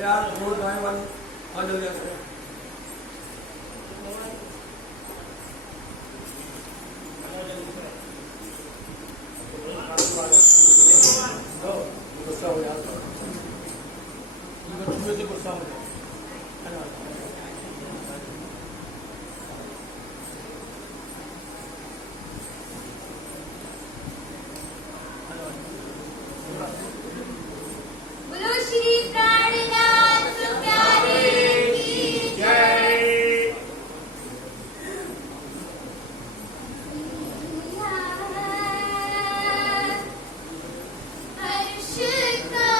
यार, रोज आए वाली आ जल्दी आ। गुस्सा हो जाता है, गुस्सा हो जाता बोलो श्री प्राणनाथ प्यारे की जय। हर्ष का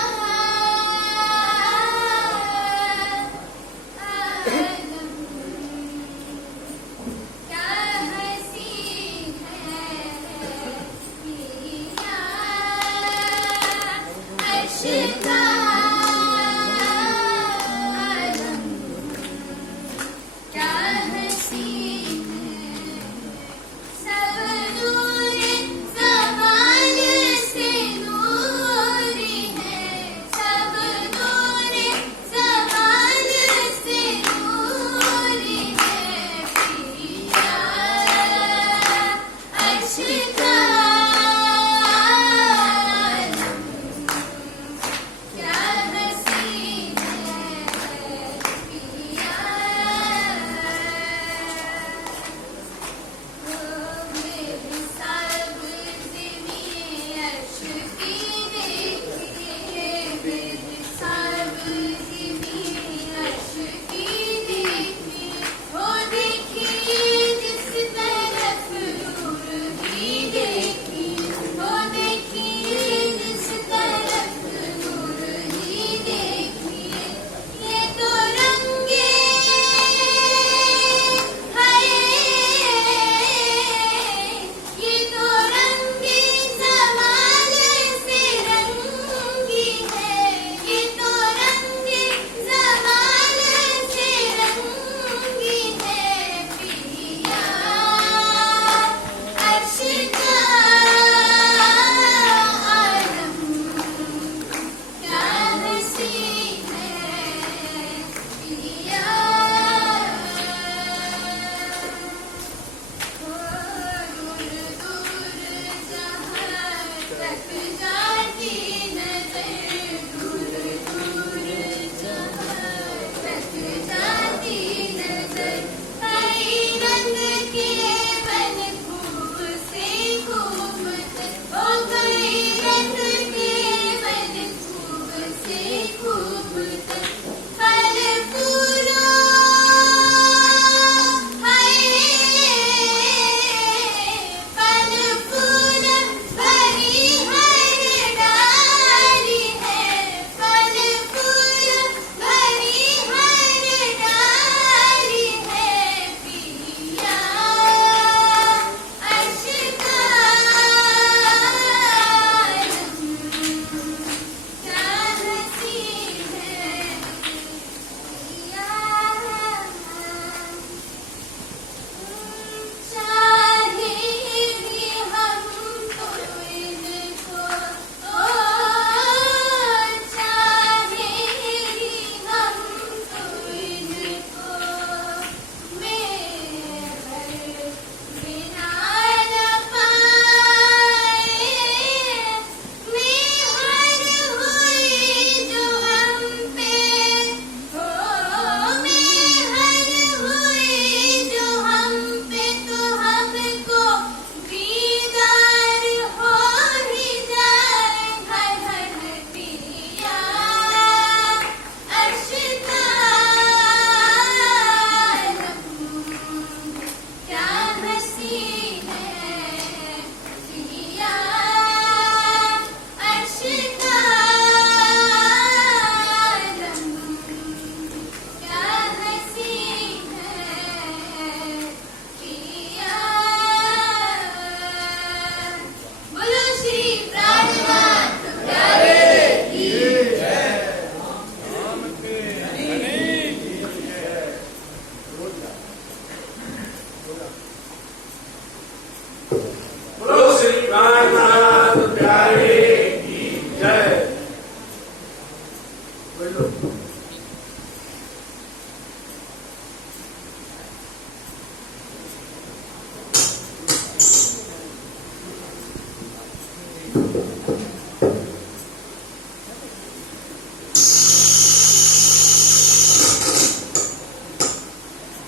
बोलो।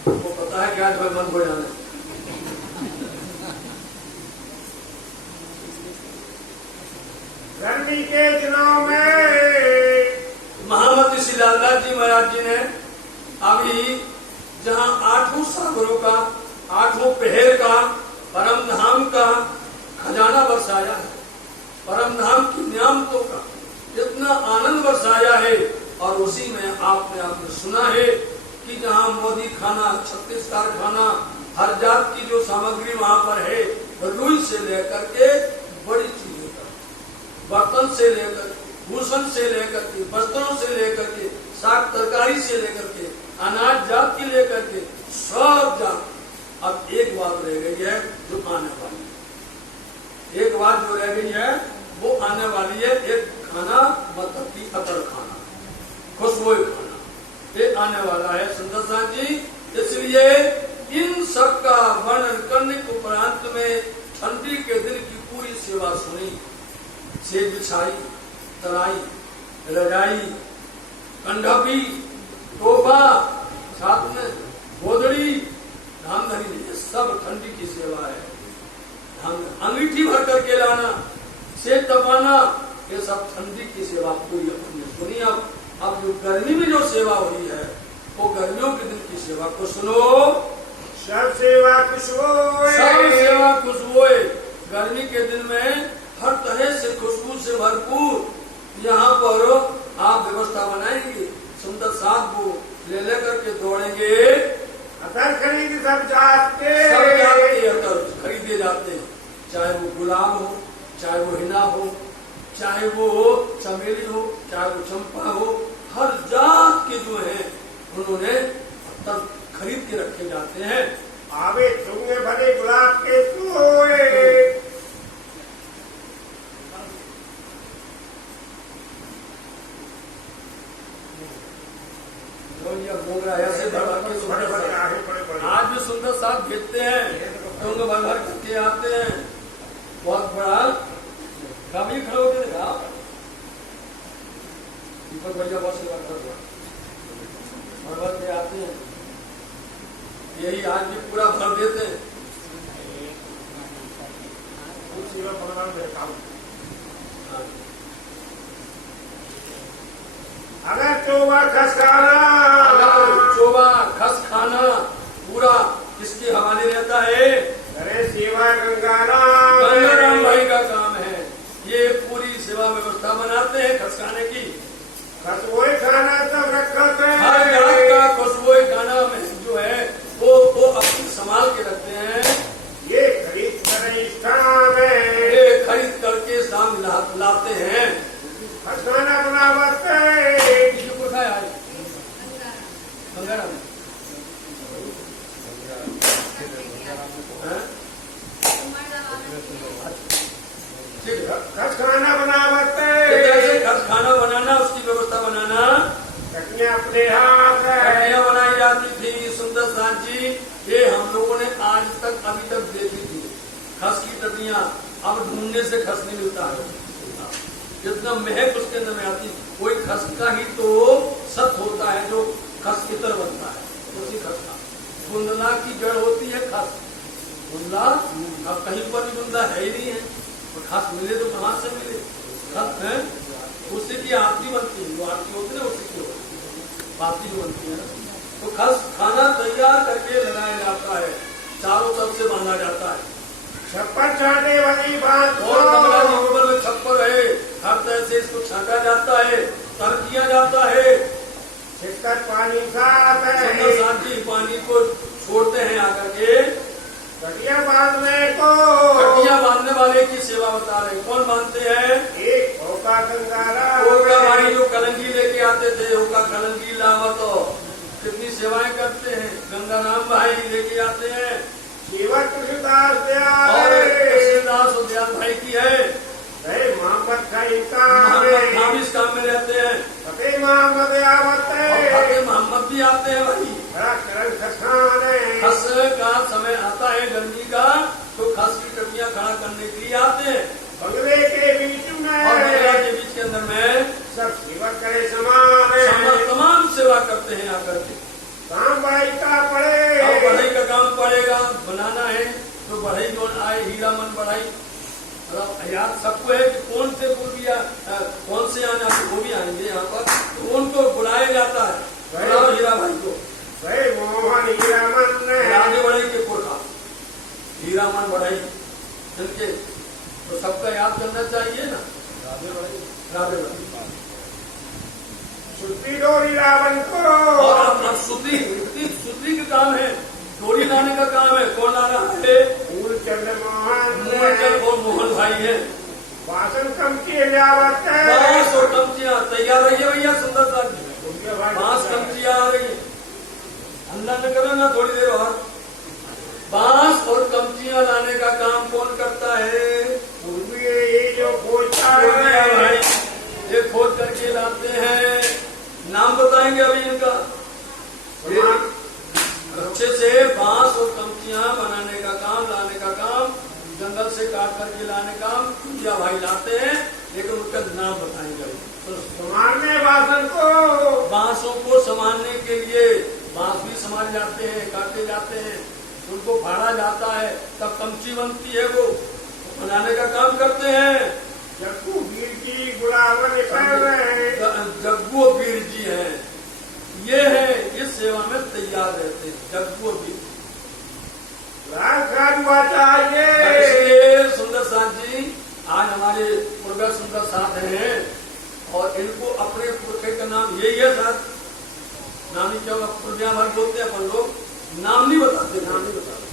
वो पता है क्या बंद हो जाना। गर्मी के दिनों में महामती श्री लालदास जी महाराज जी ने अभी जहाँ 8 सागरों का 8 पहर का परम धाम का खजाना बरसाया है, परम धाम की नियामतों का इतना आनंद बरसाया है। और उसी में आपने सुना है कि जहाँ मोदी खाना, छत्तीस कारखाना, हर जात की जो सामग्री वहाँ पर है, रुई से लेकर के बड़ी चीजों तक, बर्तन से लेकर, भूषण से लेकर के, वस्त्रों से लेकर के, साग तरकारी से लेकर के, अनाज जात की लेकर के, सब जात। अब एक बात रह गई है जो आने वाली है, एक बात जो रह गई है वो आने वाली है। एक खाना मतलब की अतर खाना, खुशबू खाना, ये आने वाला है सुंदर साथ जी। इसलिए इन सब का वर्णन करने के उपरांत में ठंडी के दिन की पूरी सेवा सुनी। सेज बिछाई, तराई, रजाई, कंढपी, टोपा, साथ में गोदड़ी, धामधनी, ये सब ठंडी की सेवा है। अंगीठी भर करके लाना, सेज तपाना, ये सब ठंडी की सेवा पूरी अपनी सुनी। अब जो गर्मी में जो सेवा हुई है वो गर्मियों के दिन की सेवा को सुनो। सब सेवा खुशबू, सब सेवा खुशबू। गर्मी के दिन में हर तरह से खुशबू से भरपूर यहाँ पर आप व्यवस्था बनाएंगे। सुंदर साथ वो ले करके दौड़ेंगे। अतर खरीद सब जात के अतर खरीदे जाते हैं, चाहे वो गुलाब हो, चाहे वो हिना हो, चाहे वो चमेली हो, चाहे वो चंपा हो, हर जात के जो है उन्होंने अतर खरीद के रखे जाते हैं। आवे तुंगे भले गुलाब के सोए, मोगरा ऐसे भर के सुंदर आज भी सुंदर साथ भेजते हैं, तुंग भर भर करके आते हैं। बहुत बड़ा कभी खड़े होते देखा दीपक भैया बहुत सेवा कर भर भर के आते हैं। यही आज भी पूरा भर देते हैं। सेवा भगवान देखा। अगर चोबा खस खाना पूरा किसके हवाले रहता है? अरे सेवा गंगाराम भाई का काम है। ये पूरी सेवा व्यवस्था बनाते हैं खस खाने की। खसबोई खाना सब रखते हैं, हर जात का खुशबोई खाना में जो है वो अपनी संभाल के रखते हैं। ये खरीद कर स्थान है, ये खरीद करके शाम लाते हैं। खाना बनावते खाना बनावते खाना बनाना, उसकी व्यवस्था बनाना, कटनियां अपने हाथ कटनियां बनाई जाती थी। सुंदर साथ जी, ये हम लोगों ने आज तक अभी तक देखी थी खस की टटियां। अब ढूंढने से खस नहीं मिलता है, जितना महक उसके अंदर में आती। कोई खस का ही तो सत होता है जो खस इतर बनता है, उसी खस का। गुंदला की जड़ होती है खस। गुंदला अब कहीं पर भी गुंदला है ही नहीं है, और खस मिले तो कहाँ से मिले? खस है उससे की आरती बनती है, जो आरती होती है उसी की आरती जो बनती है। तो खस खाना तैयार करके लगाया जाता है, चारों तरफ से बांधा जाता है। छप्पर छाटे वाली बात और बंगला जी ऊपर में छप्पर है, हर तरह से इसको छाटा जाता है, तर किया जाता है। छिटकर पानी साफ है, सुंदर साथ जी पानी को छोड़ते हैं आकर के। कटिया बांधने को, कटिया बांधने वाले की सेवा बता रहे। कौन बांधते हैं? एक होका गंगारा, होका भाई जो कलंगी लेके आते थे, होका कलंगी लावा तो कितनी सेवाएं करते हैं। गंगाराम भाई लेके आते हैं। सेवा तुलसीदास और तुलसीदास उद्यान भाई की है। मोहम्मद खान इस काम में रहते हैं। फतेह मोहम्मद आवते और फतेह मोहम्मद भी आते हैं भाई। करन खसाने खस का समय आता है गर्मी का, तो खस की टटियां खड़ा करने के लिए आते हैं। बंगले के बीच में और बंगला के बीच के अंदर में सब सेवा करे समान तमाम सेवा करते हैं आकर के। काम बढ़ाई का पड़े अब बढ़ई का काम पड़ेगा, बनाना है तो बढ़ई जो आए, हीरा मन बढ़ई। याद सबको है कि कौन से पूर्विया कौन से आना वो भी आएंगे यहाँ पर, तो उनको बुलाया जाता है। बुलाओ हीरा भाई को। भाई मोहन हीरा मन राधे बढ़ई के पुरखा हीरा मन बढ़ई जिनके, तो सबका याद करना चाहिए ना। राधे बढ़ई छुट्टी डोरी रावण को और अब सूत्री का काम है, डोरी लाने का काम है। कौन ला रहा है? मूलचंद मोहन मूलचंद और मोहन भाई है। वासन कम किए जावत है बांस और कमचियां तैयार रहिए भैया, सुंदर साहब जी। बांस कमचियां आ रही है, अंदर में करो ना थोड़ी देर और। बांस और कमचियां लाने का काम कौन करता है? ये जो खोजता है भाई ये खोज करके लाते हैं। नाम बताएंगे अभी इनका। अच्छे से बांस और कमचियां बनाने का काम, लाने का काम, जंगल से काट करके लाने का काम पूजा भाई लाते हैं, लेकिन उनका नाम बताएंगे। तो संभालने वासन को बांसों को संभालने के लिए बांस भी संभाल जाते हैं, काटे जाते हैं, उनको फाड़ा जाता है, तब कमची बनती है, वो बनाने का काम करते हैं। जग्गू वीर जी गुलावन जग्गू वीर जी हैं, ये है, इस सेवा में तैयार रहते हैं। जग्गू वीर हुआ चाहिए। इसलिए सुंदर साथ जी आज हमारे पुरगा सुंदर साथ हैं, और इनको अपने पुरखे का नाम यही है साथ। नाम नहीं, क्यों पुरबिया भर बोलते हैं अपन लोग, नाम नहीं बताते, नाम नहीं बताते,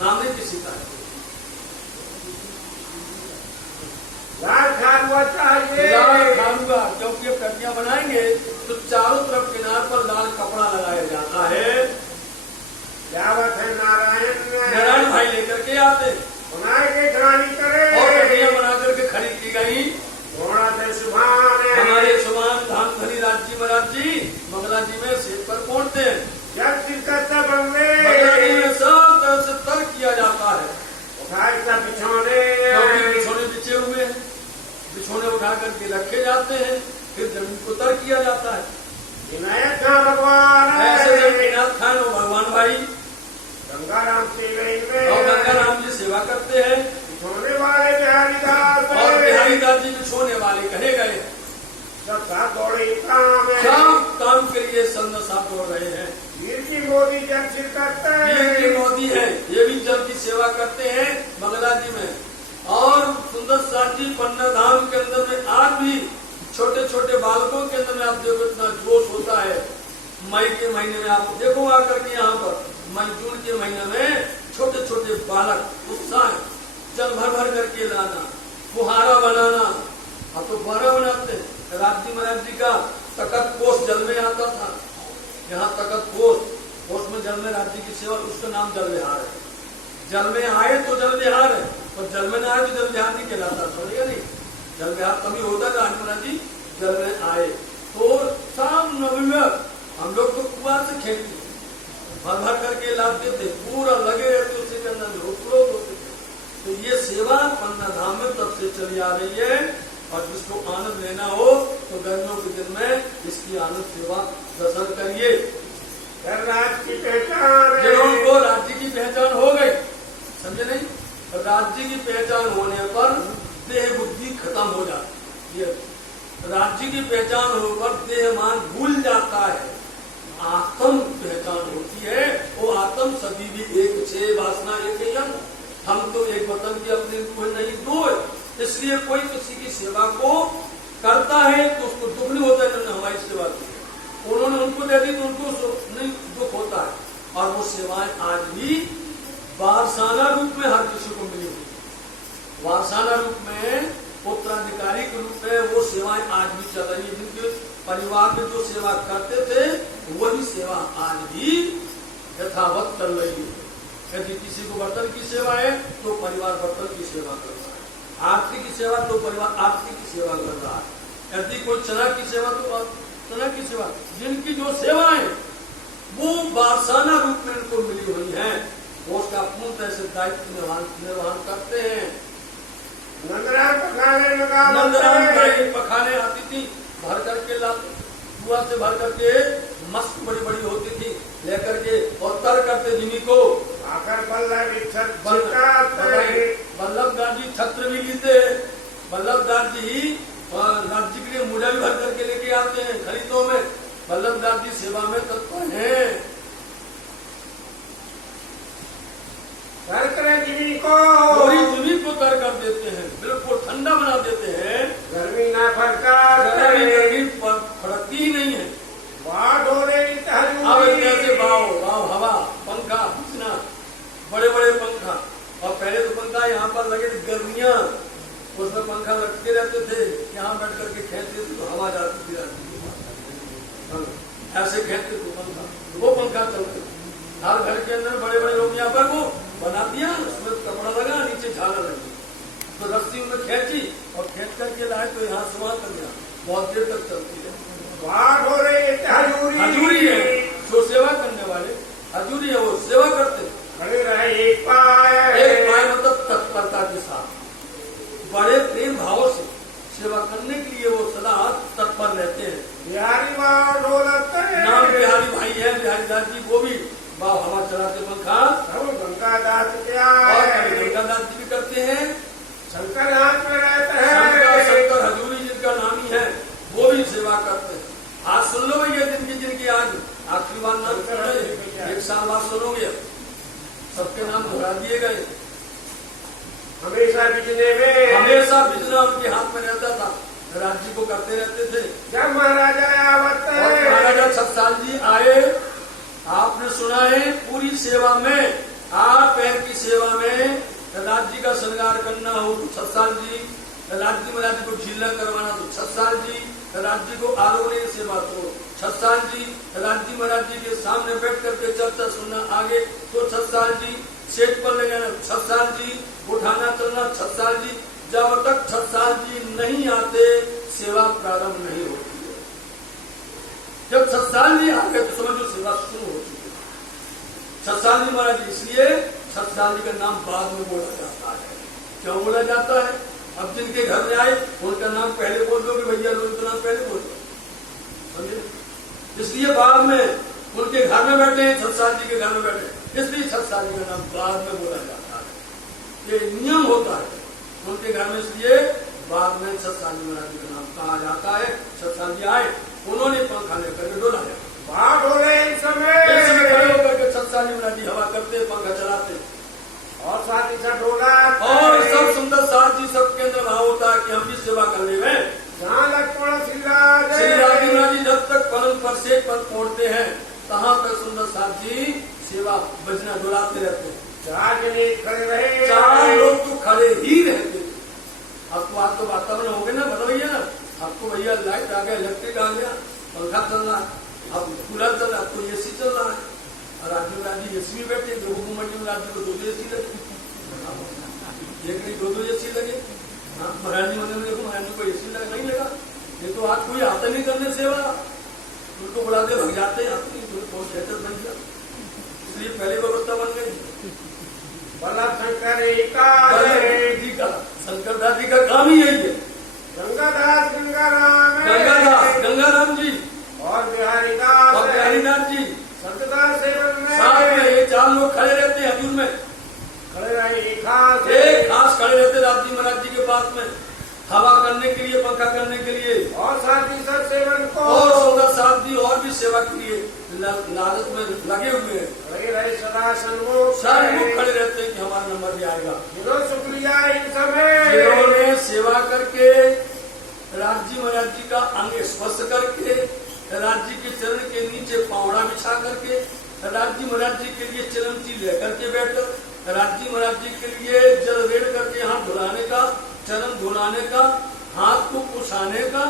नाम नहीं किसी का है। हुआ चाहिए खाऊंगा, क्योंकि अब कटियां बनाएंगे तो चारों तरफ किनार पर लाल कपड़ा लगाया जाता है। जावत है नारायण भाई लेकर के आते, बनाए के खड़ी करे और कटियां बना करके खड़ी की गई। थोड़ा से सुभान हमारे सुभान धाम धनी राज्य महाराज जी मंगला जी में सेब पर पहुंचते हैं। जब सिरकता बंगले में सब तरह से तर्क किया जाता है। उठाए का बिछौने बिछोने बिछे हुए हैं, बिछोने उठा करके रखे जाते हैं, फिर जमीन को तर्क किया जाता है। विनायक खान भगवान ऐसे जब विनायक खान और भगवान भाई गंगाराम सेवा और गंगाराम जी सेवा करते हैं। बिछोने वाले बिहारीदास और बिहारीदास जी बिछोने वाले कहे गए। सब साथ दौड़े काम है, सब काम के लिए संत साथ दौड़ रहे हैं। वीर जी मोदी जन सिर करते वीर जी मोदी है, ये भी जल की सेवा करते हैं मंगला जी में। और सुंदर साथ जी पन्ना धाम के अंदर में आज भी छोटे छोटे बालकों के अंदर में आप देखो इतना जोश होता है। मई के महीने में आप देखो आकर के यहाँ पर मई जून के महीने में छोटे छोटे बालक उत्साह जल भर भर करके लाना, फुहारा बनाना। अब तो फुहारा बनाते हैं। राजी महाराज जी का तकत पोष जल में आता था, यहाँ तकत पोष में जल में राज्य की सेवा, उसका नाम जल विहार है। जल में आए तो जल विहार है, और जल में न आए तो जल विहार नहीं कहलाता, समझिएगा नहीं। जल विहार तभी होता है राज महाराज जी जल में आए। तो शाम नवम्बर हम लोग तो कुआं से खेलते भर भर करके लाते थे, पूरा लगे रहते उसके अंदर रोक होते थे। तो ये सेवा पन्ना धाम में तब से चली आ रही है, और जिसको आनंद लेना हो तो गर्मियों के दिन में इसकी आनंद सेवा दर्शन करिए। राज्य की पहचान जिनको राज्य की पहचान हो गई, समझे नहीं, राज्य की पहचान होने पर देह बुद्धि खत्म हो जाती है। राज्य की पहचान होने पर देह मान भूल जाता है, आत्म पहचान होती है। वो आत्म सदी भी एक छे वासना एक ही, हम तो एक वतन की अपनी रूह नहीं दो। इसलिए कोई किसी की सेवा को करता है तो उसको दुख नहीं होता है, हमारी सेवा की उन्होंने उनको दे दी तो उनको नहीं दुख होता है। और वो सेवाएं आज भी वारसाना रूप में हर किसी को मिली हुई, वारसाना रूप में उत्तराधिकारी के रूप में वो सेवाएं आज भी चल रही है। जिनके परिवार में जो सेवा करते थे वही सेवा आज भी यथावत चल रही है। यदि किसी को बर्तन की सेवा है तो परिवार बर्तन की सेवा कर रहा है, आरती की सेवा तो परिवार आरती की सेवा कर रहा है। यदि कोई चना की सेवा तो तरह की सेवा, जिनकी जो सेवाएं वो वासना रूप में इनको मिली हुई हैं, वो उसका पूर्णतः से दायित्व निर्वहन करते हैं। नंदराम पखाने लगा नंदराम पखाने आती थी, भर करके लाते, कुआ से भर करके, मस्त बड़ी बड़ी होती थी, लेकर के और तर करते जिन्हीं को आकर वल्लभदास जी छत्र भी लेते, वल्लभदास जी राज्य के लिए मुड़ा भी भर करके लेके आते हैं खरीदों में। वल्लभदास जी सेवा में तत्पर हैं। पूरी को तर कर देते हैं, बिल्कुल ठंडा बना देते हैं, गर्मी ना फटका गर्मी फड़कती ही नहीं है। अब कैसे वाव हवा, पंखा बिछना, बड़े बड़े पंखा, और पहले तो पंखा यहाँ पर लगे थे, गर्मियां उसमें पंखा लटके रहते थे, यहाँ बैठ करके खेलते थे तो हवा जाती थी, ऐसे खेलते थे पंखा, वो पंखा चलते थे। हर घर के अंदर बड़े बड़े लोग यहाँ पर वो बना दिया, उसमें कपड़ा लगा, नीचे झालर लगी, तो रस्सी में खींची और खींच करके लाए तो यहाँ से वहां तक, बहुत देर तक चलती है। हजूरी है, जो सेवा करने वाले हजूरी है, वो सेवा करते खड़े रहे एक पाए मतलब तत्परता के साथ, बड़े प्रेम भाव से सेवा करने के लिए वो सदा तत्पर रहते हैं। बिहारी नाम बिहारी भाई है, बिहारी दास जी, वो भी बाव हवा चलाते पंखा। गंगादास क्या और गंगादास जी भी करते हैं। शंकर हाथ में रहते हैं, शंकर हजूरी जिनका नामी है, वो भी सेवा करते हैं। आज सुन लो भैया, जिनकी आज आखिरी बार नाम कर रहे हैं, 1 साल बाद सुनोगे, सबके नाम दोहरा दिए गए। हमेशा बिजना उनके हाथ में रहता था, राज्य को करते रहते थे। जब महाराजा छत्साल जी आए, आपने सुना है पूरी सेवा में, 8 पैर की सेवा में राज्य का श्रृंगार करना हो तो छत्साल जी, राज्य में राज्य को झीलना करवाना तो छत्साल जी, राज्य को आरोग्य सेवा तो छत्साल जी, राज्य में राज्य के सामने बैठ करके चर्चा सुनना आगे तो छत्साल जी, सेट पर ले जाना छत्साल जी, उठाना चलना छत्साल जी। जब तक छत्साल जी नहीं आते सेवा प्रारंभ नहीं होती है। जब छत्साल जी आ गए तो समझो सेवा शुरू हो चुकी है। छत्साल जी महाराज, इसलिए छत्साल जी का नाम बाद में बोला जाता है। क्यों बोला जाता है? अब जिनके घर में आए उनका नाम पहले बोल दो कि भैया लोग नाम पहले बोल दो, समझे? इसलिए बाद में उनके घर में बैठे हैं, छत्साल जी के घर में बैठे, इसलिए छत्साल जी का नाम बाद में बोला जाता है। ये नियम होता है उनके घर में, इसलिए बाद में छत्साल जी महाराज का नाम कहा जाता है। छत्साल जी आए, उन्होंने पंखा लेकर डोलाया, खड़े होकर के छत्साल जी महाराज जी हवा करते, पंखा चलाते और साथ ही साथ डोला और सब सुंदर साथ जी, सबके अंदर भाव होता है कि हम भी सेवा कर ले। जहाँ लक्ष्मण श्री राजीव जी जब तक पलंग पर से पर पहुंचते हैं, तहाँ तक सुंदर साथ जी सेवा बजना डोलाते रहते हैं। 4 जने खड़े रहे, 4 लोग तो खड़े ही रहते थे। अब तो आज तो वातावरण हो गया ना, बताइए ना, आपको भैया लाइट आ गया, इलेक्ट्रिक आ गया, पंखा चल रहा है, अब कूलर चल रहा है, तो एसी चल रहा है, और राज्य में एसी में बैठे, मंडी में राज्य को 2 एसी लगे, एक नहीं 2 एसी लगे। महारानी मंदिर में देखो, महारानी को एसी लगा नहीं लगा। ये तो आज कोई आता नहीं करने सेवा, उनको बुलाते भग जाते हैं, आते नहीं, बहुत बेहतर बन गया, इसलिए पहले व्यवस्था बन गई। बल्लभ शंकर जी का, शंकर दास जी का काम ही यही है। गंगादास गंगाराम जी और बिहारी दास जी संतदास सेवन में साथ में ये 4 लोग खड़े रहते हैं हजूर में, खड़े रहे एक खास खड़े रहते राज्य महाराज जी के पास में, हवा करने के लिए, पंखा करने के लिए, और साथ ही साथ सेवन को, और सुंदर साथ जी और भी सेवा के लिए लालच में लगे हुए हैं। रहे सदा सन्मुख खड़े रहते हैं कि हमारा नंबर भी आएगा। शुक्रिया इन समय जिन्होंने सेवा करके राज्य महाराज जी का अंग स्पर्श करके, राज्य के चरण के नीचे पावड़ा बिछा करके, राज्य महाराज जी के लिए चलमची लेकर के बैठकर, राज्य महाराज जी के लिए जल रेड़ करके हाथ धुलाने का, चरण धुलाने का, हाथ को पुछाने का,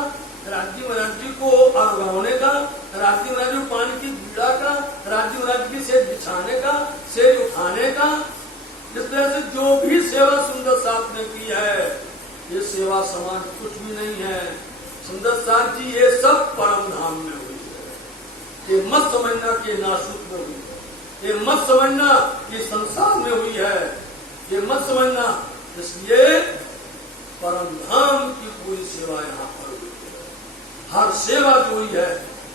राज्य महाराज जी को अर्घाने का, राज्य महाराज जी को पानी की बीड़ा का, राज्य महाराज जी से बिछाने का, सेज उठाने का, इस तरह से जो भी सेवा सुंदर साथ ने की है, ये सेवा समान कुछ भी नहीं है। सुंदर साथ जी ये सब परम धाम में हुई है। ये मत समझना कि नासूत में हुई है, ये मत समझना कि संसार में हुई है, ये मत समझना। इसलिए परम धाम की पूरी सेवा यहाँ पर हुई है। हर सेवा जो हुई है,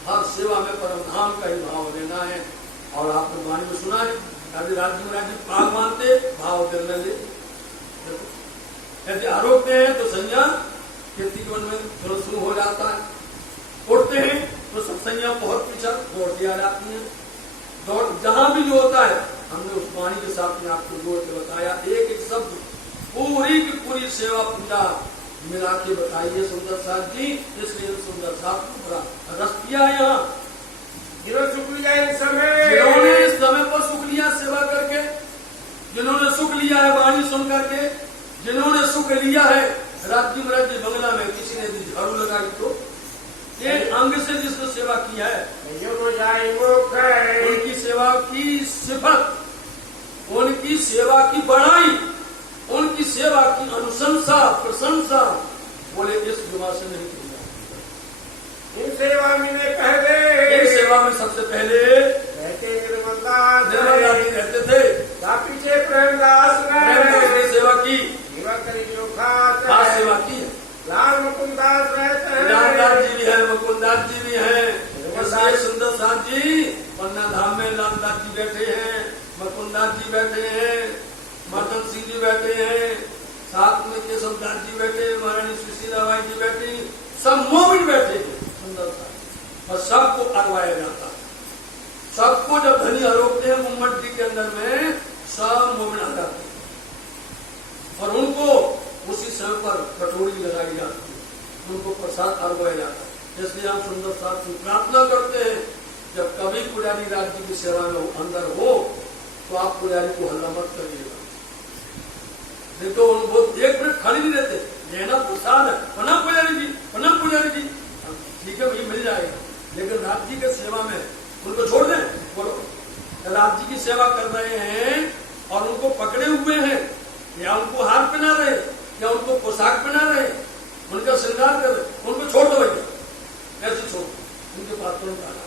हर सेवा में परम धाम का ही भाव लेना है। और आपने वाणी में सुना है, यदि राज्य में राज्य पाग मानते भाव दिल में ले, यदि आरोपते हैं तो संज्ञा खेती जीवन में थोड़ा शुरू हो जाता है, उठते हैं तो सब संज्ञा बहुत पीछा दौड़ती आ जाती है। दौड़ जहां भी जो होता है, हमने उस वाणी के साथ में आपको जोड़ के बताया, एक एक शब्द पूरी की पूरी सेवा पूजा मिला के बताइए सुंदर साथ जी। इसलिए सुंदर साथ को बड़ा रस किया यहाँ। जिन्होंने सुख लिया इस समय, जिन्होंने इस समय पर सुख लिया सेवा करके, जिन्होंने सुख लिया है वाणी सुन करके, जिन्होंने सुख लिया है राज्य में राज्य बंगला में किसी ने यदि झाड़ू लगाई तो एक अंग से जिसने सेवा की है, उनकी सेवा की सिफत, उनकी सेवा की बड़ाई, उनकी सेवा की अनुशंसा प्रशंसा बोले इस युवा से नहीं की जाती। इन सेवा में पहले, इस सेवा में सबसे पहले कहते निर्मलदास जी कहते थे, पीछे प्रेमदास ने सेवा की, सेवा करी जो खास खास सेवा की है। लाल मुकुंदास रहते हैं, लालदास जी भी है, मुकुंदास जी भी है। इसलिए सुंदर साथ जी पन्ना धाम में लालदास जी बैठे हैं, मुकुंदास जी बैठे हैं, मर्दन सिंह जी बैठे हैं, साथ में केशवदास जी बैठे, महारानी सुशीलाबाई जी बैठी, सब मोमिन बैठे हैं सुंदर साथ। और सबको अगवाया जाता है, सबको जब धनी आरोपते हैं मुम्मटी के अंदर में, सब मोमिन आ जाते हैं और उनको उसी समय पर कटोरी लगाई जाती है, उनको प्रसाद अगवाया जाता है। इसलिए हम सुंदर साथ की प्रार्थना करते हैं, जब कभी पुजारी राज्य की सेवा में अंदर हो तो आप पुजारी को हल्ला मत करिएगा। नहीं तो वो एक मिनट खड़ी नहीं रहते, लेना प्रसाद है, प्रणाम पुजारी जी, प्रणाम पुजारी जी, ठीक है वही मिल जाएगा। लेकिन राज्य की सेवा में उनको छोड़ दें, बोलो राज्य की सेवा कर रहे हैं और उनको पकड़े हुए हैं, या उनको हार पहना रहे, या उनको पोशाक पहना रहे, उनका श्रृंगार कर रहे, उनको छोड़ दो भैया, ऐसे छोड़, उनके पास तुरंत आना,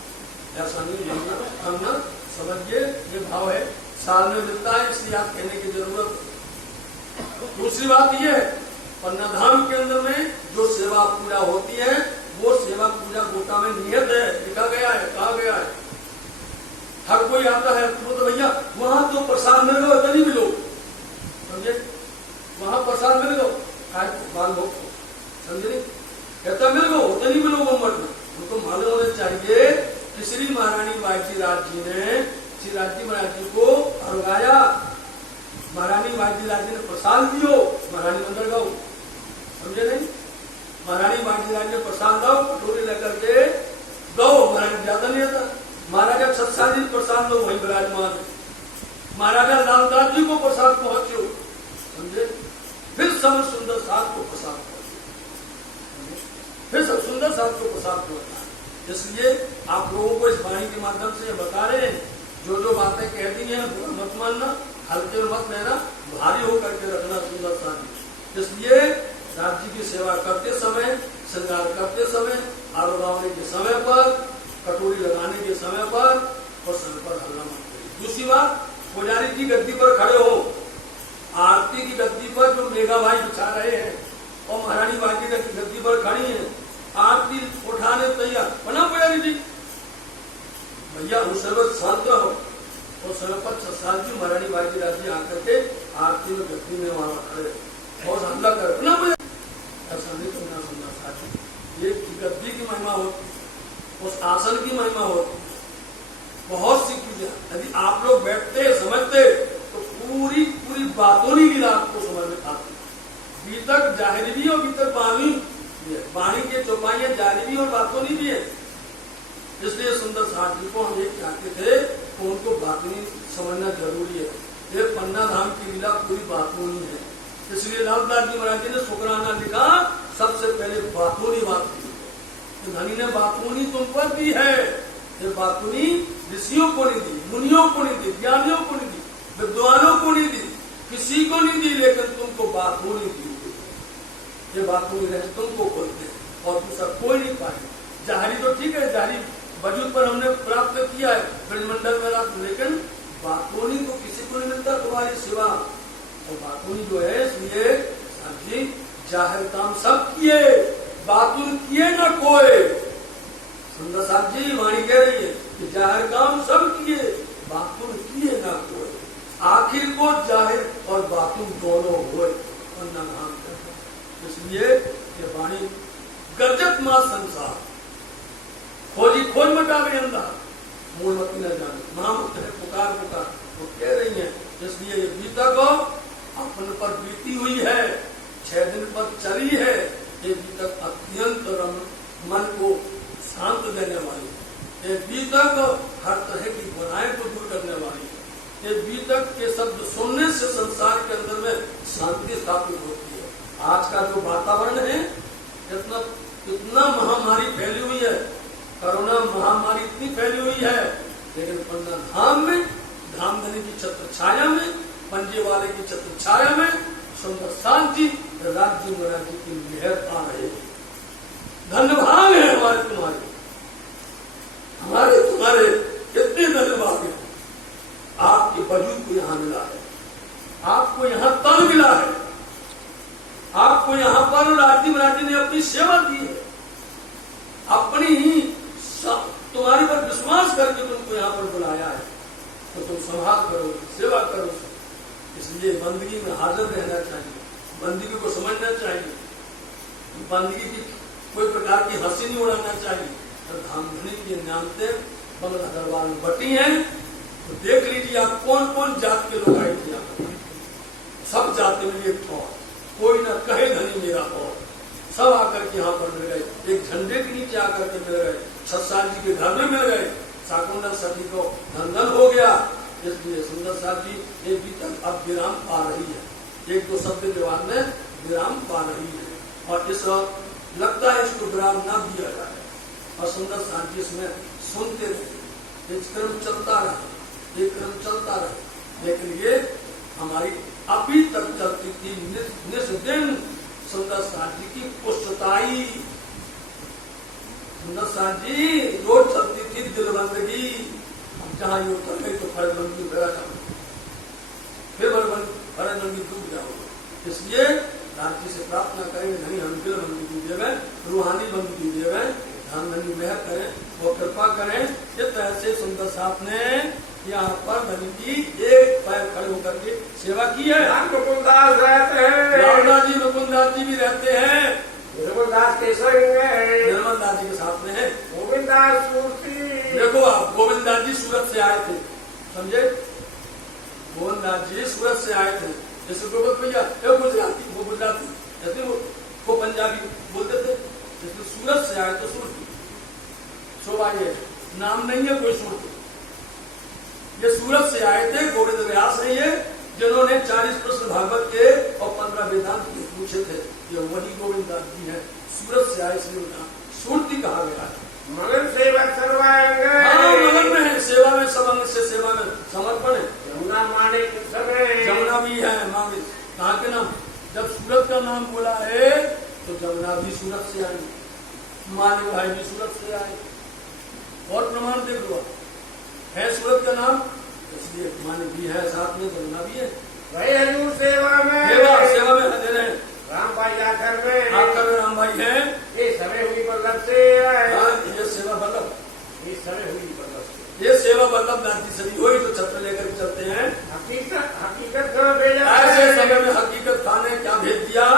ऐसा नहीं है। हम ना समझिए ये भाव है, साल में मिलता है इसलिए आप कहने की जरूरत। दूसरी बात ये है, पन्ना धाम के अंदर में जो सेवा पूजा होती है वो सेवा पूजा गोटा में नियत है, लिखा गया है, कहा गया है। हर कोई आता है तो भैया वहां तो प्रसाद मिल लो, इतनी मिलो, समझे, वहां प्रसाद मिल लो, बाल भोग समझे, कहता मिल लो उतनी मिलो गुम्बद में। उनको मालूम होना चाहिए कि श्री महारानी वाजीराज जी ने श्री राज्य महाराज जी को हरगाया, महारानी वाजीराज जी ने प्रसाद दियो, महारानी मंदिर गाओ, समझे नहीं, महारानी वाजीराज ने प्रसाद दो, कटोरी लेकर के दो, महारानी ज्यादा नहीं आता, महाराजा सत्सा जी प्रसाद दो वही विराजमान है, महाराजा लालदास जी को प्रसाद पहुंचो, समझे, फिर सब सुंदर साथ को प्रसाद पहुंचे, फिर सब सुंदर साथ को प्रसाद पहुंचा। इसलिए आप लोगों को इस वाणी के माध्यम से बता रहे हैं, जो जो बातें कह दी हैं मत मानना, हल्के में मत लेना, भारी होकर के रखना सुंदर साथ। इसलिए राज्य की सेवा करते समय, श्रृंगार करते समय, आरोगावने के समय पर, कटोरी लगाने के समय पर और समय पर हल्ला मत करिए। दूसरी बात, पुजारी की गद्दी पर खड़े हो, आरती की गद्दी पर जो मेघा भाई बिछा रहे हैं और महारानी बाजी की गद्दी पर खड़ी है, आरती उठाने तैयार, बना पुजारी जी भैया उस समय शांत हो, और समय पर सत्साल जी महारानी बाजी राजी आकर के आरती में गद्दी में वहां खड़े और हमला कर बना पुजारी, ऐसा नहीं करना सुनना साथी। ये गद्दी की महिमा होती, उस आसन की महिमा होती, बहुत सी चीजें यदि आप लोग बैठते समझते तो पूरी पूरी बातों की आपको समझ में आती। भीतर जाहिर भी और भीतर बानी, वाणी के चौपाइयां जारी भी और बातों भी है। इसलिए सुंदर साथ जी को हम ये चाहते थे तो उनको बातनी समझना जरूरी है। ये पन्ना धाम की लीला पूरी बातोनी है, इसलिए लालदास जी महाराज जी ने शुक्राना लिखा, सबसे पहले बातोनी बात की, तो धनी ने बातोनी तुम पर दी है। ये बातोनी ऋषियों को नहीं दी, मुनियों को नहीं दी, ज्ञानियों को नहीं दी, विद्वानों को नहीं दी, किसी को नहीं दी, लेकिन तुमको बातोनी दी। ये बातोनी रहे तुमको बोलते हैं, और दूसरा कोई नहीं पाए। जाहिरी तो ठीक है, जाहिरी वजूद पर हमने प्राप्त किया है ब्रजमंडल में रात, लेकिन बातोनी तो किसी को नहीं मिलता तुम्हारी सिवा। और बातोनी जो है, इसलिए जी जाहिर काम सब किए, बातुन किए ना कोई। सुंदर साहब जी वाणी कह रही है कि जाहिर काम सब किए, बातुन किए ना कोई। आखिर को जाहिर और बातुन दोनों हुए और न नाम। इसलिए ये वाणी गरजत मां संसार, खोजी खोज मटावे अंधा, मूल मत न जाने, महामत है पुकार पुकार, वो कह रही है। इसलिए ये गीता को अपन पर बीती हुई है, 6 दिन पर चली है। ये गीता अत्यंत मन को शांत देने वाली है। ये गीता को हर तरह की बुराई को दूर करने वाली है। ये गीता के शब्द सुनने से संसार के अंदर में शांति स्थापित होती है। आज का जो वातावरण है, इतना महामारी फैली हुई है, कोरोना महामारी इतनी फैली हुई है, लेकिन पन्ना धाम में, धामधनी की छत्र छाया में, पंजे वाले की छत्र छाया में सुंदर शांति राज्य महाराज की मेहर आ रहे। धन्यवाद है हमारे तुम्हारे, हमारे तुम्हारे कितने धन्यवाद है। आपके वजूद को यहाँ मिला है, आपको यहाँ तन मिला है, आपको यहाँ पर राज्य महाराज ने अपनी सेवा दी है, अपनी ही तुम्हारे पर विश्वास करके तुमको यहाँ पर बुलाया है, तो तुम संभाल करो, सेवा करो। इसलिए बंदगी में हाजिर रहना चाहिए, बंदगी को समझना चाहिए, बंदगी की कोई प्रकार की हंसी नहीं उड़ाना चाहिए। और धामधनी के नामते बंगला दरबार में बटी हैं, तो देख लीजिए आप कौन कौन जात के लोग आए थे यहाँ पर। सब जाति में एक था, कोई ना कहे धनी मेरा और, सब आकर के यहाँ पर मिल गए, एक झंडे के नीचे आकर के मिल गए, सत्साल जी के घर में मिल गए, शाकुंडल सती को धन हो गया। इसलिए सुंदर साहब जी ये गीता अब विराम पा रही है, एक दो शब्द के बाद में विराम पा रही है, और इस लगता है इसको विराम न दिया जाए। और सुंदर साहब जी इसमें सुनते रहे, एक क्रम चलता रहे, एक क्रम चलता रहे, लेकिन ये हमारी अभी तक चलती थी निस दिन सुंदर साहब जी की पुष्टताई। सुंदर साहब जी रोज चलती थी दिलबंदगी, जहाँ ये उतर गई तो फरजबंदी बेरा जाओ, फिर फरजबंदी डूब जाओगे। इसलिए राज्य से प्रार्थना करेंगे, नहीं हम दिलबंदी दीजिए गए, रूहानी बंदी दीजिए गए, धनधनी मेहर करें, वो कृपा करें। इस तरह से सुंदर साहब ने यहाँ पर धनी की एक पैर खड़े होकर के सेवा की है। मुकुंदास रहते हैं, रामदास जी मुकुंदास जी भी रहते हैं, निर्मलदास केसरी में, निर्मलदास जी के साथ में है गोविंदास मूर्ति। देखो आप, गोविंदास जी सूरत से आए थे, समझे, गोविंदास जी सूरत से आए थे। जैसे गोविंद भैया गुजराती, वो गुजराती, जैसे वो पंजाबी बोलते थे, जैसे सूरत से आए तो सूरत शोभा, ये नाम नहीं है कोई सूरत, ये सूरत से आए थे। गोविंद व्यास है ये, जिन्होंने 40 प्रश्न भागवत के और 15 वेदांत के पूछे थे, ये वही गोविंदास जी है। सूरत से आए इसलिए उनका सूरती कहा गया है। मगन सेवा सर्वांग, हाँ मगन में है, सेवा में, सब अंग से सेवा में समर्पण है। यमुना माने समय, जमुना भी है, मांगे कहाँ के नाम, जब सूरत का नाम बोला है तो जमुना भी सूरत से आई, माने भाई भी सूरत से आए, और प्रमाण देख लो है सूरत का नाम, इसलिए माने भी है, साथ में जमुना भी है। भाई हजूर सेवा में, सेवा में हाजिर है। राम भाई आकर में, आकर में राम भाई है, ये समय हुई बल्लभ से आए, ये सेवा बल्लभ, ये समय हुई बल्लभ से, ये सेवा बल्लभ दादी सभी हुई तो छत्र लेकर चलते हैं। हकीकत का भेजा, ऐसे समय में हकीकत खाने क्या भेज दिया,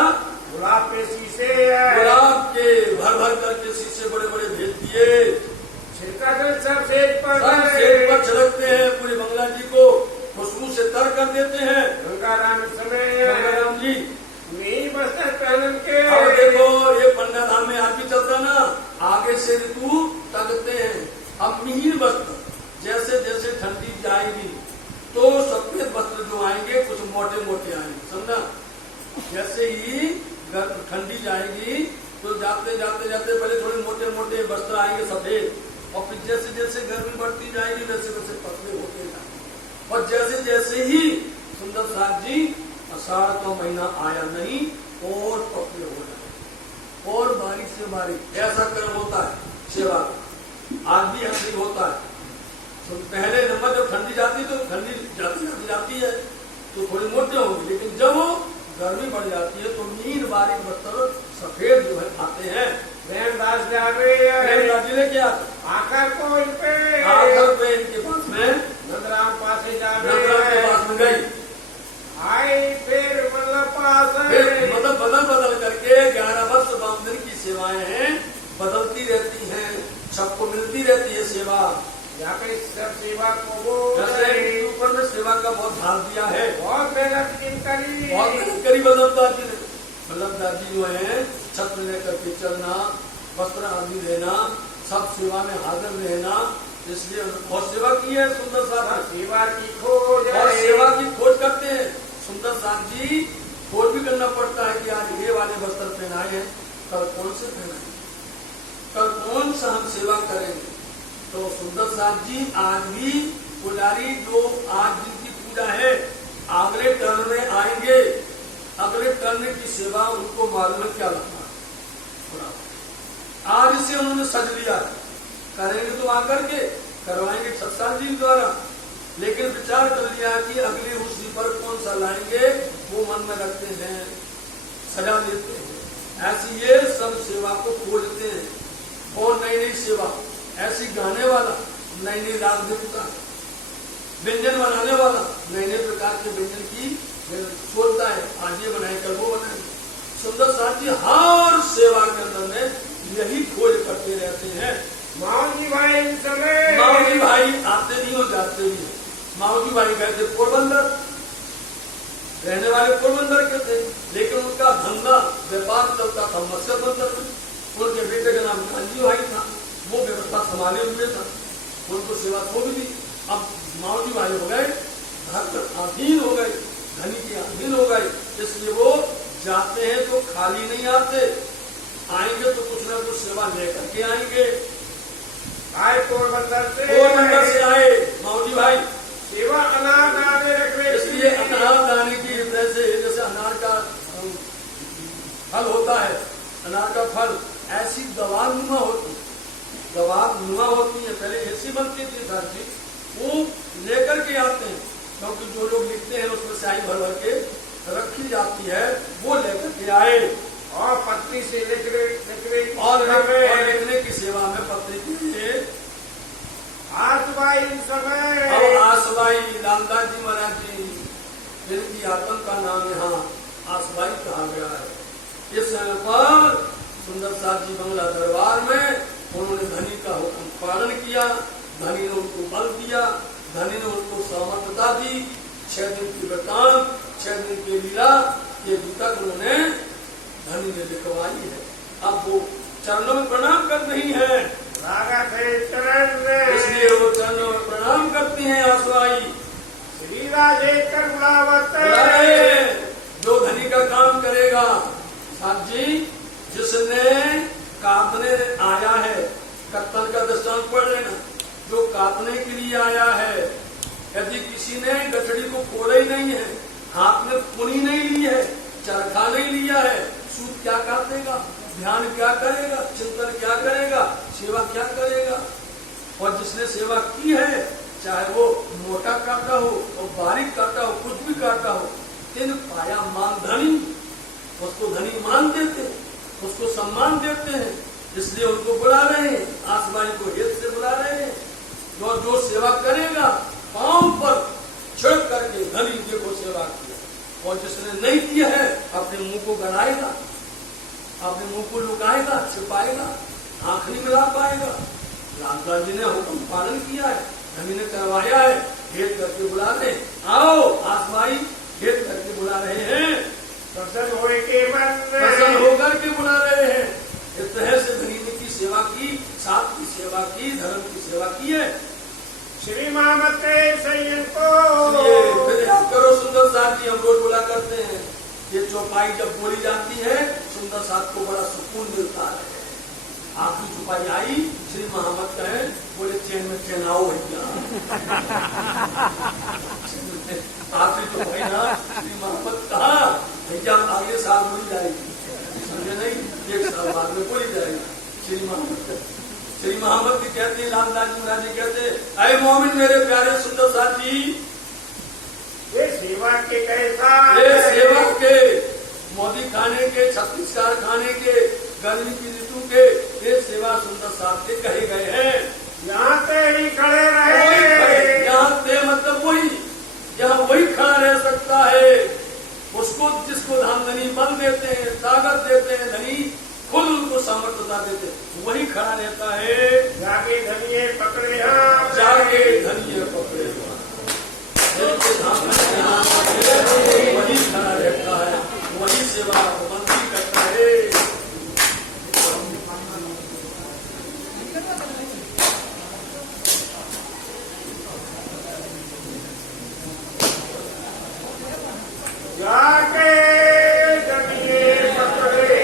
गुलाब के शीशे, गुलाब के भर भर करके शीशे बड़े बड़े भेज दिए, छिड़का कर सब सेज पर छिड़कते हैं, पूरी बंगला जी को खुशबू से तर कर देते हैं। गंगा राम समय, गंगा राम जी मेरी बस्तर पहन के, अब देखो ये पंडा धाम में आगे चलता ना, आगे से ऋतु तकते हैं। अब मिहिन वस्त्र, जैसे जैसे ठंडी जाएगी तो सफेद वस्त्र जो आएंगे कुछ मोटे मोटे आएंगे, समझा। जैसे ही ठंडी जाएगी तो जाते जाते जाते पहले थोड़े मोटे मोटे वस्त्र आएंगे सफेद, और फिर जैसे जैसे गर्मी बढ़ती जाएगी वैसे वैसे पतले होते जाएंगे। और जैसे जैसे ही सुंदर साहब जी 18 का महीना आया नहीं और पतले हो जाए, और बारीक से बारीक ऐसा कर्म होता है सेवा का। आज भी ऐसे ही होता है। तो पहले नंबर जब ठंडी जाती तो ठंडी जाती है तो थोड़ी मोटे होंगी, लेकिन जब वो गर्मी बढ़ जाती है तो मीन बारीक वस्त्र सफेद जो है आते हैं। प्रेमदास जावे प्रेमदास जी ने क्या आकर को इन पे आकर पे इनके पास में नंदराम पासे जावे नंदराम के पास में गई। आई फिर मतलब पास फिर मतलब बदल करके 11 वर्ष बामदन की सेवाएं हैं, बदलती रहती हैं, सबको मिलती रहती है सेवा। यहाँ पे सब सेवा को वो ऊपर में सेवा का बहुत ध्यान दिया है, बहुत मेहनत करी वल्लभदास जी ने। वल्लभदास जी जो है छत्र लेकर के चलना, वस्त्र आदि देना, सब सेवा में हाजिर रहना, इसलिए बहुत सेवा की है सुंदर साथ। सेवा की खोज और सेवा की खोज करते हैं सुंदर साथ जी। खोज भी करना पड़ता है कि आज ये वाले वस्त्र पहनाए हैं, कल कौन से पहनाए, कल कौन सा हम सेवा करेंगे। तो सुंदर साथ जी आज भी पुजारी जो आज जिनकी पूजा है अगले टर्न में आएंगे, अगले टर्न की सेवा उनको मालूम है क्या लगता है। आज से उन्होंने सज लिया, करेंगे तो आकर के करवाएंगे सत्सार जी द्वारा, लेकिन विचार कर लिया कि अगली उसी पर कौन सा लाएंगे वो मन में रखते हैं, सजा देते हैं। ऐसी ये सब सेवा को खोजते हैं। और नई नई सेवा ऐसी गाने वाला, नई नई राग देवता, व्यंजन बनाने वाला नए नए प्रकार के व्यंजन की सोचता है, आज ये बनाए कल वो बनाए। सुंदर साथ जी हर सेवा के अंदर में यही खोज करते रहते हैं। माओजी भाई समय माओजी भाई आते नहीं और जाते भी हैं। माओजी भाई गए थे पोरबंदर, रहने वाले पोरबंदर के थे, लेकिन उनका धंधा व्यापार चलता था मत्स्य बंदर में। उनके बेटे का नाम कांजी भाई था, वो व्यवस्था संभाले हुए था, उनको सेवा थोड़ी दी। अब माओजी भाई हो गए, घर पर अधीन हो गए, धनी के अधीन हो गए, इसलिए वो जाते हैं तो खाली नहीं आते, आएंगे तो कुछ ना कुछ सेवा लेकर के आएंगे। आए पोरबंदर से आए माओजी भाई, सेवा अनार दाने रखने, इसलिए अनार दाने की वजह से जैसे अनार का फल होता है, अनार का फल ऐसी दवा नुमा होती है, दवा नुमा होती है, पहले ऐसी बनती थी साथी, वो लेकर के आते हैं, क्योंकि जो लोग लिखते हैं उसमें स्याही भर भर के रखी जाती है, वो लेकर के आए और पत्नी से लिख और लिखने की सेवा में पत्री के लिए आसबाई समय और आसबाई लालदास जी महाराज जी, जिनकी आत्म का नाम यहाँ आसबाई कहा गया है। इस समय पर सुंदर साथ जी बंगला दरबार में उन्होंने धनी का हुक्म पालन किया, धनी ने उनको बल दिया, धनी ने उनको सामर्थ्यता दी। 6 दिन की वृतांत, 6 दिन की लीला ये अभी तक उन्होंने धनी ने लिखवाई है। अब वो चरणों में प्रणाम कर रही है, लागत है चरण में, इसलिए वो चरणों में प्रणाम करती हैं आसवाई। श्री राजेकर बुलावत जो धनी का काम करेगा साथ जी, जिसने काटने आया है, कत्तल का दृष्टांत पढ़ लेना, जो काटने के लिए आया है, यदि किसी ने गठड़ी को खोला ही नहीं है, हाथ में पुनी नहीं ली है, चरखा नहीं लिया है, सूत क्या काटेगा, ध्यान क्या करेगा, चिंतन क्या करेगा, सेवा क्या करेगा। और जिसने सेवा की है, चाहे वो मोटा काटा हो और बारीक काटा हो, कुछ भी काटा हो, तीन पाया मान धनी, उसको धनी मान देते हैं, उसको सम्मान देते हैं, इसलिए उनको बुला रहे हैं, आसमानी को हित से बुला रहे हैं। जो सेवा करेगा पांव पर छिड़क करके धनी देखो सेवा किया, और जिसने नहीं किया है अपने मुंह को गड़ाएगा, अपने मुंह को लुकाएगा, छिपाएगा, आंख नहीं मिला पाएगा। लालदास जी ने हुक्म पालन किया है, धनी ने करवाया है, हेत करके बुला रहे, आओ आसमाई, हेत करके बुला रहे हैं, प्रसन्न होए के मन प्रसन्न होकर के बुला रहे हैं। इस तरह से धनी ने की सेवा की, साथ की सेवा की, धर्म की सेवा की है। श्री मामते संयम को फिर याद करो सुंदर साथ जी, हम रोज बोला करते हैं, ये चौपाई जब बोली जाती है सुंदर साथ को बड़ा सुकून मिलता है। आखिरी चौपाई आई, श्री महामत कहे, बोले चैन में चैन आओ भैया। आखिरी चौपाई ना श्री महामत कहा, भैया अगले साल बोली जाएगी, समझे नहीं, 1 साल बाद श्री महामती कहते हैं, रामदास जी महाराज जी कहते हैं, अरे मोमिन मेरे प्यारे सुंदर साथी, ये सेवा के कैसा ये सेवक के, मोदी खाने के, छत्तीसगढ़ खाने के, गर्मी की ऋतु के, ये सेवा सुंदर साथ के कहे गए हैं। यहाँ से ही खड़े रहे। यहाँ से मतलब वही, यहाँ वही खड़ा रह सकता है। उसको जिसको हम धनी बल देते हैं, ताकत देते हैं, धनी खुद उनको सामर्थ्यता देते हैं, वही खड़ा रहता है। जागे धनिये पकड़े हाँ, जागे धनिये पकड़े वही खड़ा रहता है, वही सेवा बंदी करता है। जागे धनिये पकड़े